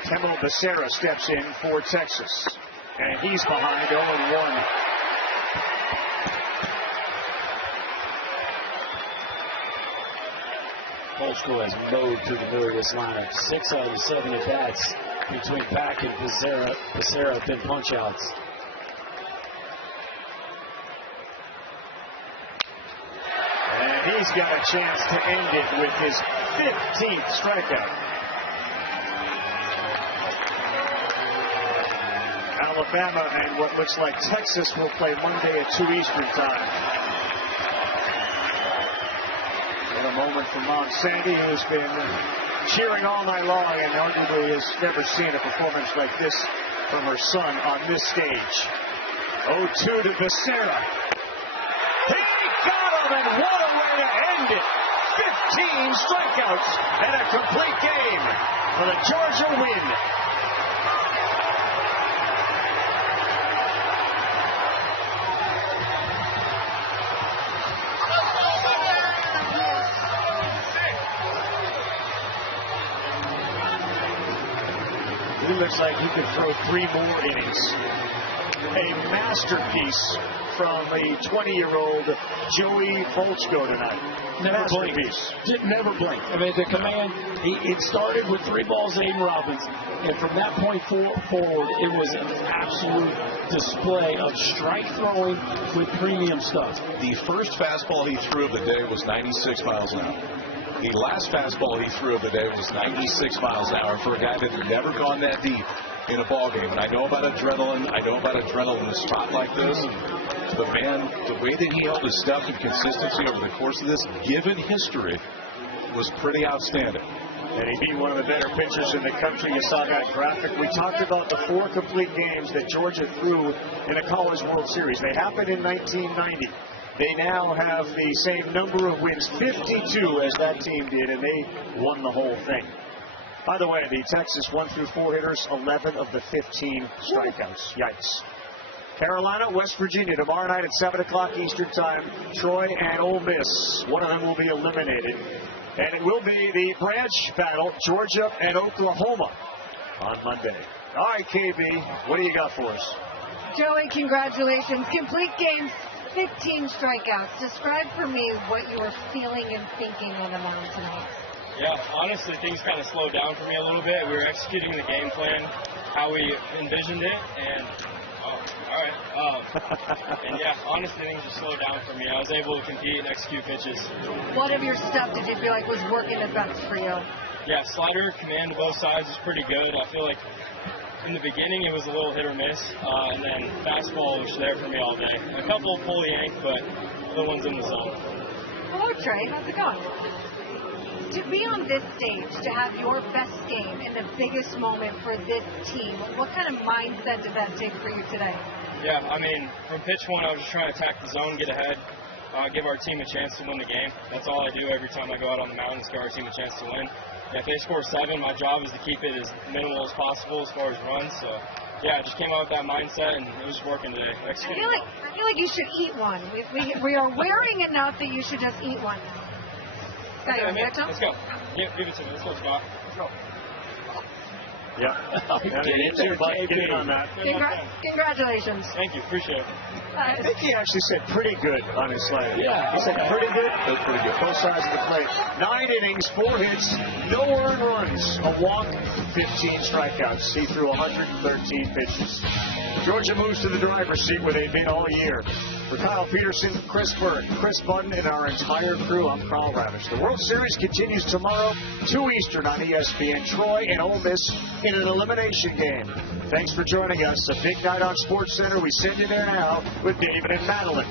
Temo Becerra steps in for Texas. And he's behind 0-1. Volchko has mowed through the middle of this lineup. 6 out of 7 at bats between Pack and Becerra have been punch outs. And he's got a chance to end it with his 15th strikeout. Alabama and what looks like Texas will play Monday at 2 Eastern time. In a moment from Mom Sandy, who's been cheering all night long and arguably has never seen a performance like this from her son on this stage. 0-2 to Becerra. He got him, and what a way to end it. 15 strikeouts and a complete game for the Georgia win. He looks like he could throw 3 more innings. A masterpiece from a 20-year-old Joey Volchko tonight. Never blinked. Never blinked. I mean, the command, it started with 3 balls to Aiden Robbins, and from that point forward, it was an absolute display of strike throwing with premium stuff. The first fastball he threw of the day was 96 miles an hour. The last fastball he threw of the day was 96 miles an hour for a guy that had never gone that deep in a ball game. And I know about adrenaline. I know about adrenaline in a spot like this. The man, the way that he held his step and consistency over the course of this, given history, was pretty outstanding. And he beat one of the better pitchers in the country. You saw that graphic. We talked about the 4 complete games that Georgia threw in a College World Series. They happened in 1990. They now have the same number of wins, 52, as that team did, and they won the whole thing. By the way, the Texas 1 through 4 hitters, 11 of the 15 strikeouts. Yikes. Carolina, West Virginia, tomorrow night at 7 o'clock Eastern time. Troy and Ole Miss. One of them will be eliminated. And it will be the branch battle, Georgia and Oklahoma, on Monday. All right, KB, what do you got for us? Joey, congratulations. Complete games. 15 strikeouts. Describe for me what you were feeling and thinking on the mound tonight. Yeah, honestly, things kind of slowed down for me a little bit. We were executing the game plan how we envisioned it, and and yeah, honestly, things just slowed down for me. I was able to compete and execute pitches. What of your stuff did you feel like was working the best for you? Yeah, slider, command to both sides is pretty good. I feel like in the beginning, it was a little hit or miss, and then fastball was there for me all day. A couple pull yank, but the ones in the zone. Hello, Trey. How's it going? To be on this stage, to have your best game in the biggest moment for this team, what kind of mindset did that take for you today? Yeah, I mean, from pitch 1, I was just trying to attack the zone, get ahead, give our team a chance to win the game. That's all I do every time I go out on the mound is give our team a chance to win. If they score 7, my job is to keep it as minimal as possible as far as runs. So, yeah, I just came out with that mindset, and it was working today. I feel like you should eat one. We are wearing enough that you should just eat one. Let's go. Give it to me. Let's go, Scott. Let's go. Yeah. Get on that. Congratulations. Thank you. Appreciate it. I think he actually said pretty good on his slider. Yeah. He said pretty good. That's pretty good. Both sides of the plate. 9 innings, 4 hits, no earned runs, a walk, 15 strikeouts. He threw 113 pitches. Georgia moves to the driver's seat where they've been all year. For Kyle Peterson, Chris Berg, Chris Button, and our entire crew, I'm Carl Ravish. The World Series continues tomorrow, 2 Eastern on ESPN. Troy and Ole Miss in an elimination game. Thanks for joining us. A big night on SportsCenter. We send you there now with David and Madeline.